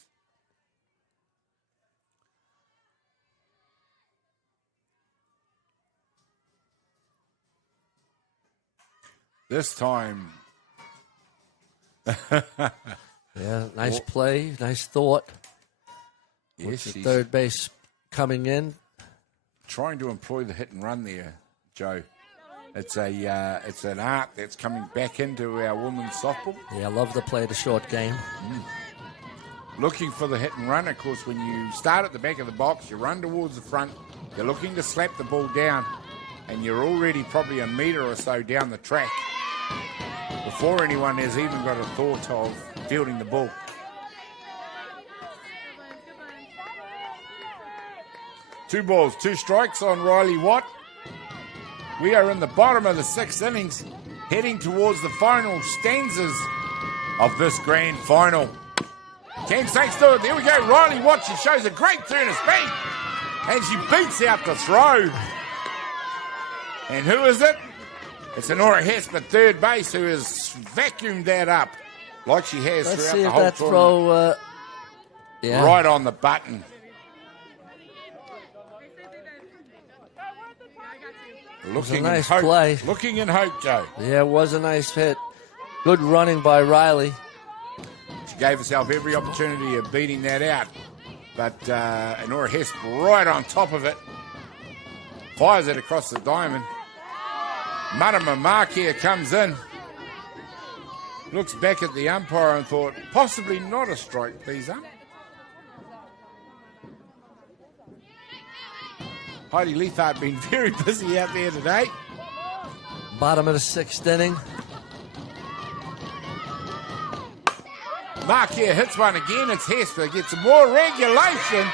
This time. Yeah, nice play, nice thought. Yes, the third base coming in. Trying to employ the hit and run there, Joe. It's an art that's coming back into our women's softball. Yeah, I love to play the short game. Looking for the hit and run. Of course, when you start at the back of the box, you run towards the front, you're looking to slap the ball down, and you're already probably a metre or so down the track before anyone has even got a thought of fielding the ball. Two balls, two strikes on Riley Watt. We are in the bottom of the sixth innings, heading towards the final stanzas of this grand final. Can Saints do it? There we go. Riley Watt, she shows a great turn of speed, and she beats out the throw. And who is it? It's Honora Hesper, third base, who has vacuumed that up like she has throughout the whole tournament. Throw, right on the button. Looking nice in hope. play. Looking in hope, Joe. Yeah, it was a nice hit. Good running by Riley. She gave herself every opportunity of beating that out. But Honora Hesper right on top of it. Fires it across the diamond. Marama Markia comes in. Looks back at the umpire and thought, possibly not a strike, please, ump. Heidi Leithart been very busy out there today. Bottom of the sixth inning. Markia hits one again. It's Hesper. Gets more regulation.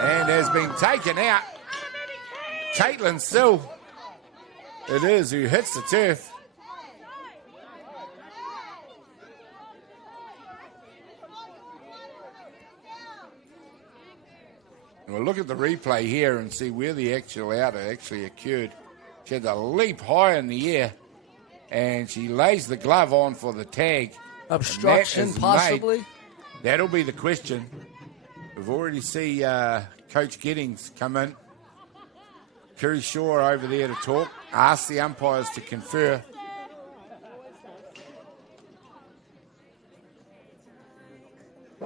And has been taken out. Caitlin Sill. It is who hits the turf. We'll look at the replay here and see where the actual out actually occurred. She had to leap high in the air, and she lays the glove on for the tag. Obstruction, possibly? That'll be the question. We've already seen Coach Giddings come in. Kerry Shaw over there to talk. Ask the umpires to confer.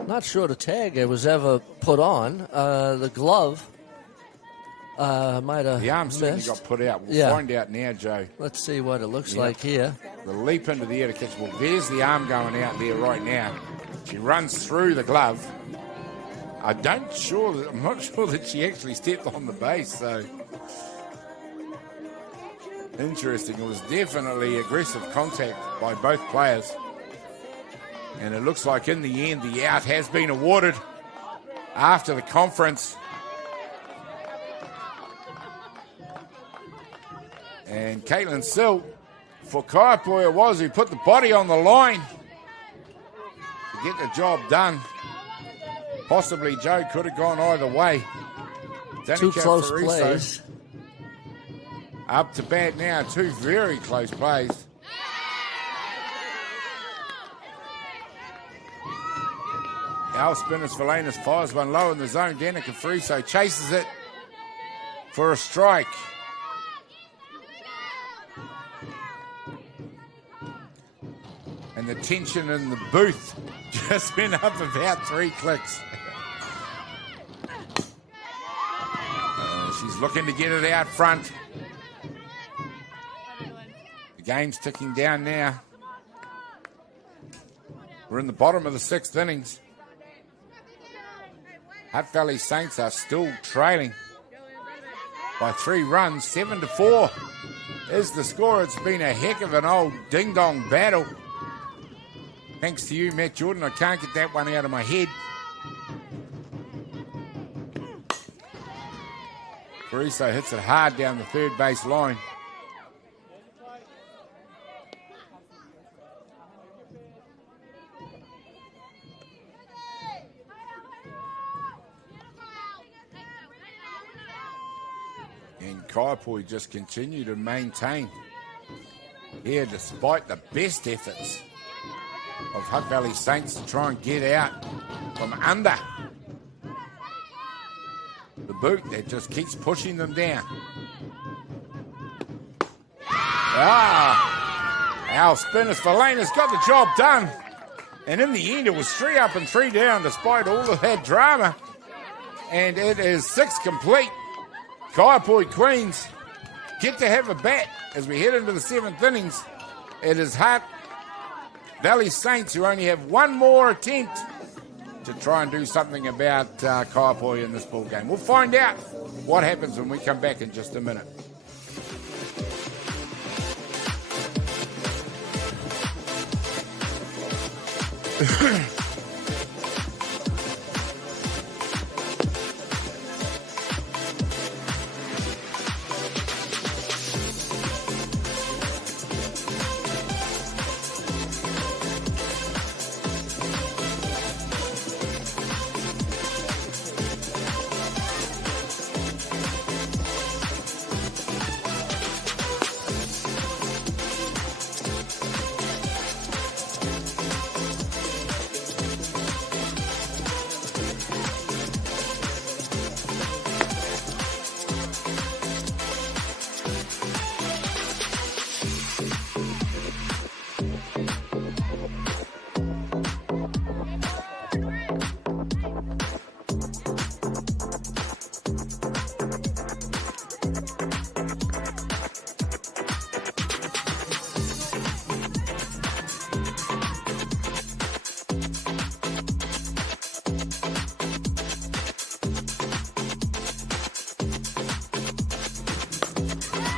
Not sure the tag was ever put on. The glove might have The arm missed. certainly got put out. We'll find out now, Joe. Let's see what it looks like here. The leap into the air to catch the ball. There's the arm going out there right now. She runs through the glove. I'm not sure that she actually stepped on the base, so interesting. It was definitely aggressive contact by both players. And it looks like in the end the out has been awarded after the conference. And Caitlin Sill, for Kaiapoi it was, who put the body on the line to get the job done. Possibly Joe could have gone either way. Two close plays. Up to bat now, two very close plays. Al Spinners Valenus fires one low in the zone. Danica Fraser chases it for a strike. And the tension in the booth just went up about 3 clicks. She's looking to get it out front. The game's ticking down now. We're in the bottom of the 6th innings. Hutt Valley Saints are still trailing by 3 runs. 7-4 is the score. It's been a heck of an old ding-dong battle. Thanks to you, Matt Jordan. I can't get that one out of my head. Fraser hits it hard down the third base line. And Kaiapoi just continue to maintain here despite the best efforts of Hutt Valley Saints to try and get out from under the boot that just keeps pushing them down. Our spinners for Lane's got the job done. And in the end, it was 3 up and 3 down despite all of that drama. And it is 6 complete. Kaiapoi Queens get to have a bat as we head into the 7th innings. It is Hutt Valley Saints who only have one more attempt to try and do something about Kaiapoi in this ball game. We'll find out what happens when we come back in just a minute.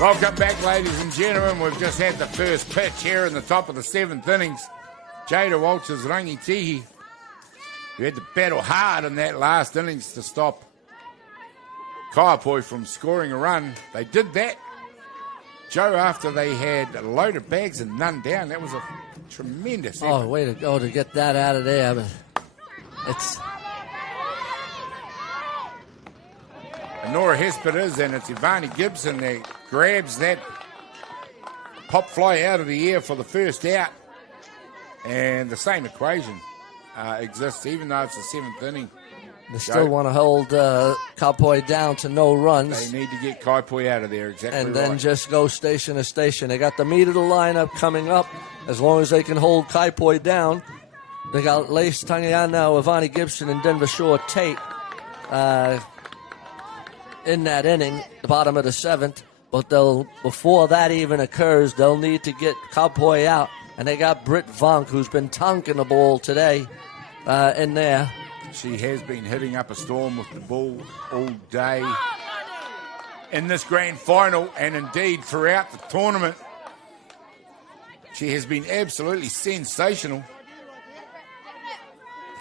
Welcome back, ladies and gentlemen. We've just had the first pitch here in the top of the 7th innings. Jada Walters Rangitihi, who had to battle hard in that last innings to stop Kaiapoi from scoring a run. They did that, Joe, after they had a load of bags and none down. That was a tremendous effort. Oh, way to go to get that out of there. But it's... Nora Hesperas and it's Ivani Gibson that grabs that pop fly out of the air for the first out. And the same equation exists even though it's the 7th inning. They still want to hold Kaiapoi down to no runs. They need to get Kaiapoi out of there, exactly and right. then just go station to station. They got the meat of the lineup coming up. As long as they can hold Kaiapoi down. They got Lace Tangiana, Ivani Gibson, and Denver Shore Tate in that inning, the bottom of the 7th. But before that even occurs, they'll need to get Kaiapoi out. And they got Britt Vonk, who's been tonking the ball today, in there. She has been hitting up a storm with the ball all day in this grand final and indeed throughout the tournament. She has been absolutely sensational.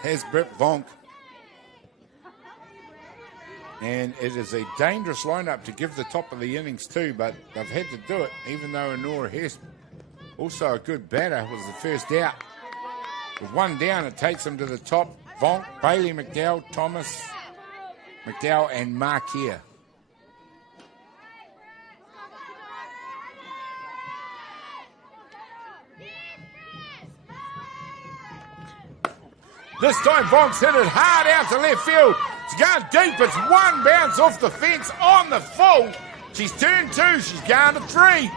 Has Britt Vonk. And it is a dangerous lineup to give the top of the innings to, but they've had to do it, even though Nora Hess, also a good batter, was the first out. With one down, it takes them to the top. Vonk, Bailey McDowell, Thomas McDowell, and Markier. This time, Vonk's hit it hard out to left field. It's gone deep. It's one bounce off the fence on the full. She's turned 2. She's gone to 3.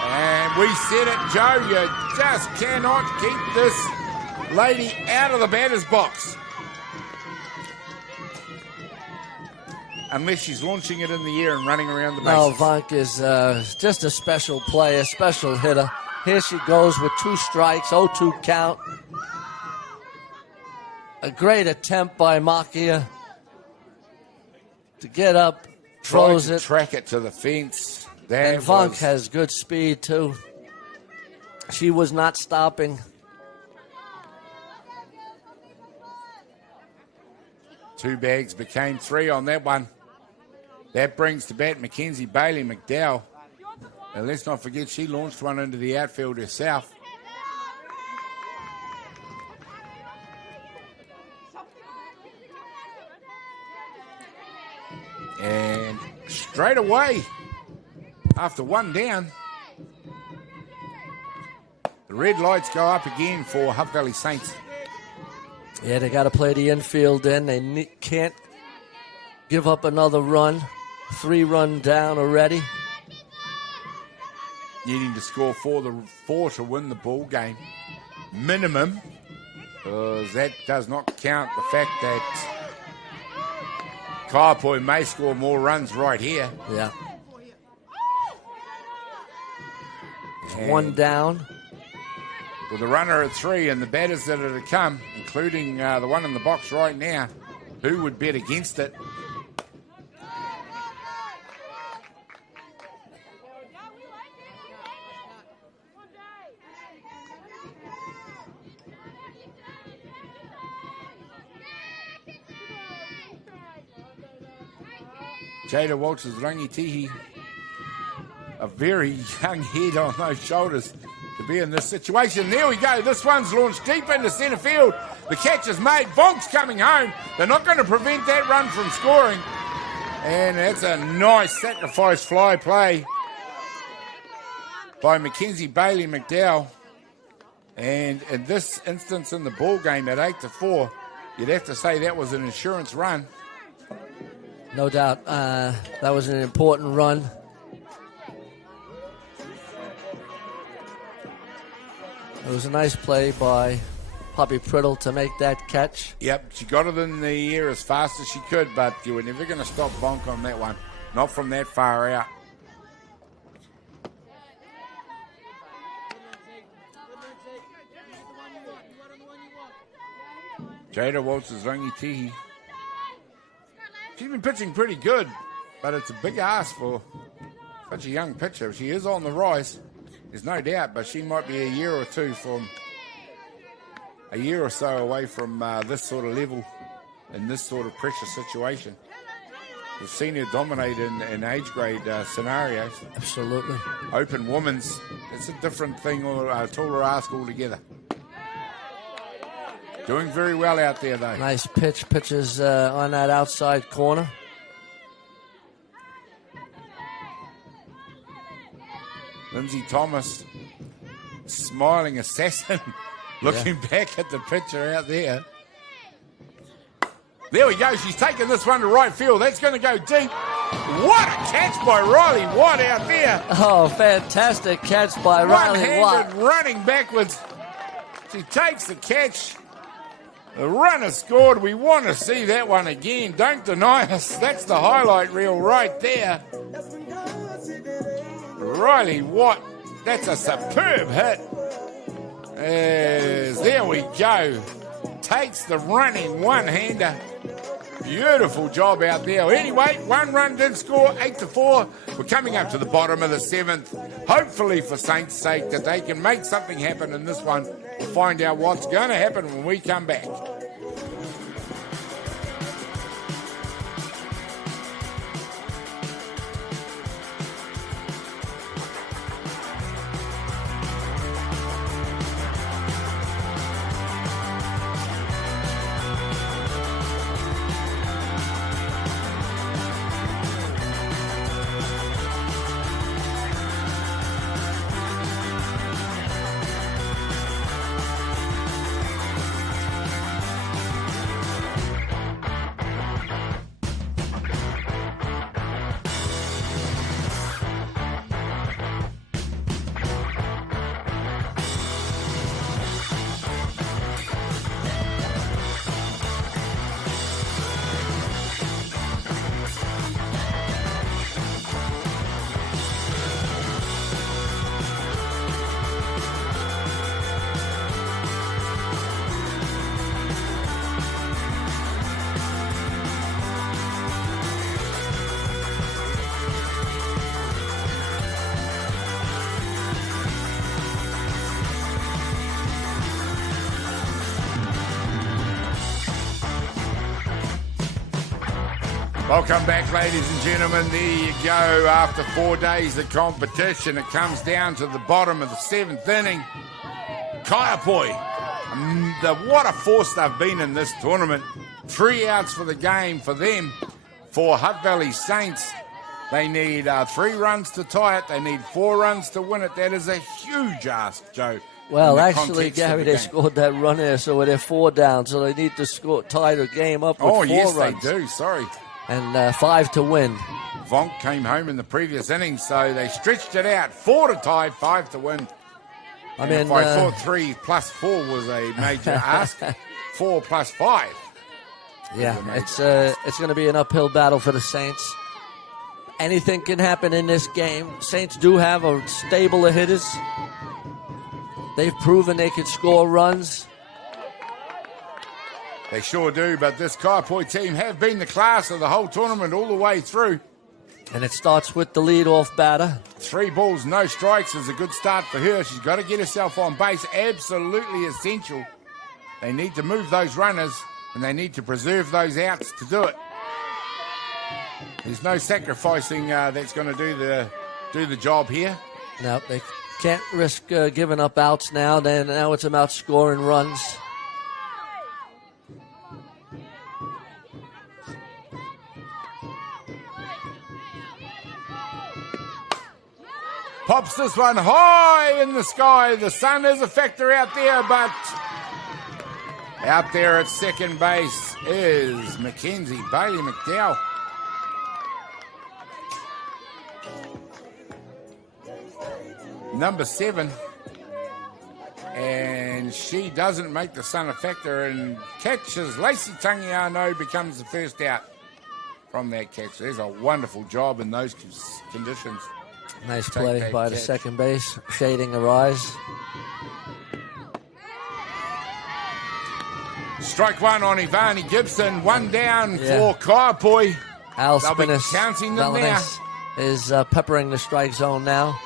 And we said it, Joe, you just cannot keep this lady out of the batter's box. Unless she's launching it in the air and running around the bases. No, Vonk is just a special player, special hitter. Here she goes with 2 strikes, 0-2 count. A great attempt by Makia to get up, throws it. Track it to the fence. And Vonk has good speed, too. She was not stopping. 2 bags became 3 on that one. That brings to bat Mackenzie Bailey McDowell. And let's not forget, she launched one into the outfield herself. And straight away, after 1 down, the red lights go up again for Hutt Valley Saints. Yeah, they got to play the infield in. They can't give up another run. 3-run down already. Needing to score 4 to win the ball game. Minimum. That does not count the fact that Kaiapoi may score more runs right here. Yeah. And 1 down. With the runner at 3 and the batters that are to come, including the one in the box right now, who would bet against it? Jada Walters Rangitihi, a very young head on those shoulders to be in this situation. There we go. This one's launched deep into centre field. The catch is made. Vonk's coming home. They're not going to prevent that run from scoring. And that's a nice sacrifice fly play by Mackenzie Bailey McDowell. And in this instance in the ball game at 8-4, you'd have to say that was an insurance run. No doubt. That was an important run. It was a nice play by Poppy Priddle to make that catch. Yep, she got it in the air as fast as she could, but you were never going to stop Vonk on that one. Not from that far out. Jada Walters Rangitihi. She's been pitching pretty good, but it's a big ask for such a young pitcher. She is on the rise, there's no doubt, but she might be a year or so away from this sort of level in this sort of pressure situation. We've seen her dominate in age grade scenarios. Absolutely. Open women's, it's a different thing or a taller ask altogether. Doing very well out there, though. Nice pitch. Pitches on that outside corner. Lindsay Thomas, smiling assassin, looking back at the pitcher out there. There we go. She's taking this one to right field. That's going to go deep. What a catch by Riley Watt out there. Oh, fantastic catch by Riley Watt. One-handed running backwards. She takes the catch. The runner scored. We want to see that one again. Don't deny us. That's the highlight reel right there. Riley Watt. That's a superb hit. There we go. Takes the running one-hander. Beautiful job out there. Anyway, 1 run did score, 8-4. We're coming up to the bottom of the 7th. Hopefully, for Saints' sake, that they can make something happen in this one. We'll find out what's going to happen when we come back. Welcome back, ladies and gentlemen. There you go. After 4 days of competition, it comes down to the bottom of the 7th inning. Kaiapoi, what a force they've been in this tournament. 3 outs for the game for them. For Hutt Valley Saints, they need 3 runs to tie it. They need 4 runs to win it. That is a huge ask, Joe. Well, actually, Gary, they scored that run there, so they're 4 down. So they need to tie the game up with 4 runs. Oh, yes, they do. Sorry. And 5 to win. Vonk came home in the previous innings, so they stretched it out. 4 to tie, 5 to win. I thought 3 plus 4 was a major ask. 4 plus 5. Yeah, it's going to be an uphill battle for the Saints. Anything can happen in this game. Saints do have a stable of hitters. They've proven they can score runs. They sure do, but this Kaiapoi team have been the class of the whole tournament all the way through. And it starts with the lead-off batter. 3 balls, no strikes is a good start for her. She's got to get herself on base. Absolutely essential. They need to move those runners, and they need to preserve those outs to do it. There's no sacrificing that's going to do the job here. No, they can't risk giving up outs now. Now it's about scoring runs. Pops this one high in the sky. The sun is a factor out there, but out there at second base is Mackenzie Bailey McDowell. Number 7. And she doesn't make the sun a factor and catches Lacey Tangiano, becomes the first out from that catch. There's a wonderful job in those conditions. Nice play by the second base, shading her eyes. Strike 1 on Ivani Gibson. 1 down for Kaiapoi. Al They'll be Spinness counting them now. Is peppering the strike zone now.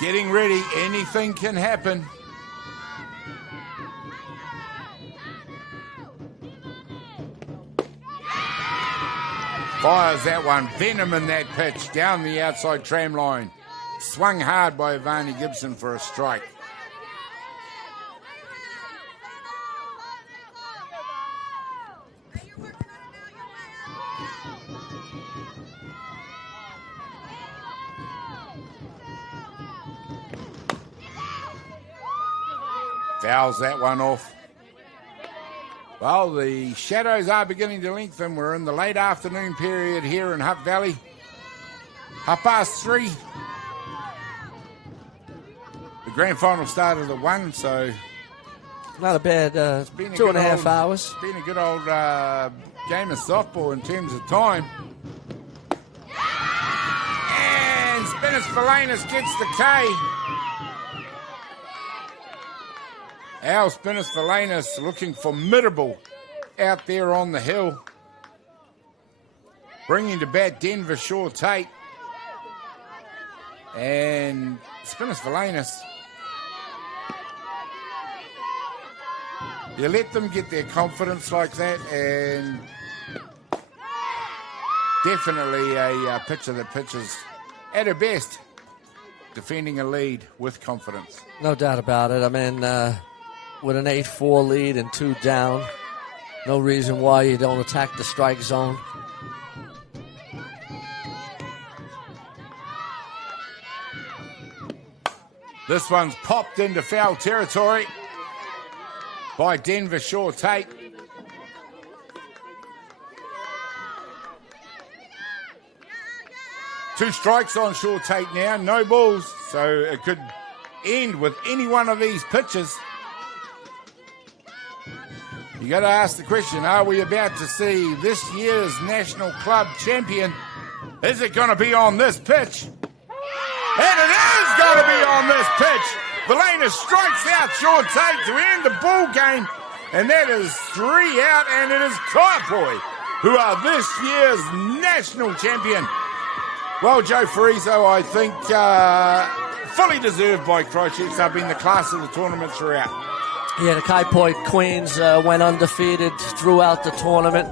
Getting ready. Anything can happen. Fires that one. Venom in that pitch down the outside tram line. Swung hard by Ivani Gibson for a strike. Fouls that one off. Well, the shadows are beginning to lengthen. We're in the late afternoon period here in Hutt Valley. 3:30. The grand final started at 1, so... Not a bad 2.5 hours. It's been a good old game of softball in terms of time. And Spinners Falanis gets the K. Al Spinners Falanis looking formidable out there on the hill. Bringing to bat Denver Shaw Tate. And Spinners Falanis. You let them get their confidence like that, and definitely a pitcher that pitches at her best, defending a lead with confidence. No doubt about it. I mean, with an 8-4 lead and 2 down, no reason why you don't attack the strike zone. This one's popped into foul territory by Denver Shaw Tate. Two strikes on Shaw Tate now, no balls, so it could end with any one of these pitches. You got to ask the question, are we about to see this year's National Club champion? Is it going to be on this pitch? And it is going to be on this pitch. Valena strikes out Shaw Tate to end the ball game, and that is 3 out, and it is Kaiapoi who are this year's national champion. Well, Joe Fraser, I think fully deserved by Christchurch. They've been the class of the tournament throughout. Yeah, the Kaiapoi Queens went undefeated throughout the tournament.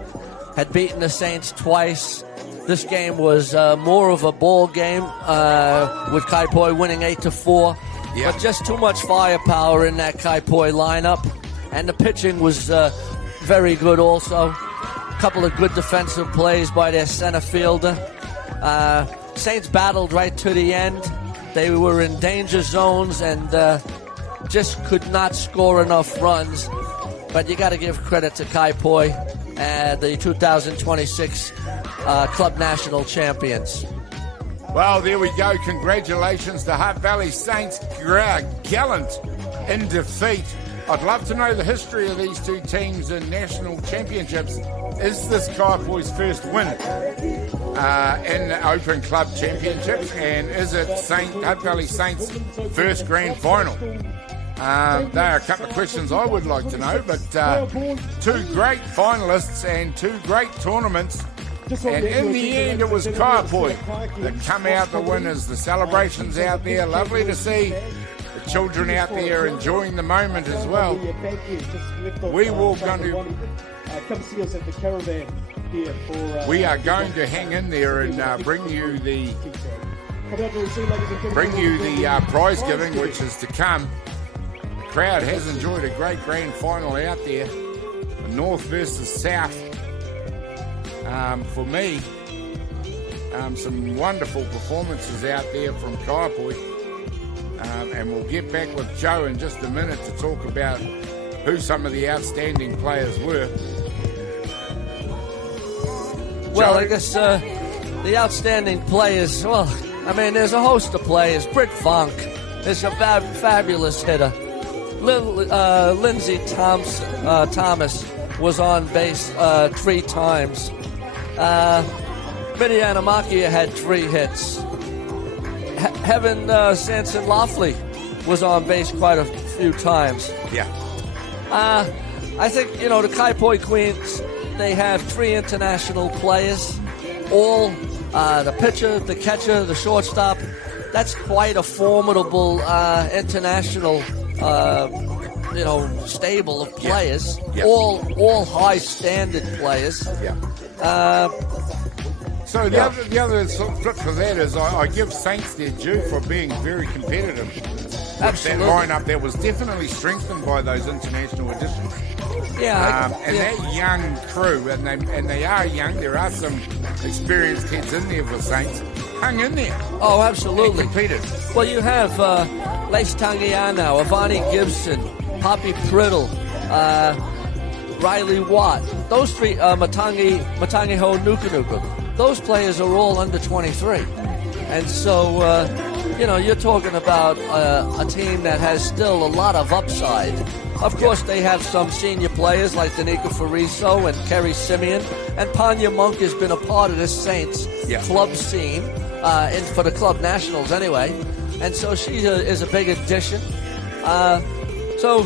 had beaten the Saints twice. This game was more of a ball game, with Kaiapoi winning 8-4. Yeah. But just too much firepower in that Kaiapoi lineup. And the pitching was very good also. A couple of good defensive plays by their center fielder. Saints battled right to the end. They were in danger zones and just could not score enough runs. But you got to give credit to Kaiapoi, the 2026 Club National Champions. Well, there we go. Congratulations to Hutt Valley Saints. Gallant in defeat. I'd love to know the history of these two teams in national championships. Is this Kaiapoi's first win in the Open Club Championships? And is it Hutt Valley Saints' first grand final? There are a couple of questions I would like to know, but two great finalists and two great tournaments. And in the end, it was Kaiapoi that come out the winners. The celebrations out there, lovely to see. The children out there enjoying the moment as well. We will going to come see us at the caravan here for. We are going to hang in there and bring you the prize giving, which is to come. The crowd has enjoyed a great grand final out there, North versus South. For me, some wonderful performances out there from Kaiapoi. And we'll get back with Joe in just a minute to talk about who some of the outstanding players were. Well, Joe? I guess the outstanding players, well, I mean, there's a host of players. Britt Funk is a fabulous hitter. Lindsey Thomas was on base 3 times. Mitty Anamakia had 3 hits. Heaven Sanson Laughley was on base quite a few times. Yeah. I think, the Kaiapoi Queens, they have 3 international players. All the pitcher, the catcher, the shortstop. That's quite a formidable international stable of players. Yeah. All high standard players. Yeah. So the other flip for that is I give Saints their due for being very competitive. Absolutely. That lineup that was definitely strengthened by those international additions. Yeah. That young crew, and they are young. There are some experienced heads in there for Saints. Hung in there. Oh, absolutely. And competed. Well, you have Lace Tangiano, Avani Gibson, Poppy Priddle, Riley Watt. Those 3, Matangi Ho Nukunuku. Those players are all under 23. And so, you're talking about a team that has still a lot of upside. Of course, they have some senior players like Danica Fariso and Kerry Simeon. And Panya Monk has been a part of this Saints club scene, for the club nationals anyway. And so she is a big addition. So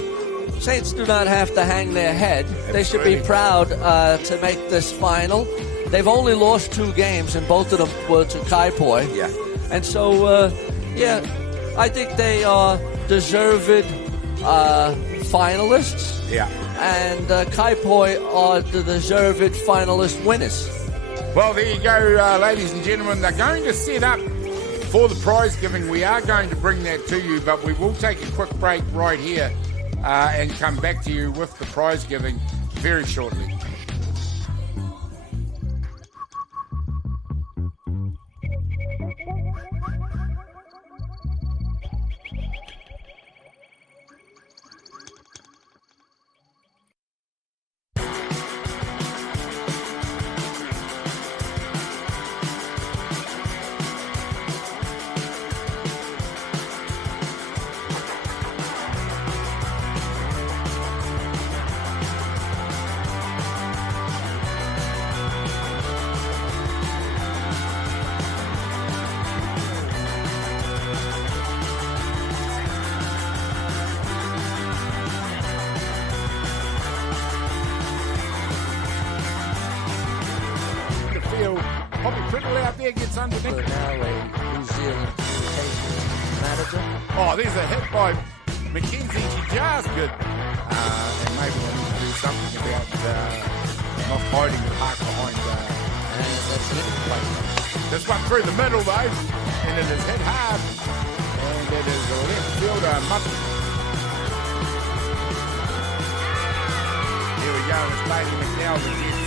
Saints do not have to hang their head. They should be proud to make this final. They've only lost 2 games, and both of them were to Kaiapoi. Yeah. And so, I think they are deserved finalists. Yeah. And Kaiapoi are the deserved finalist winners. Well, there you go, ladies and gentlemen. They're going to set up for the prize giving. We are going to bring that to you, but we will take a quick break right here and come back to you with the prize giving very shortly. Gets underneath. Now a New Zealand communications manager. Oh, there's a hit by Mackenzie Gijar's good. And maybe we need to do something about not hiding the park behind. And that's it. This one through the middle though, and it is hit hard, and it is a left fielder. Here we go, it's Lady McDowell again.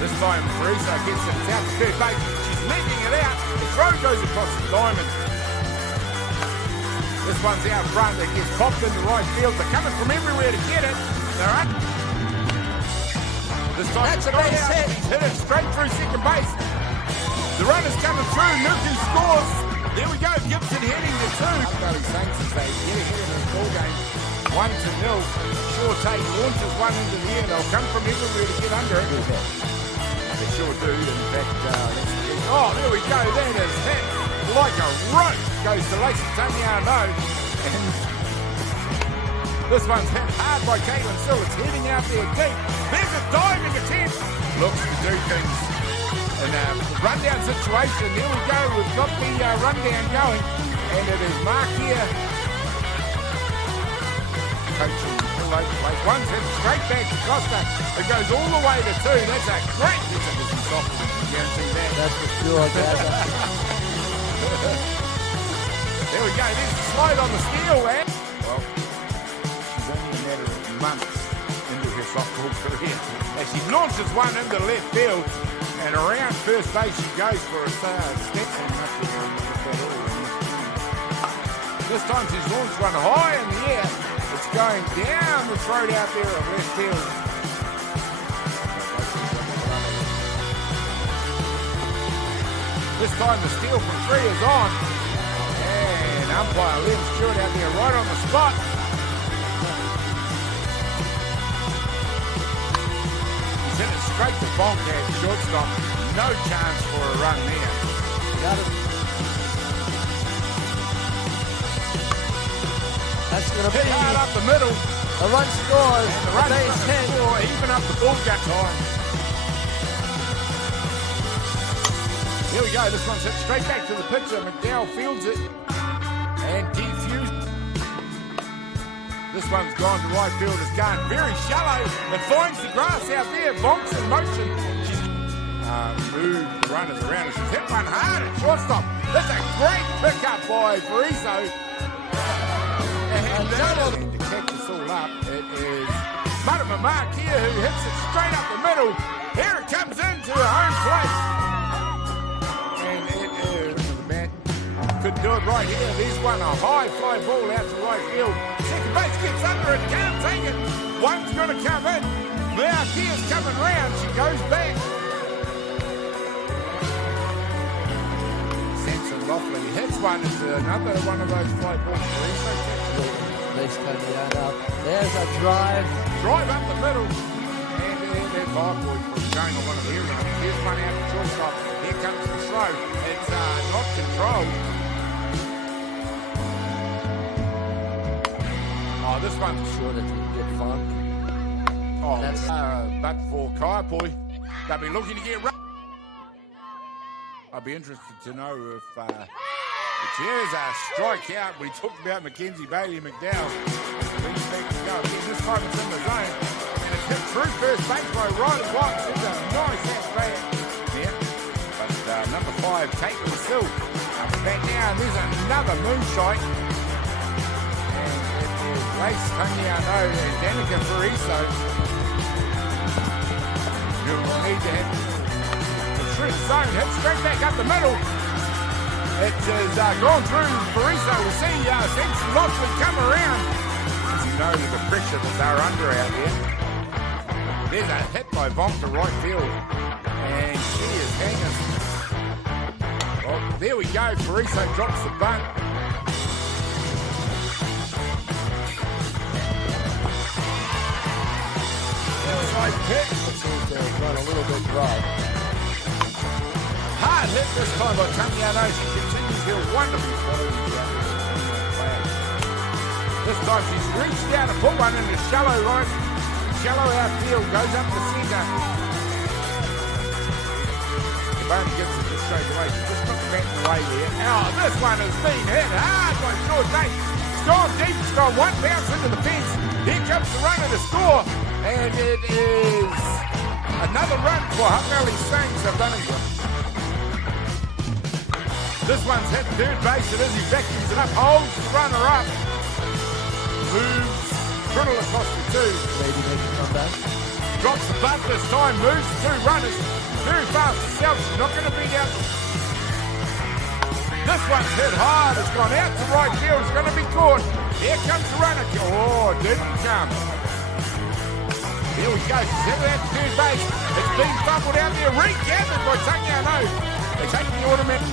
This time Fraser gets it out to third base. She's leaving it out. The throw goes across the diamond. This one's out front. It gets popped into right field. They're coming from everywhere to get it. They're up. This time that's a base hit. He's hit it straight through second base. The runner's coming through. Nuku scores. There we go. Gibson heading to two. Valley Saints as they get ahead in the ball game. 1-0. Sure take launches one into the air. They'll come from everywhere to get under it. They sure do. In fact, there we go. That is hit like a rope. Goes to Lacey Taniano. And this one's hit hard by Caitlin Sill. It's heading out there deep. There's a diving attempt. Looks to do things in a rundown situation. There we go. We've got the rundown going. And it is Mark here. Coaching all over the place. One's hit straight back to Costa. It goes all the way to two. That's a great hit of the softball. You guarantee that. That's for sure, guys. There we go. There's the slide on the steel, man. Well, she's only a matter of months into her softball career. As she launches one into left field, and around first base she goes for a step. This time she's launched one high in the air. It's going down the throat out there of left field. This time the steal from three is on. And umpire Lynn Stewart out there right on the spot. He's hit it straight to Bonk at shortstop. No chance for a run there. Got it. That's going to be hard up the middle. A run scores. And the run base hit. Even up the ball gut time. Here we go. This one's hit straight back to the pitcher. McDowell fields it and defused. This one's gone to right field. It's gone very shallow. It finds the grass out there. Bonks in motion. She's moved the runners around. She's hit one hard at shortstop. That's a great pickup by Fraser. And to catch us all up, it is Marama Mark here who hits it straight up the middle. Here it comes into her own place. And it is the bat. Couldn't do it right here. There's one, a high fly ball out to right field. Second base gets under it, can't take it. One's going to come in. Markia's coming round. She goes back. Samson Loughlin hits one. It's another one of those fly balls. There's a drive. Drive up the middle. And then Kaiapoi from going to one of the areas. Here's one out to shortstop. Here comes the throw. It's not controlled. Oh, this one's sure that you get fun. Oh, that's but for Kaiapoi, they'll be looking to get run. I'd be interested to know if there's a strikeout. We talked about Mackenzie Bailey McDowell. This time it's in the zone. And it's hit through first base by Riley Watts. It's a nice at-bat. Yeah. But number 5, Caitlin Sill. Back now, there's another moonshot. And it is Lace Taniano and Danica Fariso. You will need to hit the true zone. Hit straight back up the middle. It has gone through Fariso. We see Samson Loughlin come around. As you know the pressure that they're under out there. There's a hit by Bonk to right field. And she is hanging. Well, there we go. Fariso drops the bunt. Inside pitch. It seems to have run a little bit dry. Hard hit this time by Taniano. She continues her wonderful play. This time she's reached down and put one in the shallow right. Shallow outfield, goes up the centre. Boney gets it just straight away. She just put the bat in the way there. Oh, this one has been hit hard by Short Date. It's gone deep. It's gone one bounce into the fence. Here comes the runner to score. And it is another run for Hutt Valley Saints of Dunnington. This one's hit third base. It is effective. It up, holds the runner up. Moves Criddle across the two. Lady making a comeback. Drops the bunt this time. Moves the two runners. Very fast herself. She's not going to beat out. This one's hit hard. It's gone out to right field. It's going to be caught. Here comes the runner. Oh, didn't come. Here we go. She's hit that third base. It's been fumbled out there. Regathered by Tanya. No. They're taking the automatic.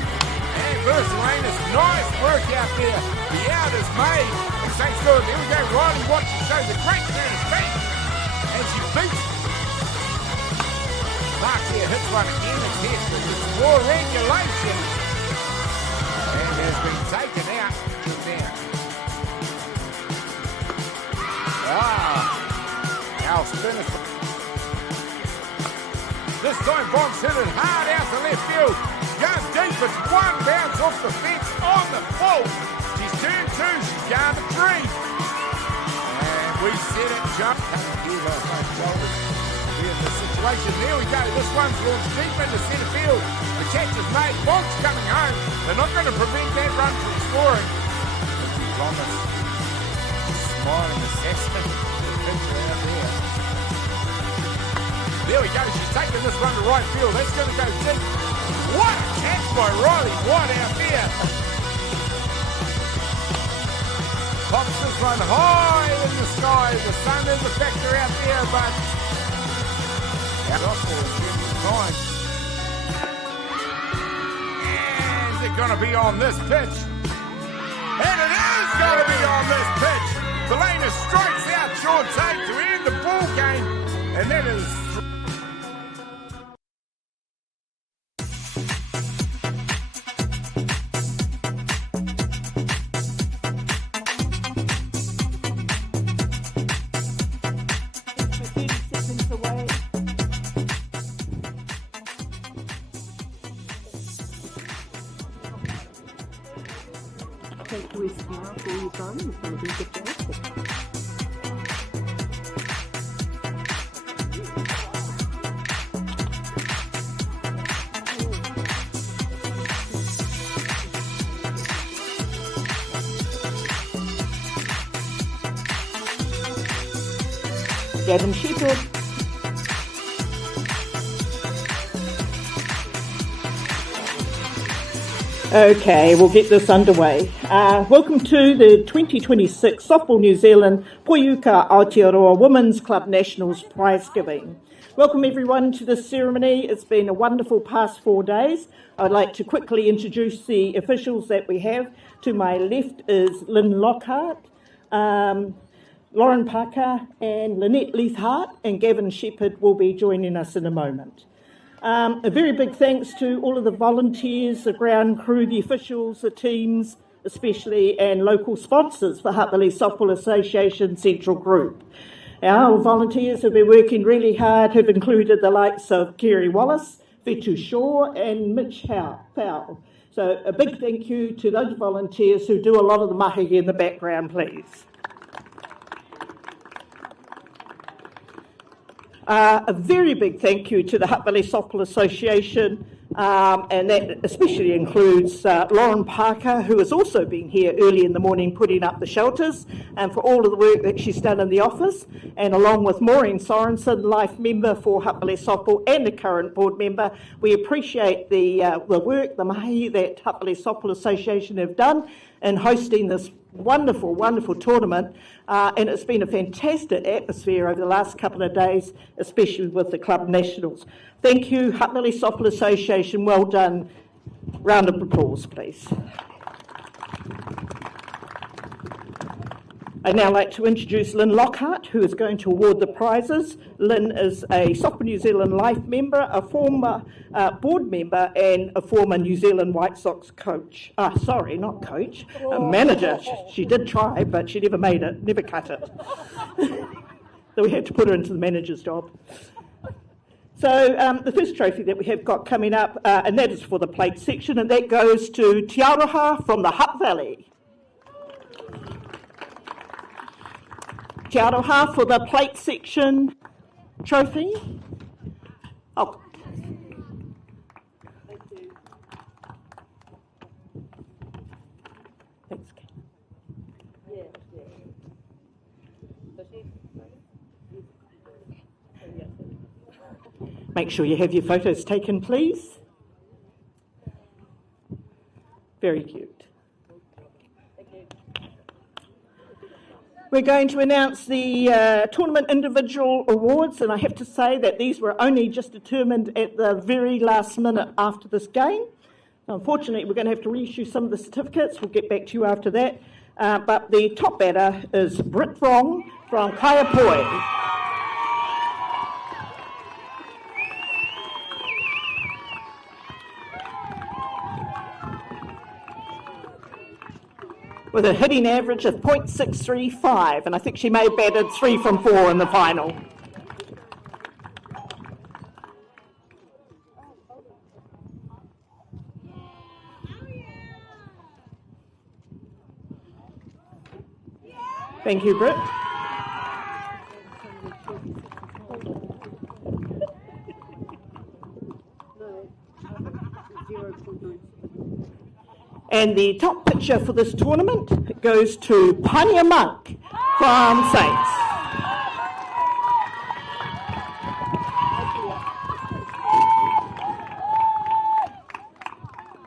And Versalinus, nice work out there. The out is made. And Saints good. Here we go. Riley watches. Shows a great turn of speed. And she beats. Mark here hits one again. It's here. It's more regulation. And has been taken out. Down. Our spinner. This time Bond's hit it hard out to left field. Goes deep. It's one bounce off the fence on the full. She's turned two. She's gone to three. And we set it jump. Coming here by both shoulders. We're in the situation. There we go. This one's launched deep into centre field. The catch is made. Bond's coming home. They're not going to prevent that run from scoring. Thomas smiling assessment. Picture out there. There we go. She's taking this one to right field. That's going to go deep. What a catch by Riley White out there. Pops this one high in the sky. The sun is a factor out there, but Gospel is giving time. And is it going to be on this pitch? And it is going to be on this pitch. Belena strikes out short take to end the ball game. And that is... Gavin Shepherd. Okay, we'll get this underway. Welcome to the 2026 Softball New Zealand Poiuka Aotearoa Women's Club Nationals prize giving. Welcome everyone to this ceremony. It's been a wonderful past 4 days. I'd like to quickly introduce the officials that we have. To my left is Lynn Lockhart, Lauren Parker and Lynette Leith-Hart, and Gavin Shepherd will be joining us in a moment. A very big thanks to all of the volunteers, the ground crew, the officials, the teams, especially, and local sponsors for Hutt Valley Softball Association Central Group. Our volunteers have been working really hard, have included the likes of Kerry Wallace, Whetu Shaw and Mitch Powell. So a big thank you to those volunteers who do a lot of the mahi in the background, please. A very big thank you to the Hutt Valley Softball Association, and that especially includes Lauren Parker, who has also been here early in the morning putting up the shelters, and for all of the work that she's done in the office, and along with Maureen Sorensen, life member for Hutt Valley Softball and a current board member. We appreciate the work, the mahi that Hutt Valley Softball Association have done in hosting this wonderful, wonderful tournament, and it's been a fantastic atmosphere over the last couple of days, especially with the Club Nationals. Thank you, Hutt Valley Softball Association. Well done. Round of applause, please. I'd now like to introduce Lynn Lockhart, who is going to award the prizes. Lynn is a Softball New Zealand Life member, a former board member, and a former New Zealand White Sox coach. Sorry, not coach, a manager. She did try, but she never made it, never cut it. So we had to put her into the manager's job. So the first trophy that we have got coming up, and that is for the plate section, and that goes to Te Aroha from the Hutt Valley. Te Aroha for the plate section trophy. Oh. Thanks, Kate. Make sure you have your photos taken, please. Very cute. We're going to announce the tournament individual awards, and I have to say that these were only just determined at the very last minute after this game. Unfortunately, we're going to have to reissue some of the certificates. We'll get back to you after that. But the top batter is Britt Vrong from Kaiapoi. With a hitting average of .635, and I think she may have batted 3 from 4 in the final. Thank you, Britt. And the top pitcher for this tournament goes to Pania Monk from Saints.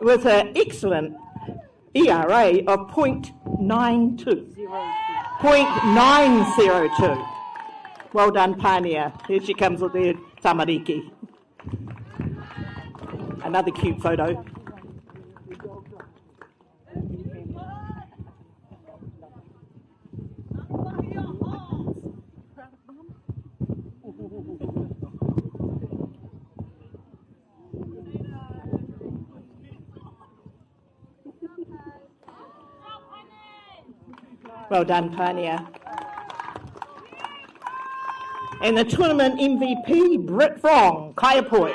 With an excellent ERA of .92. 0.902. Well done, Pania. Here she comes with her tamariki. Another cute photo. Well done, Pania. And the tournament MVP, Britt Vrong, Kaiapoi.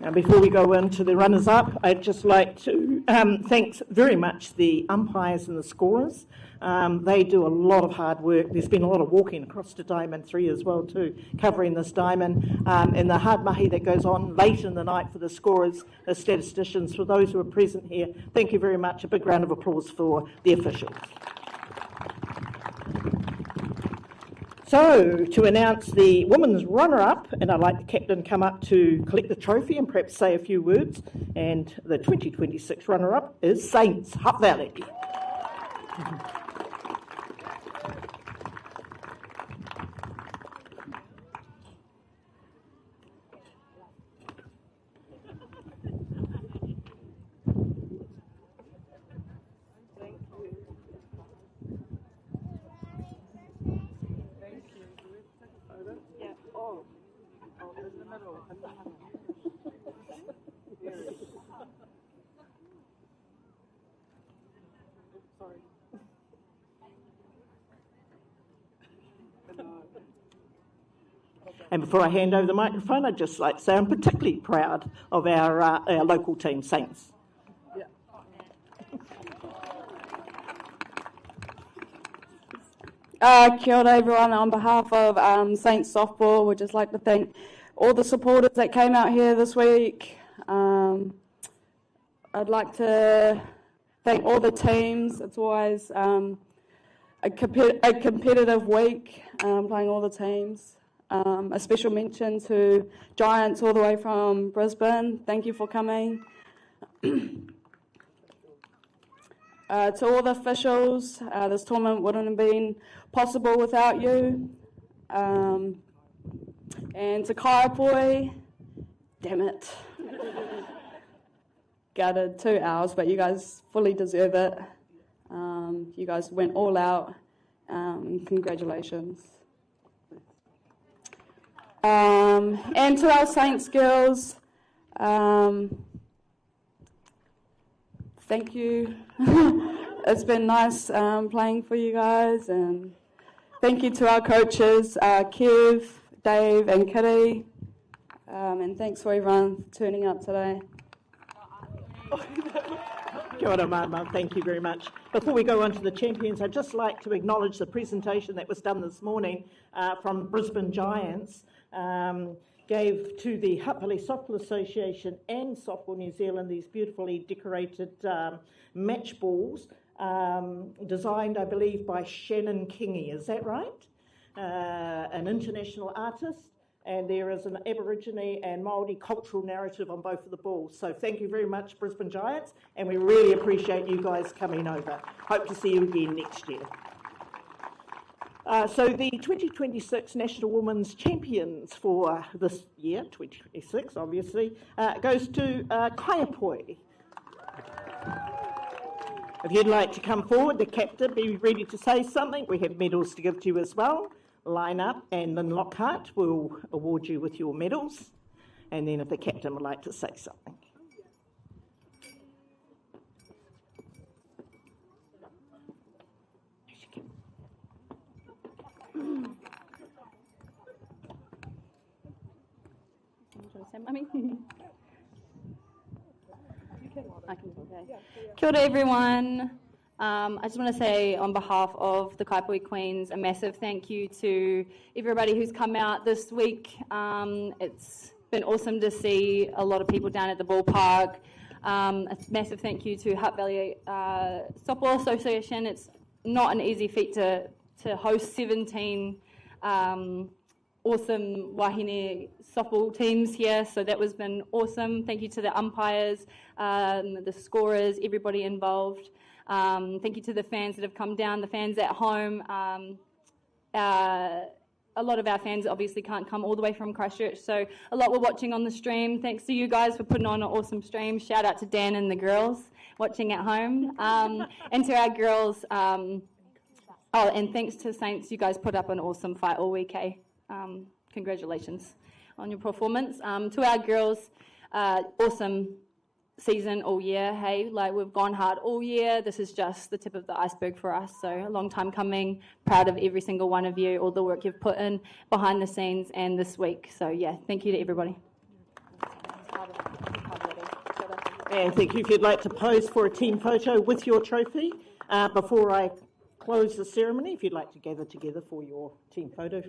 Now, before we go into the runners-up, I'd just like to thank very much the umpires and the scorers. They do a lot of hard work. There's been a lot of walking across to Diamond 3 as well too, covering this diamond, and the hard mahi that goes on late in the night for the scorers, the statisticians, for those who are present here. Thank you very much. A big round of applause for the officials. So, to announce the women's runner-up, and I'd like the captain come up to collect the trophy and perhaps say a few words, and the 2026 runner-up is Saints, Hutt Valley. And before I hand over the microphone, I'd just like to say I'm particularly proud of our local team, Saints. Kia ora everyone, on behalf of Saints Softball, we'd just like to thank all the supporters that came out here this week. I'd like to thank all the teams. It's always a competitive week, playing all the teams. A special mention to Giants all the way from Brisbane. Thank you for coming. To all the officials, this tournament wouldn't have been possible without you. And to Kaiapoi, damn it. Gathered 2 hours, but you guys fully deserve it. You guys went all out. Congratulations. And to our Saints girls, thank you. It's been nice playing for you guys, and thank you to our coaches, Kev, Dave and Kitty, and thanks for everyone for turning up today. Kia ora, Mama. Thank you very much. Before we go on to the champions, I'd just like to acknowledge the presentation that was done this morning from Brisbane Giants. Gave to the Hutt Valley Softball Association and Softball New Zealand these beautifully decorated match balls, designed, I believe, by Shannon Kingy. Is that right? An international artist. And there is an Aborigine and Māori cultural narrative on both of the balls. So thank you very much, Brisbane Giants, and we really appreciate you guys coming over. Hope to see you again next year. So the 2026 National Women's Champions for this year, 2026 obviously, goes to Kaiapoi. If you'd like to come forward, the captain, be ready to say something. We have medals to give to you as well. Line up, and Lynn Lockhart will award you with your medals. And then if the captain would like to say something. Kia ora, everyone. I just want to say on behalf of the Kaiapoi Queens a massive thank you to everybody who's come out this week. It's been awesome to see a lot of people down at the Ballpark. A massive thank you to Hutt Valley Softball Association. It's not an easy feat to host 17 awesome wahine softball teams here, so that was been awesome. Thank you to the umpires, the scorers, everybody involved. Thank you to the fans that have come down, the fans at home. A lot of our fans obviously can't come all the way from Christchurch, so a lot were watching on the stream. Thanks to you guys for putting on an awesome stream. Shout out to Dan and the girls watching at home. And to our girls, and thanks to Saints, you guys put up an awesome fight all week, eh? Congratulations on your performance. To our girls, awesome season all year, hey, like we've gone hard all year. This is just the tip of the iceberg for us, so a long time coming. Proud of every single one of you, all the work you've put in behind the scenes and this week. So yeah, thank you to everybody. And thank you. If you'd like to pose for a team photo with your trophy before I close the ceremony, if you'd like to gather together for your team photo.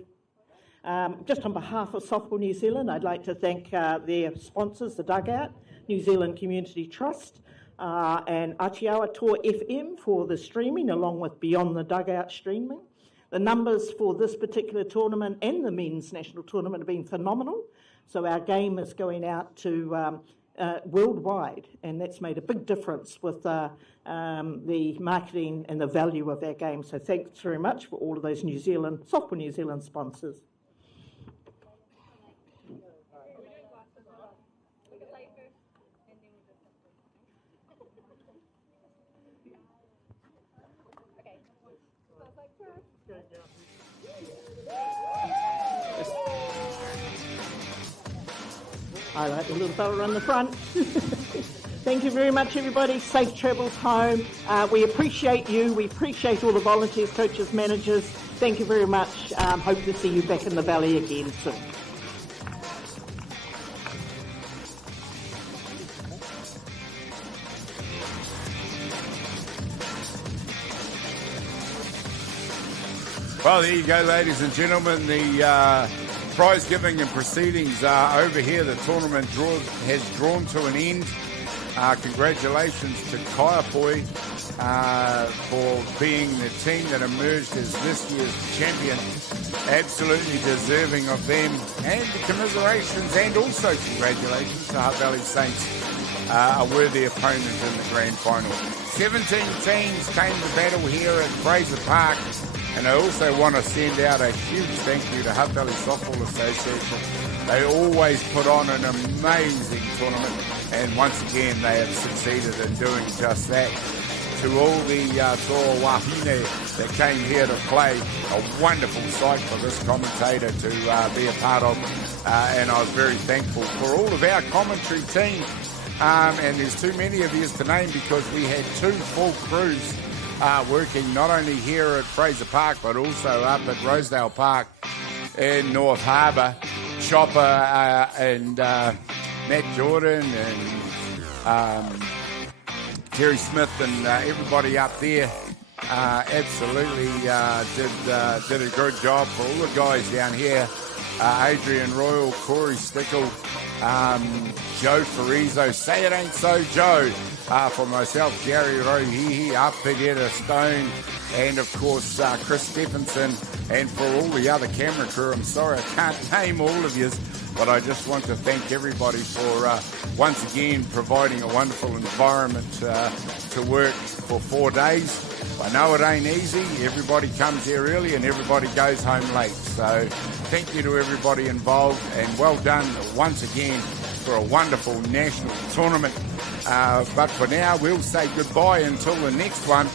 Just on behalf of Softball New Zealand, I'd like to thank their sponsors, the Dugout, New Zealand Community Trust, and Atiawa Tour FM for the streaming, along with Beyond the Dugout streaming. The numbers for this particular tournament and the men's national tournament have been phenomenal, so our game is going out to worldwide, and that's made a big difference with the marketing and the value of our game. So thanks very much for all of those Softball New Zealand sponsors. I like the little fella on the front. Thank you very much, everybody. Safe travels home. We appreciate you. We appreciate all the volunteers, coaches, managers. Thank you very much. Hope to see you back in the Valley again soon. Well, there you go, ladies and gentlemen. The prize giving and proceedings are over here. The tournament has drawn to an end. Congratulations to Kaiapoi for being the team that emerged as this year's champion. Absolutely deserving of them. And commiserations and also congratulations to Hutt Valley Saints, a worthy opponent in the grand final. 17 teams came to battle here at Fraser Park. And I also want to send out a huge thank you to Hutt Valley Softball Association. They always put on an amazing tournament, and once again they have succeeded in doing just that. to all the toa wahine that came here to play. A wonderful sight for this commentator to be a part of, and I was very thankful for all of our commentary team. And there's too many of these to name because we had 2 full crews working not only here at Fraser Park but also up at Rosedale Park in North Harbour. Chopper and Matt Jordan and Terry Smith and everybody up there absolutely did a good job. For all the guys down here, Adrian Royal, Corey Stickle, Joe Farizo, Say It Ain't So Joe, for myself, Gary Rohihi, Apegeta Stone, and of course Chris Stephenson, and for all the other camera crew. I'm sorry I can't name all of you, but I just want to thank everybody for once again providing a wonderful environment to work for 4 days. I know it ain't easy. Everybody comes here early and everybody goes home late. So thank you to everybody involved, and well done once again for a wonderful national tournament. But for now, we'll say goodbye until the next one.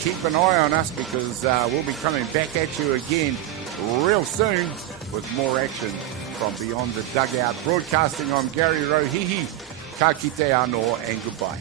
Keep an eye on us because we'll be coming back at you again real soon with more action from Beyond the Dugout. Broadcasting, I'm Gary Rohihi. Ka kite anō and goodbye.